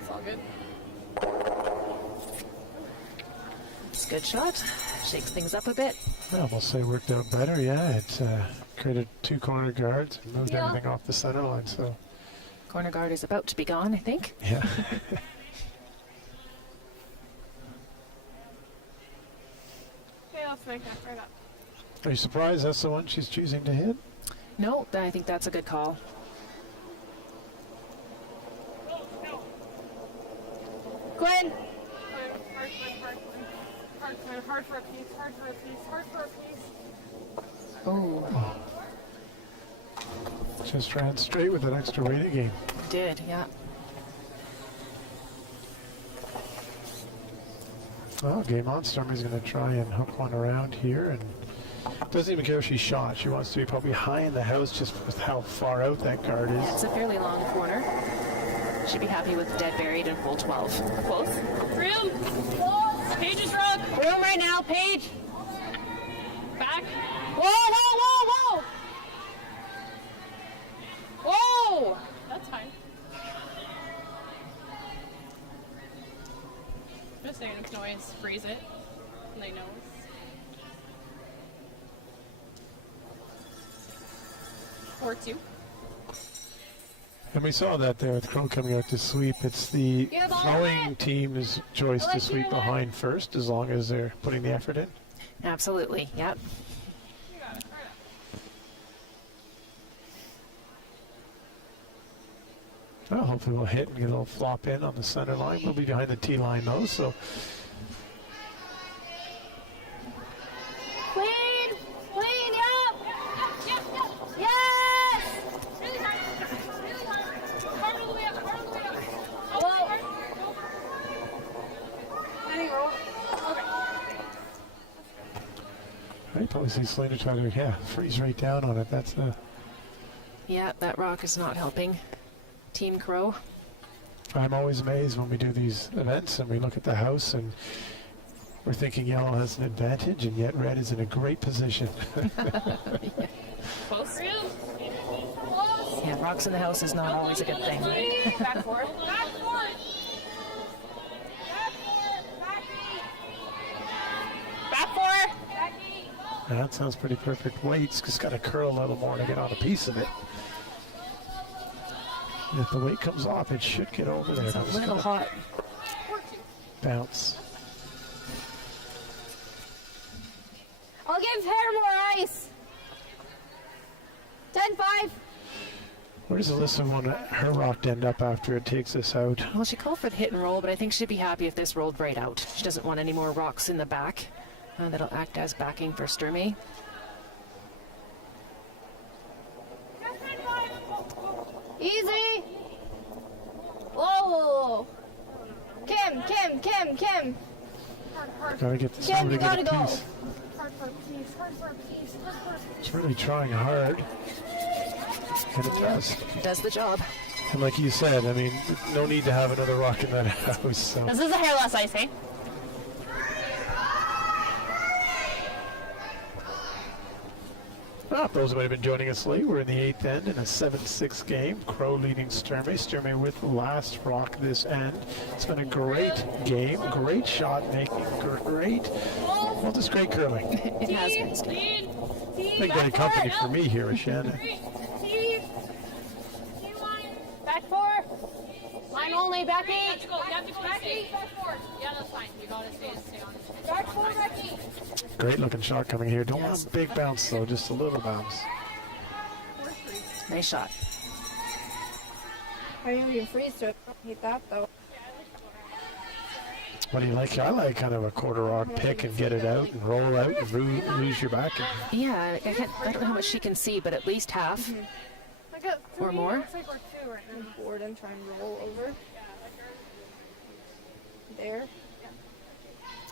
It's all good. It's a good shot. Shakes things up a bit. I almost say it worked out better. Yeah, it created two corner guards and moved everything off the center line. So Corner guard is about to be gone, I think. yeah. Okay, let's make that right up. Are you surprised that's the one she's choosing to hit? No, I think that's a good call. Quinn. Hard for a piece. Oh, Just ran straight with an extra weight again. did, yeah. Well, game on. Stormy's going to try and hook one around here, and doesn't even care if she's shot. She wants to be probably high in the house just with how far out that guard is. It's a fairly long corner. She'd be happy with dead buried in full 12. Close. Room. Paige is rug. Room right now, Paige. Back. Whoa. Whoa. That's fine. Just saying it's noise. Freeze it. And they know. Or two. And we saw that there with Crow coming out to sweep. It's the Get the ball throwing in. team's choice to sweep behind first, as long as they're putting the effort in. Absolutely, yep. You got it. Right up. Well, hopefully we'll hit and get a little flop in on the center line. We'll be behind the tee line though, so Queen. Yep. Yes. Really hard. Hard all the way up. Whoa. Any roll. Okay. I probably see Selena try to freeze right down on it. That's the. Yeah, that rock is not helping. Team Crow. I'm always amazed when we do these events and we look at the house and we're thinking yellow has an advantage, and yet red is in a great position. Close. Yeah, rocks in the house is not always a good thing, right? Back forward. Back four. That sounds pretty perfect. Wait's just got to curl a little more to get on a piece of it. If the weight comes off, it should get over there. It's a Just little gotta hot. bounce. I'll give Hare more ice. 10-5. Where does Alyssa want her rock to end up after it takes this out? Well, she called for the hit and roll, but I think she'd be happy if this rolled right out. She doesn't want any more rocks in the back. That'll act as backing for Sturmey. Easy. Whoa. Kim. Gotta get this Kim, over you to get gotta a go. piece. She's really trying hard. And it does. It does the job. And like you said, I mean, no need to have another rock in that house. So. This is a hair less ice, hey? Well, those who might have been joining us late, we're in the 8th end in a 7-6 game. Crow leading Sturmey. Sturmey with the last rock this end. It's been a great game, great shot making, great, well, just great curling. It has been. Big day company for me here at Shannon. Back 4. Line only, back 8. You have to go back 8, back 4. Yeah, that's fine. You gotta stay on. Back 4, back 8. Great looking shot coming here. Don't want a big bounce though, just a little bounce. Nice shot. I didn't even freeze to it. I don't hate that though. What do you like? I like kind of a quarter rock pick and get it out and roll out and lose your back. Yeah, I don't know how much she can see, but at least half. I got 3, Or more? Looks like we're 2 right now. Board and try and roll over. There.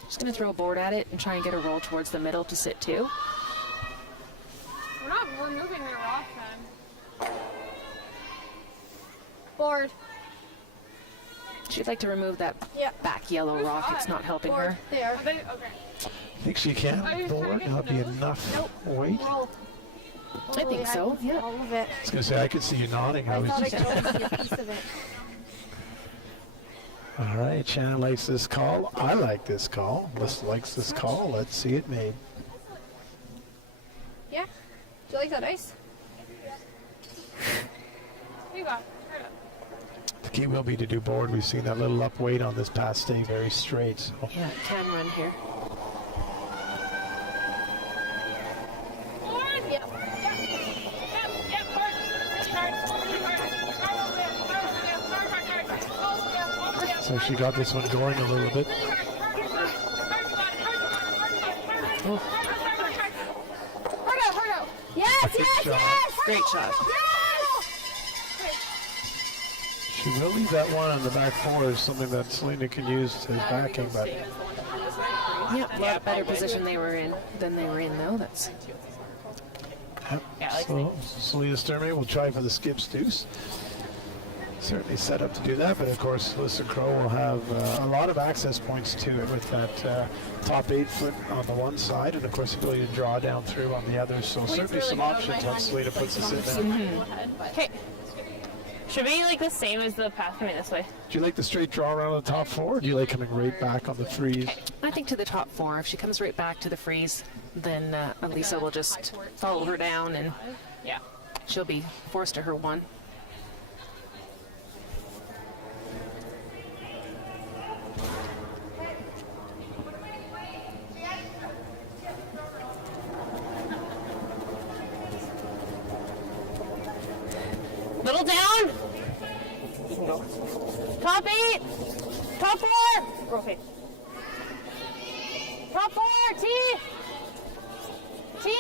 Just gonna throw a board at it and try and get a roll towards the middle to sit too. We're not removing their rock then. Board. She'd like to remove that back yellow rock. It's not helping her. There. Okay. I think she can. Board, that'll be enough weight. Roll. I think so, yeah. All of it. I was going to say, I could see you nodding. I was thought I just... could only see a piece of it. All right, Shannon likes this call. I like this call. Alyssa likes this call. Let's see it made. Yeah. Do you like that ice? You got it. The key will be to do board. We've seen that little up weight on this past day, very straight. So. Yeah, it can run here. So she got this one going a little bit. Oh. Yes, yes! Great shot. She will leave that one on the back 4 as something that Selena can use as backing, but Yeah, a lot better position they were in than they were in though. That's so Selena Sturmey will try for the skips deuce. Certainly set up to do that, but of course Alyssa Crow will have a lot of access points to it with that top 8 foot on the one side, and of course the ability to draw down through on the other. So certainly some options once Selena puts this in there. Okay. Should be like the same as the path coming this way. Do you like the straight draw around the top 4, or do you like coming right back on the freeze? I think to the top 4. If she comes right back to the freeze, then Elisa will just follow her down and she'll be forced to her 1. Little down. Top 8. Top 4. Okay. Top 4. T. T.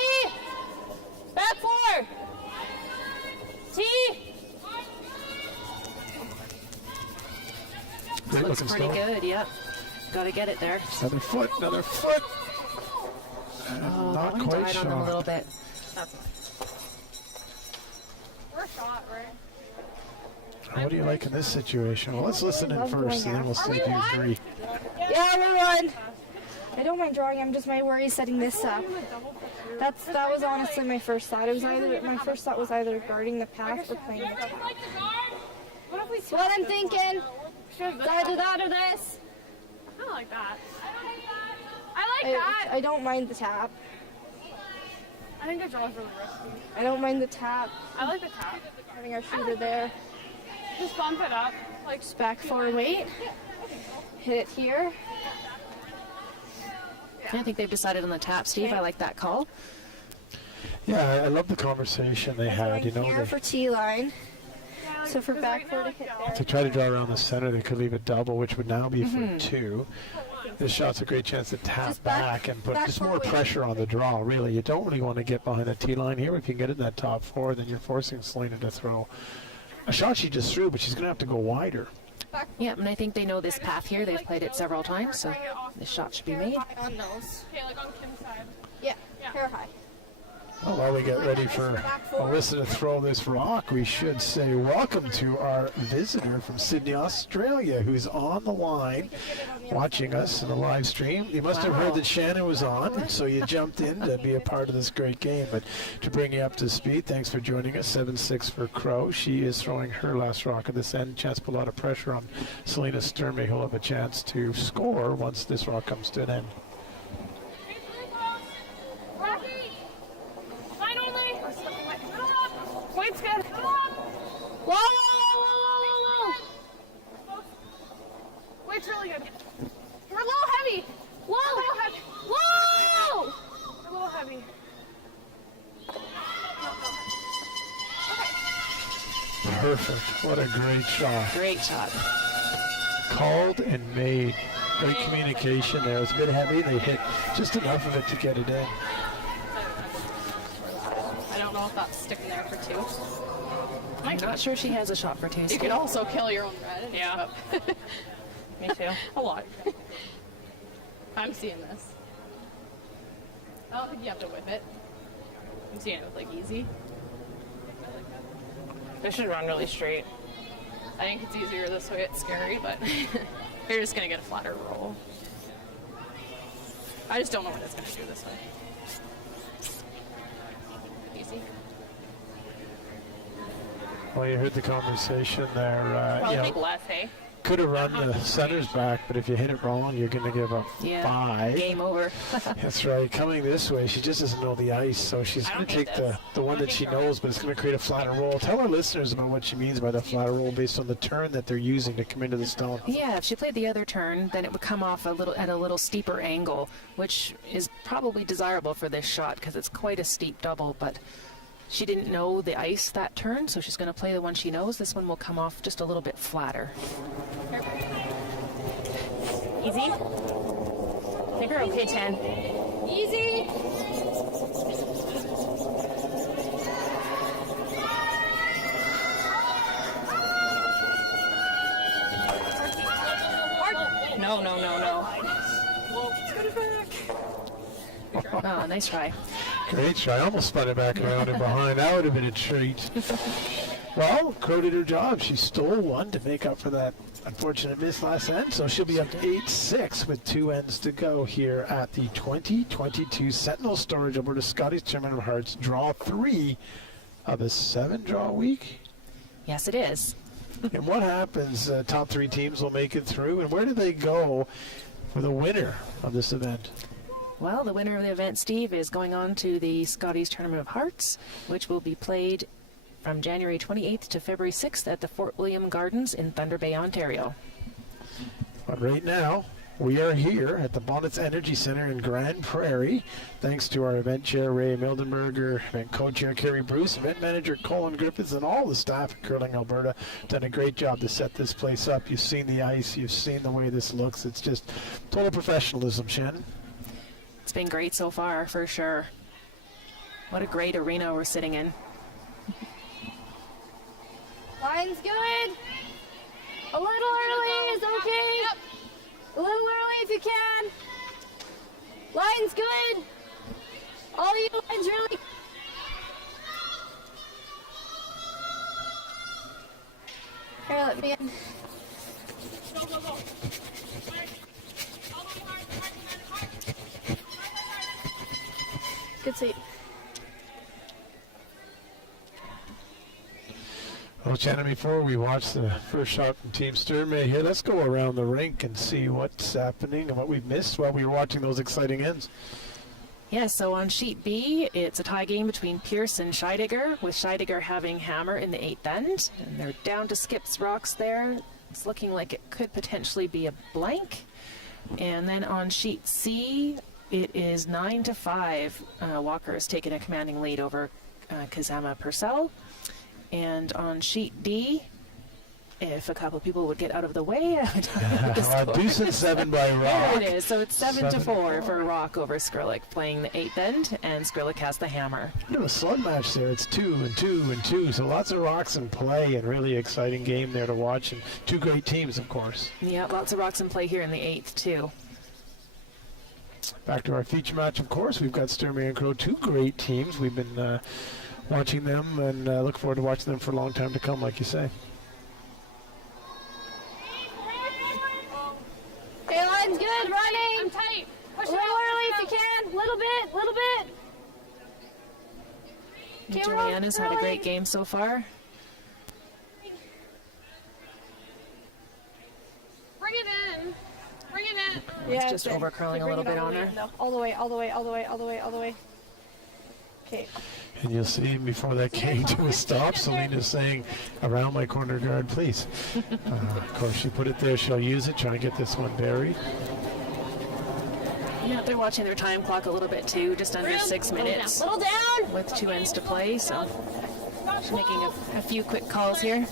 Back 4. T. Great Looks looking pretty still. good, yep. Got to get it there. Another foot, another foot. Oh, Not that one quite died on them a shot. little bit. We're shot, right? What do you like in this situation? Well, let's listen in first, and then we'll see if you agree. Yeah, we won. I don't mind drawing. I'm just my worry is setting this up. That was honestly my first thought. It was my first thought was either guarding the path or playing the tap. That's what I'm thinking. It's either that or this. I kind of like that. I like that. I don't mind the tap. I think the draw's really risky. I don't mind the tap. I like the tap. Having our shooter there. Just bump it up. Like Just back forward weight. Hit it here. I think they've decided on the tap, Steve. I like that call. Yeah, I love the conversation they had. You know, Here for T line. So for back forward to hit there. to try to draw around the center, they could leave a double, which would now be for 2. This shot's a great chance to tap Just back and put back just more forward. pressure on the draw, really. You don't really want to get behind the T line here. If you can get it in that top 4, then you're forcing Selena to throw a shot she just threw, but she's going to have to go wider. Yeah, and I think they know this path here. They've played it several times, so this shot should be made. On nose. okay, like on Kim's side. Yeah, hair high. Well, while we get ready for Alyssa to throw this rock, we should say welcome to our visitor from Sydney, Australia, who's on the line watching us in the live stream. You must have heard that Shannon was on, so you jumped in to be a part of this great game. But to bring you up to speed, thanks for joining us. 7-6 for Crow. She is throwing her last rock at this end. Chance to put a lot of pressure on Selena Sturmey, who'll have a chance to score once this rock comes to an end. Weight's good. Whoa, whoa, whoa, whoa, whoa, whoa. Weight's really good. We're a little heavy. Whoa! A little heavy. Whoa! We're a little heavy. Perfect. What a great shot. Great shot. Called and made. Great communication there. It was a bit heavy. They hit just enough of it to get it in. I don't know if that's sticking there for 2. I'm not sure she has a shot for 2. You could also kill your own red. Yeah. Me too. A lot. I'm seeing this. I don't think you have to whip it. I'm seeing it with like easy. This should run really straight. I think it's easier this way. It's scary, but you're just gonna get a flatter roll. I just don't know what it's gonna do this way. Easy. Well, you heard the conversation there. Probably You take know, less, hey? could have run the centers back, but if you hit it wrong, you're going to give up 5. Game over. That's right. Coming this way, she just doesn't know the ice, so she's going to take the one that she knows, but it's going to create a flatter roll. Tell our listeners about what she means by the flatter roll based on the turn that they're using to come into the stone. Yeah, if she played the other turn, then it would come off at a little steeper angle, which is probably desirable for this shot because it's quite a steep double, but she didn't know the ice that turn, so she's going to play the one she knows. This one will come off just a little bit flatter. Easy. I think we're okay, 10. Easy. No, no, no, no. Oh, nice try. Great try. Almost spun it back around and behind. That would have been a treat. Well, Crow did her job. She stole one to make up for that unfortunate miss last end, so she'll be up to 8-6 with 2 ends to go here at the 2022 Sentinel Storage Alberta Scotties Tournament of Hearts Draw 3 of a 7-draw week. Yes, it is. And what happens? Top 3 teams will make it through, and where do they go for the winner of this event? Well, the winner of the event, Steve, is going on to the Scotties Tournament of Hearts, which will be played from January 28th to February 6th at the Fort William Gardens in Thunder Bay, Ontario. But right now, we are here at the Bonnets Energy Center in Grand Prairie. Thanks to our event chair, Ray Mildenberger, event co-chair, Kerry Bruce, event manager, Colin Griffiths, and all the staff at Curling Alberta. Done a great job to set this place up. You've seen the ice. You've seen the way this looks. It's just total professionalism, Shannon. It's been great so far, for sure. What a great arena we're sitting in. Line's good. A little early is okay. Yep. A little early if you can. Line's good. All you lines really. Here, let me in. Go, go, go. Good seat. Well, Shannon, before we watch the first shot from Team Sturmey here, let's go around the rink and see what's happening and what we've missed while we were watching those exciting ends. Yeah, so on sheet B, it's a tie game between Pierce and Scheidegger, with Scheidegger having hammer in the 8th end. And they're down to skips rocks there. It's looking like it could potentially be a blank. And then on sheet C, it is 9-5. Walker has taken a commanding lead over Kazama Purcell. And on sheet D, if a couple people would get out of the way, I would A decent 7 by Rock. There it is. So it's 7-4 for Rock over Skrillex, playing the 8th end, and Skrillex has the hammer. A slug match there. It's 2 and 2 and 2. So lots of rocks in play and really exciting game there to watch. And two great teams, of course. Yeah, lots of rocks in play here in the 8th, too. Back to our feature match, of course. We've got Sturmey and Crow, two great teams. We've been watching them and look forward to watching them for a long time to come, like you say. Okay, line's good, running. I'm tight. Push a little early if you can. Little bit. Joanna's had a great game so far. Bring it in. Bring it in. It's just over curling a little bit on her. All the way. Okay. And you'll see before that came to a stop, Selena's saying, around my corner guard, please. Of course, she put it there. She'll use it, try and get this one buried. Yeah, they're watching their time clock a little bit too, just under 6 minutes. Little down. With 2 ends to play, so she's making a few quick calls here.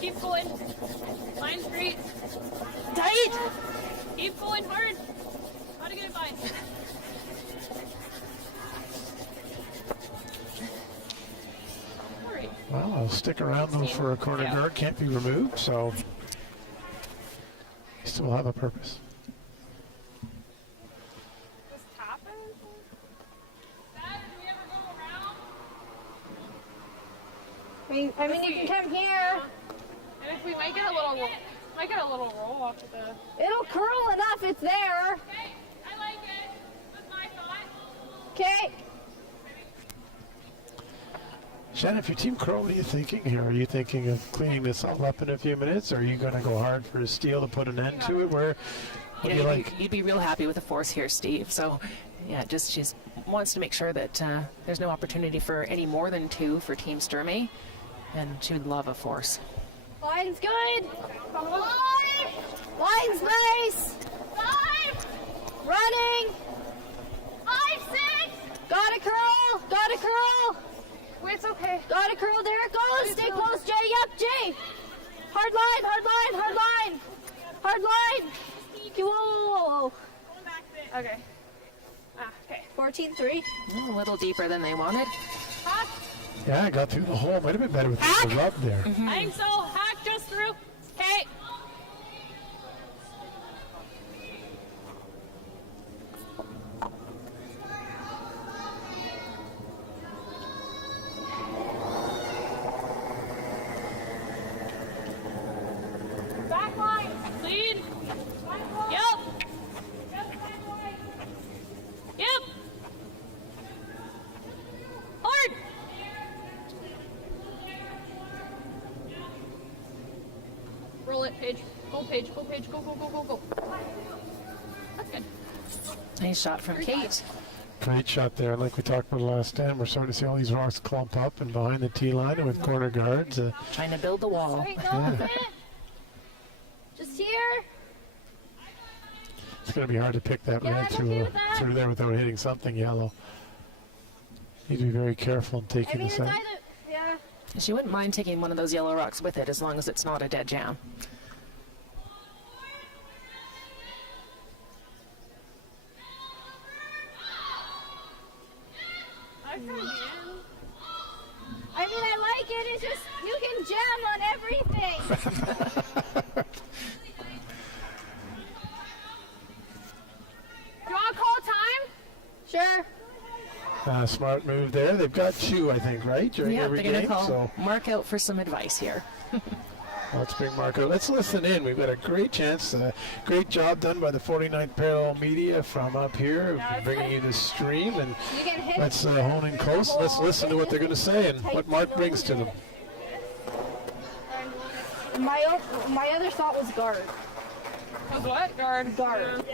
Keep pulling. Line straight. Tight. Keep pulling hard. How to get it by. Well, I'll stick around though for a corner guard. Can't be removed, so still have a purpose. Just tap it. Dad, do we ever go around? I mean, you can come here. And if we might get a little roll off of the. It'll curl enough. It's there. Okay, I like it. That's my thought. Okay. Shannon, if your team Crow, what are you thinking here? Are you thinking of cleaning this all up in a few minutes, or are you going to go hard for a steal to put an end to it? What do you like? You'd be real happy with the force here, Steve. So, yeah, she wants to make sure that there's no opportunity for any more than 2 for Team Sturmey, and she would love a force. Line's good. Line's nice. 5. Running. 5, 6. Gotta curl. Wait, it's okay. Gotta curl. There it goes. Stay close, Jay. Yep, Jay. Hard line. Whoa. Okay. Okay. 14-3. A little deeper than they wanted. Hack. Yeah, I got through the hole. Might have been better with the rub there. I think so. Hack just through. Okay. Back line. Lead. Yep. Yep. Hard. Roll it, Paige. Go, Paige. Go. That's good. Nice shot from Kate. Great shot there. And like we talked about last time, we're starting to see all these rocks clump up and behind the tee line and with corner guards. Trying to build the wall. Just here. It's going to be hard to pick that red through there without hitting something yellow. Need to be very careful in taking this out. Yeah. She wouldn't mind taking one of those yellow rocks with it as long as it's not a dead jam. I mean, I like it. It's just you can jam on everything. Do you want to call time? Sure. Smart move there. They've got 2, I think, right? During every they're game. going to call So Mark out for some advice here. let's bring Mark out. Let's listen in. We've got a great chance. Great job done by the 49th Parallel Media from up here, bringing you the stream. And let's hone in close. Let's listen to what they're going to say and what Mark brings to them. My other thought was guard. Was what? Guard. Guard.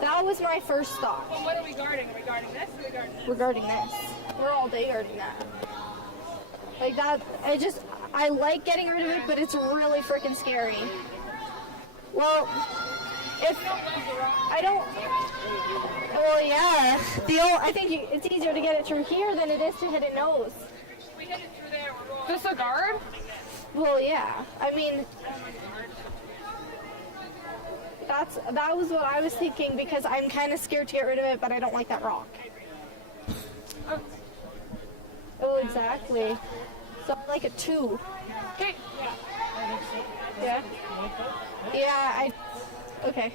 That was my first thought. Well, what are we guarding? Are we guarding this or are we guarding this? We're guarding this. We're all day guarding that. Like that, I like getting rid of it, but it's really freaking scary. Well, if I don't, well, yeah. I think it's easier to get it through here than it is to hit a nose. We hit it through there. This a guard? Well, yeah. I mean, that was what I was thinking because I'm kind of scared to get rid of it, but I don't like that rock. Oh, exactly. So like a 2. Okay. Yeah. Yeah, okay.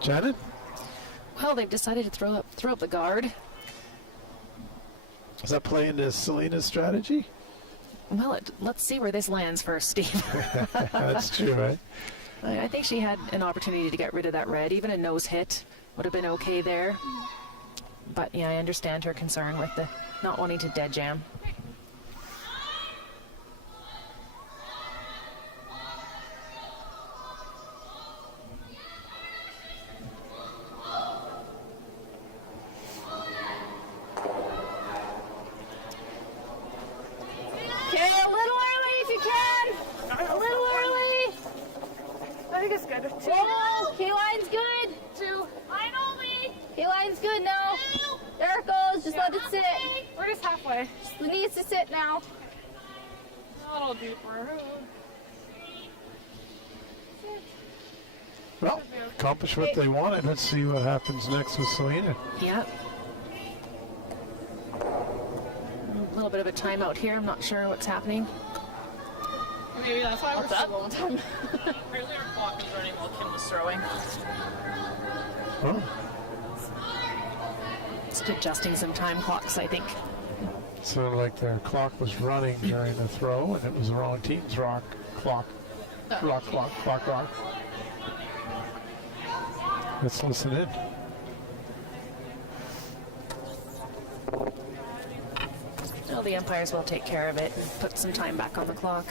Janet? Well, they've decided to throw up the guard. Does that play into Selena's strategy? Well, let's see where this lands first, Steve. That's true, right? I think she had an opportunity to get rid of that red. Even a nose hit would have been okay there. But yeah, I understand her concern with the not wanting to dead jam. Okay, a little early if you can. A little early. I think it's good. 2. Oh, K-line's good. 2. Line only. K-line's good now. There it goes. Just let it sit. We're just halfway. It needs to sit now. A little deeper. Well, accomplished what they wanted. Let's see what happens next with Selena. Yeah. A little bit of a timeout here. I'm not sure what's happening. Maybe that's why we're still all the time. Apparently our clock was running while Kim was throwing. Oh. Just adjusting some time clocks, I think. Sounded like their clock was running during the throw, and it was the wrong team's clock. Let's listen in. Well, the umpires will take care of it and put some time back on the clock.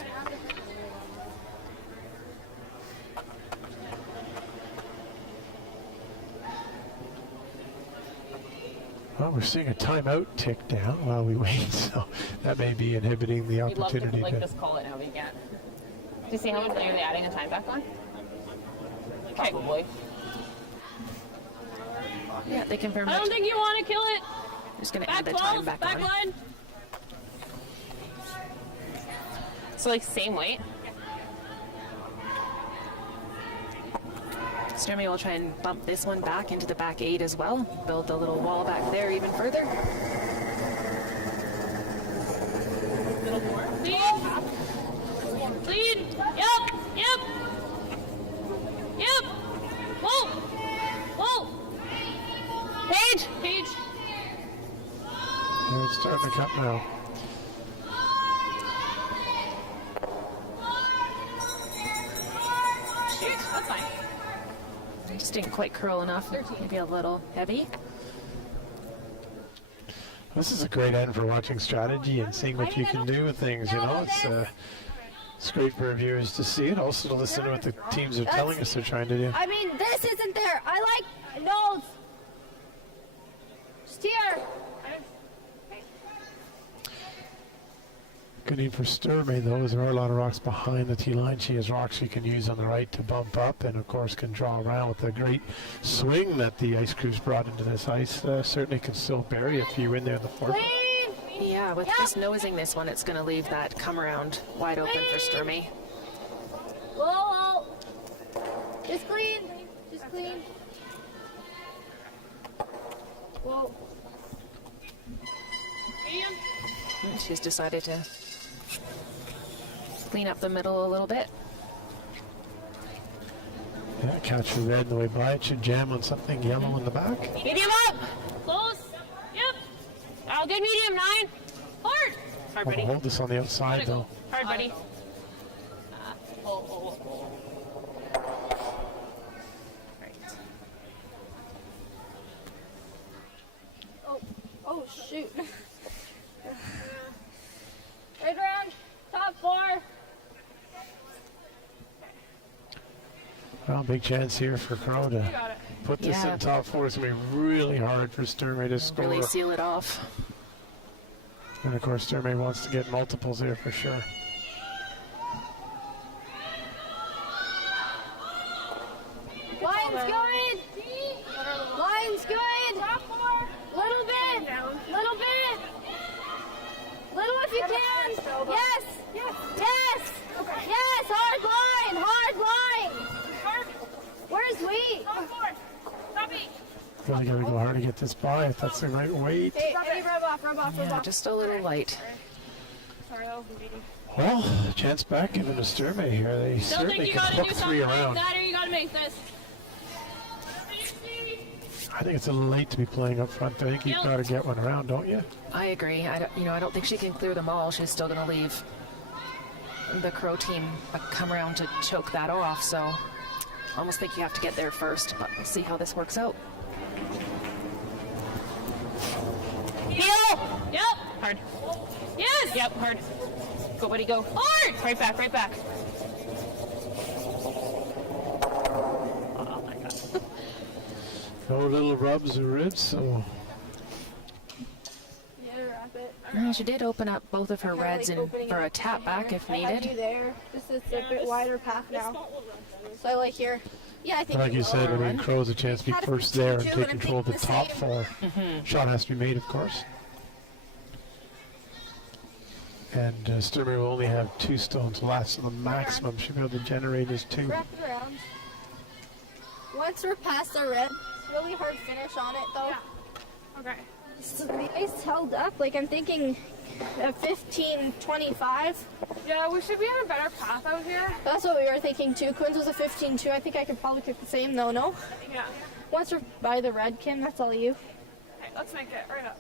Well, we're seeing a timeout tick down while we wait, so that may be inhibiting the We'd love to opportunity. like just call it now, we can't. Do you see how much are they adding a time back on? Probably. Yeah, they confirmed I don't think you want to kill it. Just going to Back add the 12, time back back on. line. So like same weight? Stormy will try and bump this one back into the back 8 as well. Build a little wall back there even further. Lead. Lead. Yep. Yep. Yep. Whoa. Whoa. Page. Page. Here it's starting to cut now. Shoot, that's fine. Just didn't quite curl enough. Maybe a little heavy. This is a great end for watching strategy and seeing what you can do with things, you know. It's great for our viewers to see it, also to listen to what the teams are telling us they're trying to do. I mean, this isn't there. I like nose. Just here. Good need for Sturmey, though, as there are a lot of rocks behind the tee line. She has rocks she can use on the right to bump up, and of course can draw around with the great swing that the ice crews brought into this ice. Certainly can still bury a few in there in the fourth. Yeah, with just nosing this one, it's going to leave that come around wide open for Sturmey. Whoa, whoa. Just clean. Just clean. Whoa. And she's decided to clean up the middle a little bit. Yeah, catch the red on the way by. It should jam on something yellow in the back. Medium up. Close. Yep. I'll get medium 9. Hard. Hard, buddy. Hold this on the outside, though. Hard, buddy. Oh, shoot. Right around. Top 4. big chance here for Crow to put this in top four. It's going to be really hard for Sturmey to score. Really seal it off. And of course, Sturmey wants to get multiples here for sure. Line's good. Line's good. Little bit. Little bit. Little if you can. Yes. Yes. Yes. Hard line. Hard line. Where's we? Really got to go hard to get this by if that's the right weight. Hey, rub off. Yeah, just a little light. Sorry, that was a meeting. Well, chance back given to Sturmey here. They Still certainly think you can gotta hook do three something around. like that, or you gotta make this. I think it's a little late to be playing up front. I think you've got to get one around, don't you? I agree. I don't think she can clear them all. She's still going to leave the Crow team come around to choke that off. So I almost think you have to get there first. But we'll see how this works out. Heel! Yep. Hard. Yes! Yep, hard. Go, buddy, go. Hard! Right back, right back. Oh my god. No little rubs or ribs, so. Yeah, wrap it. Well, she did open up both of her reds for a tap back if I have you needed. there. Just it's a bit wider path now. So I like here. Yeah, I think. Like you said, I mean, Crow has a chance to be Had a first there and 52, take and I'm control of the thinking the top same. four. Shot has to be made, of course. And Sturmey will only have 2 stones left, so the maximum she'll be able to generate is 2. Wrap it around. Once we're past the red, it's really hard finish on it though. Yeah. Okay. So the ice held up. Like I'm thinking a 15-25. Yeah, we should be on a better path out here. That's what we were thinking too. Quinn's was a 15-2. I think I could probably kick the same though, no? Yeah. Once we're by the red, Kim, that's all you. Okay, let's make it right up.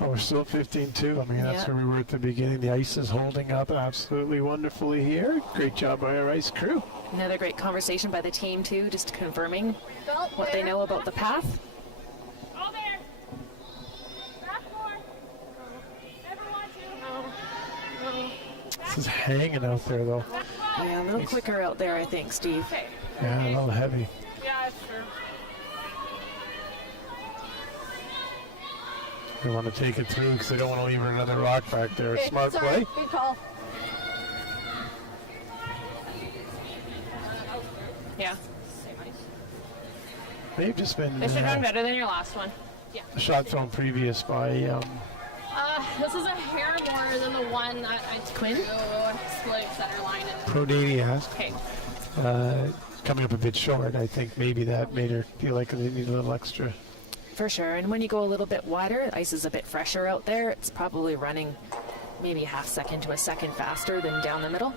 Oh, we're still 15-2. I mean, that's Yeah. where we were at the beginning. The ice is holding up absolutely wonderfully here. Great job by our ice crew. Another great conversation by the team, too, just confirming Belt what they there. know about the path. All there. Back more. Never want to. No. This is hanging out there, though. Yeah, a little quicker out there, I think, Steve. Okay. Yeah, a little heavy. Yeah, it's true. They want to take it through because they don't want to leave her another rock back there. Okay, Smart sorry. play. Good call. Yeah. They've just been This should have done better than your last one. Yeah. a shot thrown previous by This is a hair more than the one I Quinn? split center line. Prodanias. Okay. Coming up a bit short. I think maybe that made her feel like they need a little extra. For sure, and when you go a little bit wider, the ice is a bit fresher out there. It's probably running maybe a half second to a second faster than down the middle.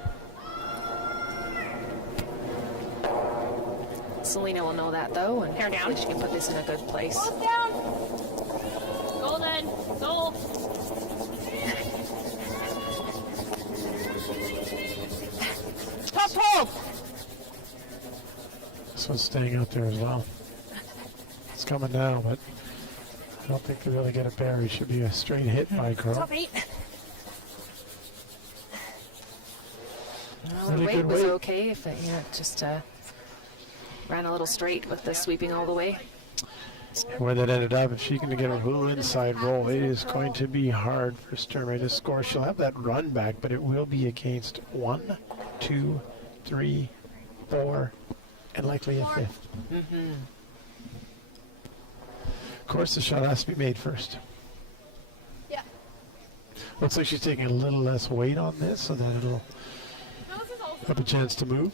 Selena will know that though, and Hair down. hopefully she can put this in a good place. Both down. Golden. Goal. Top 12. This one's staying out there as well. It's coming now, but I don't think they really get it buried. Should be a straight hit by Crow. Top 8. Well, the Really weight good was weight. okay if it just ran a little straight with the sweeping all the way. And where that ended up, if she can get a little inside roll, it is going to be hard for Sturmey to score. She'll have that run back, but it will be against 1, 2, 3, 4, and likely a fifth. Of course, the shot has to be made first. Yeah. Looks like she's taking a little less weight on this, so that it'll have a chance to move.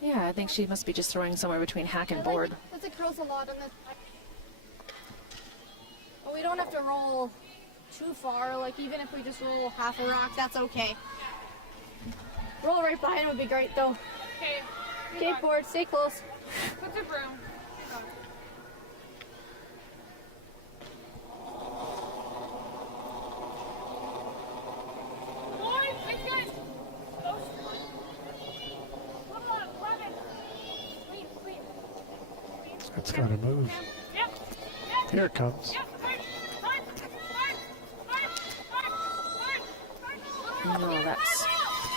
Yeah, I think she must be just throwing somewhere between hack and board. That's a cross a lot on this. But we don't have to roll too far. Like even if we just roll half a rock, that's okay. Roll right behind would be great though. Okay. Okay, board, stay close. Put the broom. It's got to move. Here it comes. Oh, that's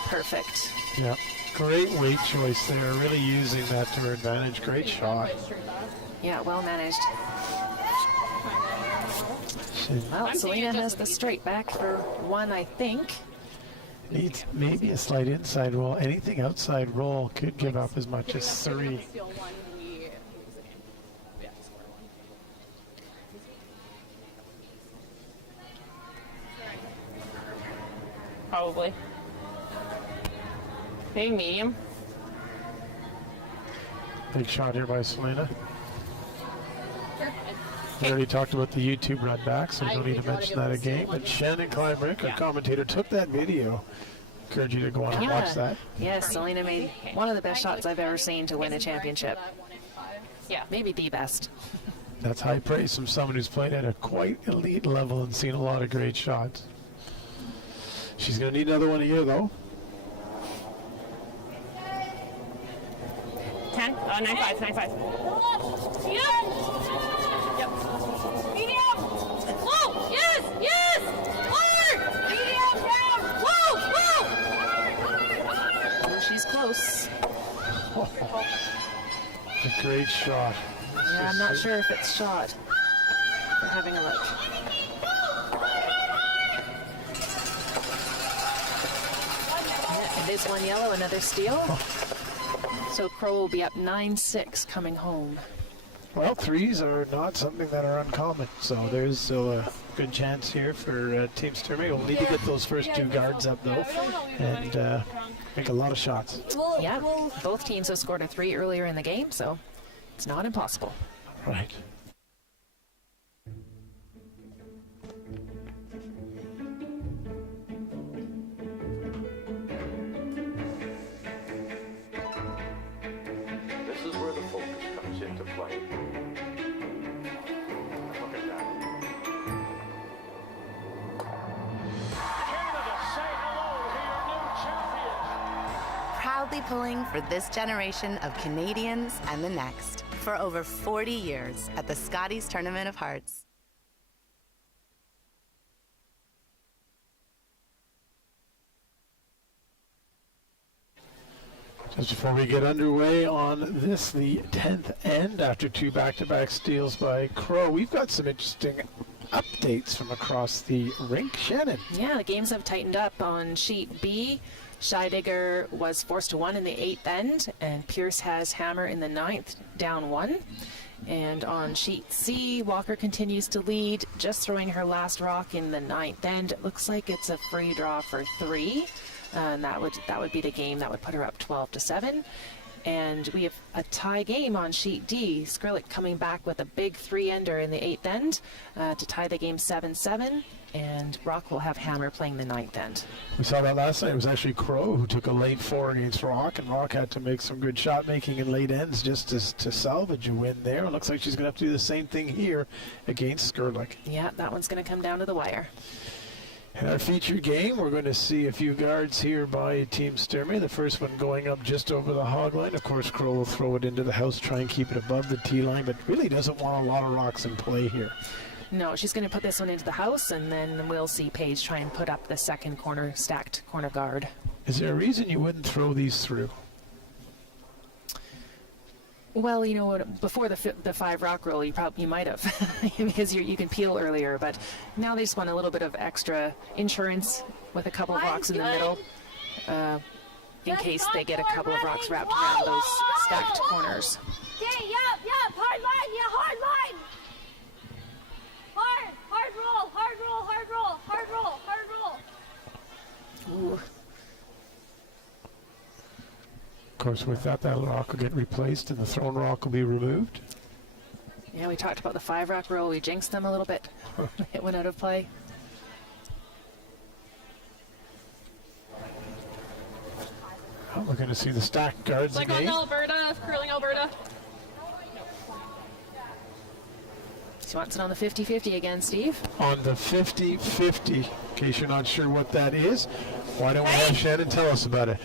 perfect. Yeah. Great weight choice there, really using that to her advantage. Great shot. Yeah, well managed. Well, Selena has the straight back for one, I think. Needs maybe a slight inside roll. Anything outside roll could give up as much as 3. Probably. Maybe medium. Big shot here by Selena. We already talked about the YouTube run back, so we don't need to mention that again. But Shannon Kleinbrink, our commentator, took that video. Encourage you to go on and watch that. Yes, Selena made one of the best shots I've ever seen to win a championship. Yeah, maybe the best. That's high praise from someone who's played at a quite elite level and seen a lot of great shots. She's going to need another one here, though. 10? 9-5, 9-5. Yep. Medium. Whoa. Yes. Yes. Hard. Medium down. Whoa. Whoa. Oh, she's close. A great shot. Yeah, I'm not sure if it's shot. We're having a look. It is one yellow, another steal. So Crow will be up 9-6 coming home. Well, 3s are not something that are uncommon, so there's still a good chance here for Team Sturmey. We'll need to get those first 2 guards up, though, and make a lot of shots. Yeah, both teams have scored a 3 earlier in the game, so it's not impossible. Right. This is where the focus comes into play. Look at that. Canada, say hello to your new champion. Proudly pulling for this generation of Canadians and the next for over 40 years at the Scotties Tournament of Hearts. Just before we get underway on this, the 10th end after 2 back-to-back steals by Crow, we've got some interesting updates from across the rink. Shannon. Yeah, the games have tightened up on sheet B. Scheidegger was forced to 1 in the 8th end, and Pierce has hammer in the 9th, down 1. And on sheet C, Walker continues to lead, just throwing her last rock in the 9th end. It looks like it's a free draw for 3. And that would be the game that would put her up 12-7. And we have a tie game on sheet D. Skrlik coming back with a big 3-ender in the 8th end to tie the game 7-7. And Rock will have hammer playing the 9th end. We saw that last night. It was actually Crow who took a late 4 against Rock, and Rock had to make some good shot making in late ends just to salvage a win there. It looks like she's going to have to do the same thing here against Skrlik. Yeah, that one's going to come down to the wire. In our feature game, we're going to see a few guards here by Team Sturmey. The first one going up just over the hog line. Of course, Crow will throw it into the house, try and keep it above the tee line, but really doesn't want a lot of rocks in play here. No, she's going to put this one into the house, and then we'll see Paige try and put up the second corner, stacked corner guard. Is there a reason you wouldn't throw these through? Well, you know, before the 5 rock roll, you might have, because you can peel earlier. But now they just want a little bit of extra insurance with a couple of rocks in the middle, in case they get a couple of rocks wrapped around those stacked corners. Okay, yep, hard line, yeah, hard line. Hard roll, hard roll, hard roll, hard roll, hard roll. Ooh. Of course, with that rock will get replaced and the thrown rock will be removed. Yeah, we talked about the 5 rock roll. We jinxed them a little bit. It went out of play. Oh, we're going to see the stacked guards Like again. on Alberta, curling Alberta. She wants it on the 50-50 again, Steve. On the 50-50, in case you're not sure what that is, why don't we have Shannon tell us about it?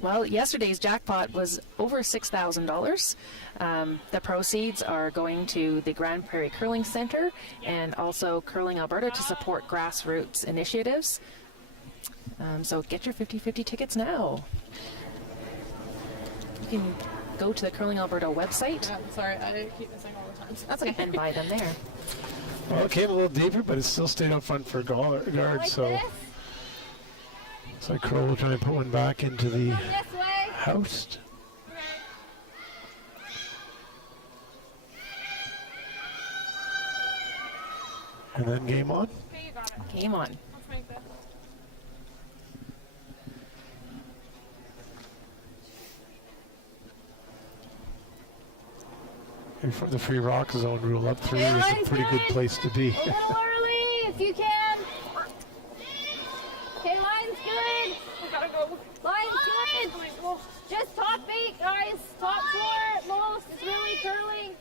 Well, yesterday's jackpot was over $6,000. The proceeds are going to the Grand Prairie Curling Center and also Curling Alberta to support grassroots initiatives. So get your 50-50 tickets now. can go to the Curling Alberta website. Yeah, sorry, I keep missing all the time. That's okay. And buy them there. Well, it came a little deeper, but it still stayed up front for guard. So Crow will try and put one back into the house. And then game on. Game on. For the free rock zone rule up 3 is a pretty good place to be. A little early if you can. Okay, line's good. We gotta go. Line's good. Just top 8, guys. Top 4 at most. It's really curling.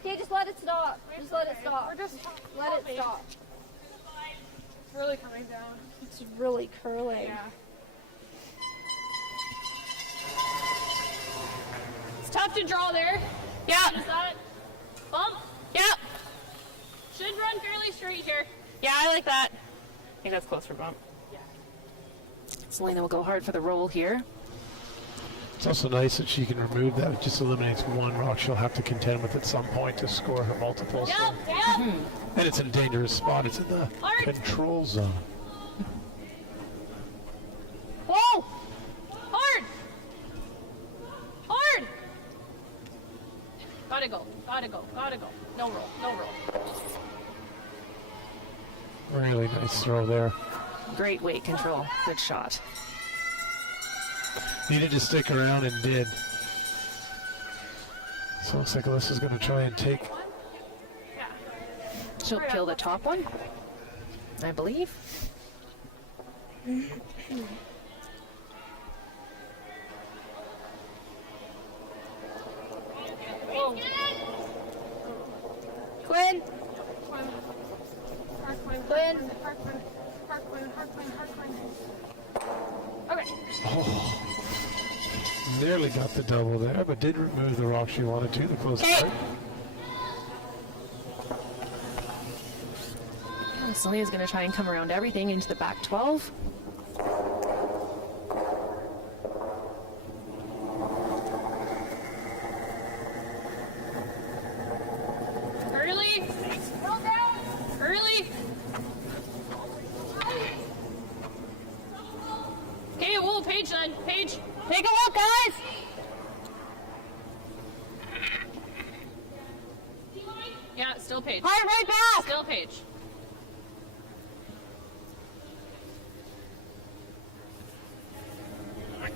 Okay, just let it stop. Just let it stop. We're just Let it stop. It's really coming down. It's really curling. Yeah. It's tough to draw there. Yeah. Is that bump? Yeah. Should run fairly straight here. Yeah, I like that. I think that's close for bump. Selena will go hard for the roll here. It's also nice that she can remove that. It just eliminates one rock she'll have to contend with at some point to score her multiples. Yep. And it's in a dangerous spot. It's in the control zone. Whoa! Hard! Hard! Gotta go, gotta go, gotta go. No roll, no roll. Really nice throw there. Great weight control. Good shot. Needed to stick around and did. So looks like Alyssa's going to try and take. She'll peel the top one, I believe. Quinn. Quinn. Okay. Oh, nearly got the double there, but did remove the rock she wanted to, the close part. Selena's going to try and come around everything into the back 12. Early. Early. Okay, whoa, Paige then. Paige, take a look, guys. Yeah, still Paige. Hard right back. Still Paige.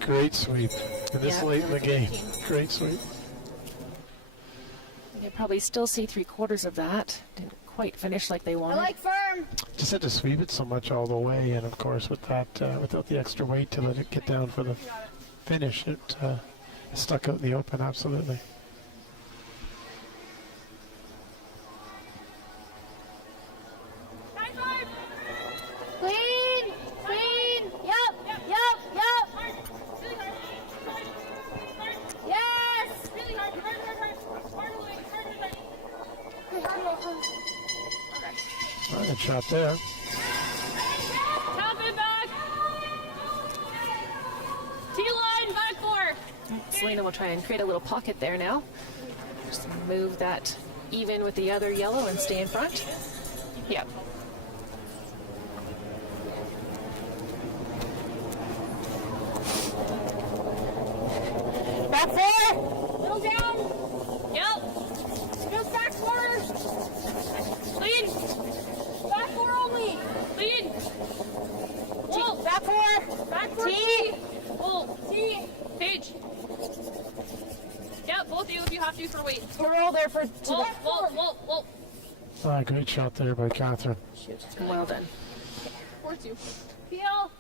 Great sweep. And this late in the game. Great sweep. You can probably still see 3/4 of that. Didn't quite finish like they I wanted. like firm. Just had to sweep it so much all the way, and of course with that, without the extra weight to let it get down for the finish, it stuck out in the open, absolutely. Clean. Clean. Yep. Yes. Really hard. Good shot there. Tap it back. T-line, back 4. Selena will try and create a little pocket there now. Just move that even with the other yellow and stay in front. Yep. Back 4. Middle down. Yep. Just back 4. Lead. Back 4 only. Lead. Whoa. Back 4. Back 4. T. Whoa. T. Page. Yep, both of you if you have to for weight. We're all there for Whoa. Great shot there by Catherine. Well done. 4-2. Peel.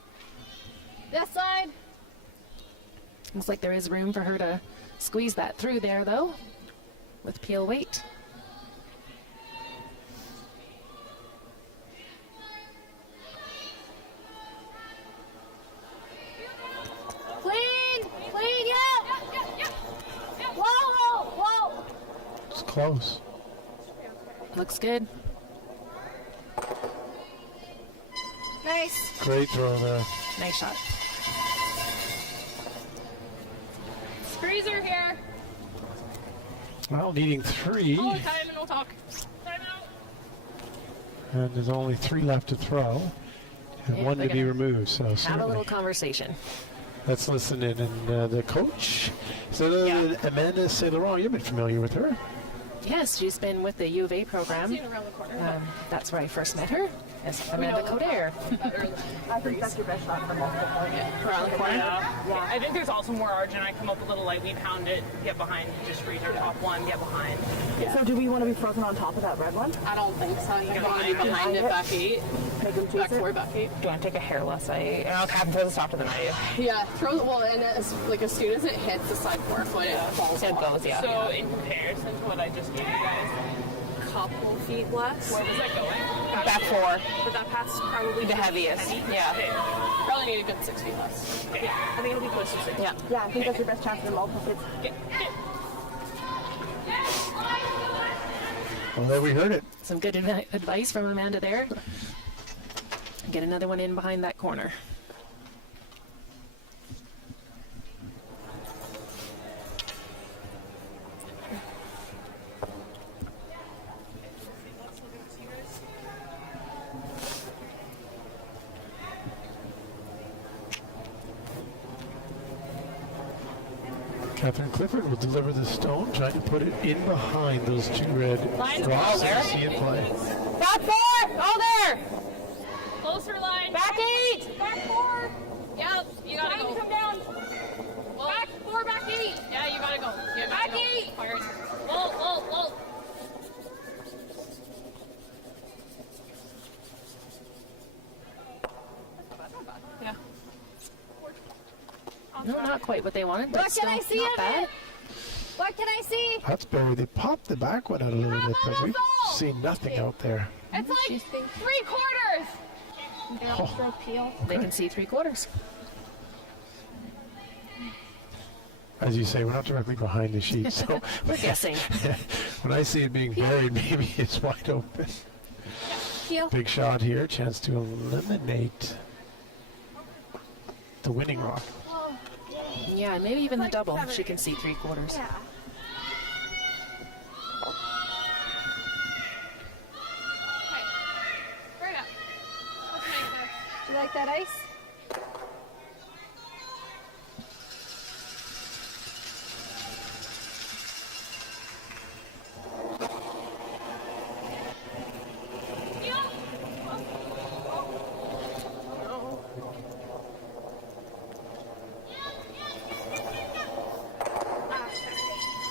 This side. Looks like there is room for her to squeeze that through there, though, with peel weight. Clean. Yep. Whoa. It's close. Looks good. Nice. Great throw there. Nice shot. Freezer here. Well, needing 3. All the time and we'll talk. Time out. And there's only 3 left to throw. And Yeah, 1 they're to be gonna removed. So Have a certainly. little conversation. Let's listen in. And the coach, so Amanda St. Laurent, you've been familiar with her. Yes, she's been with the U of A program. Around the corner. That's where I first met her, as Amanda Coder. I think that's your best shot for multiple points. Around the corner? Yeah. I think there's also more margin. I come up a little light, we pound it, get behind, just freeze our top one, get behind. Yeah. So do we want to be frozen on top of that red one? I don't think so. You Get behind it, back 8. Make them Back 4, back 8. Do you want to take a hair less? I don't have to softer than I do. Yeah, throw well, and as soon as it hits the side 4 foot, it falls It off. goes, yeah. So in comparison to what I just gave you guys, Couple feet less. where was that going? Back 4. But that pass probably The heaviest. Yeah. Probably need a good 6 feet less. Okay. I think it'll be close to 6. Yeah. Yeah, I think that's your best chance for multiple kids. Well, there we heard it. Some good advice from Amanda there. Get another one in behind that corner. Catherine Clifford will deliver the stone, trying to put it in behind those 2 red Line's rocks. closer. See it play. Back 4! Oh, there! Closer line. Back 8! Back 4. Yep, you gotta Time go. to come down. Back 4, back 8. Yeah, you gotta go. Back 8. Fires. Whoa. Yeah. No, not quite what they wanted, but What still can I see not of bad. it? What can I see? That's Barry. They popped the back one out a little bit, but we've seen nothing out there. It's like 3/4. Oh. Peel. They can see 3/4. As you say, we're not directly behind the sheet, so We're guessing. when I see it being buried, maybe it's wide open. Peel. Big shot here, chance to eliminate the winning rock. Yeah, and maybe even the double. She can see 3/4. Yeah. Right up. Let's make this. Do you like that ice?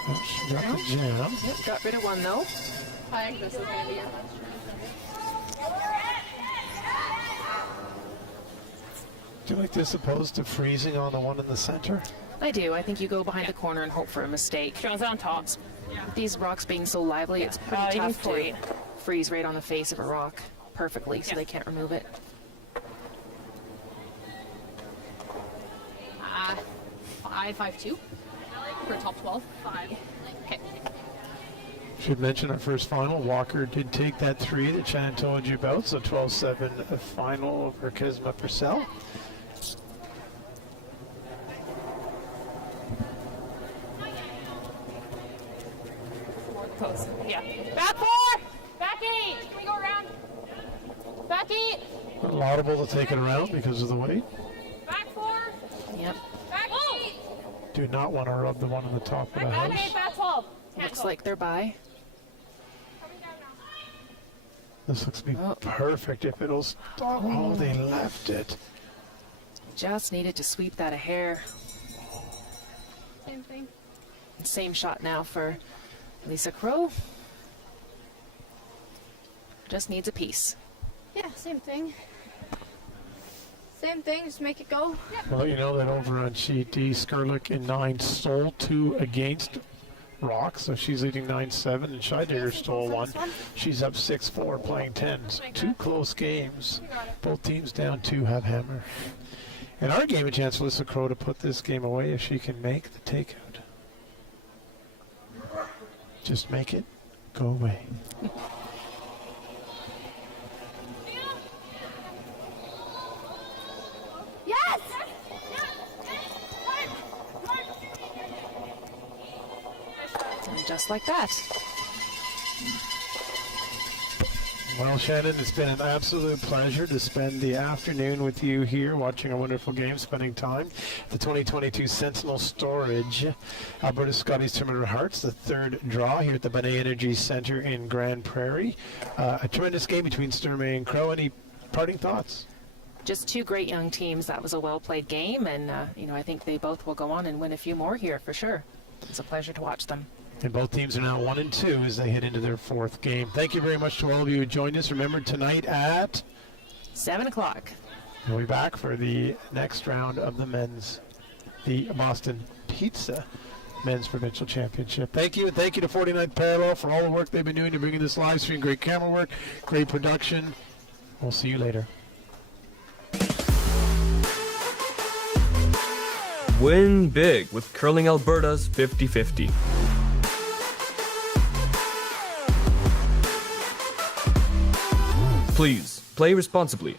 Oh, she got the jam. Yep, got rid of one though. I think this is gonna be your Do you like this opposed to freezing on the one in the center? I do. I think you go behind the corner and hope for a mistake. She wants it on top. These rocks being so lively, it's pretty you can tough to freeze. freeze right on the face of a rock perfectly, so they can't remove it. 5.52 for top 12. 5. Okay. Should mention our first final. Walker did take that 3 that Shannon told you about, so 12-7 final over Kisma Purcell. Close. Yeah. Back 4. Back 8. Can we go around? Back 8. Laudable to take it around because of the weight. Back 4. Yep. Back 8. Do not want to rub the one on the top of the Back house. 8. Back 12. Looks like they're by. Coming down now. This looks to be perfect if it'll stop. Oh, they left it. Just needed to sweep that a hair. Same thing. Same shot now for Lisa Crow. Just needs a piece. Yeah, same thing. Same thing, just make it go. Well, you know that over on sheet D, Skurlick in 9 stole 2 against Rock, so she's leading 9-7, and Scheidegger stole 1. She's up 6-4, playing 10s. 2 close games. Both teams down 2 have hammer. In our game, a chance for Lisa Crow to put this game away if she can make the takeout. Just make it go away. Yes! just like that. Well, Shannon, it's been an absolute pleasure to spend the afternoon with you here watching a wonderful game, spending time. The 2022 Sentinel Storage Alberta Scotties Tournament of Hearts, the third draw here at the Benet Energy Center in Grand Prairie. A tremendous game between Sturmey and Crow. Any parting thoughts? Just two great young teams. That was a well-played game, and I think they both will go on and win a few more here for sure. It's a pleasure to watch them. And both teams are now 1-2 as they head into their fourth game. Thank you very much to all of you who joined us. Remember, tonight at 7 o'clock. We'll be back for the next round of the Boston Pizza Men's Provincial Championship. Thank you, and thank you to 49th Parallel for all the work they've been doing to bring this live stream. Great camera work, great production. We'll see you later. Win big with Curling Alberta's 50-50. Please play responsibly.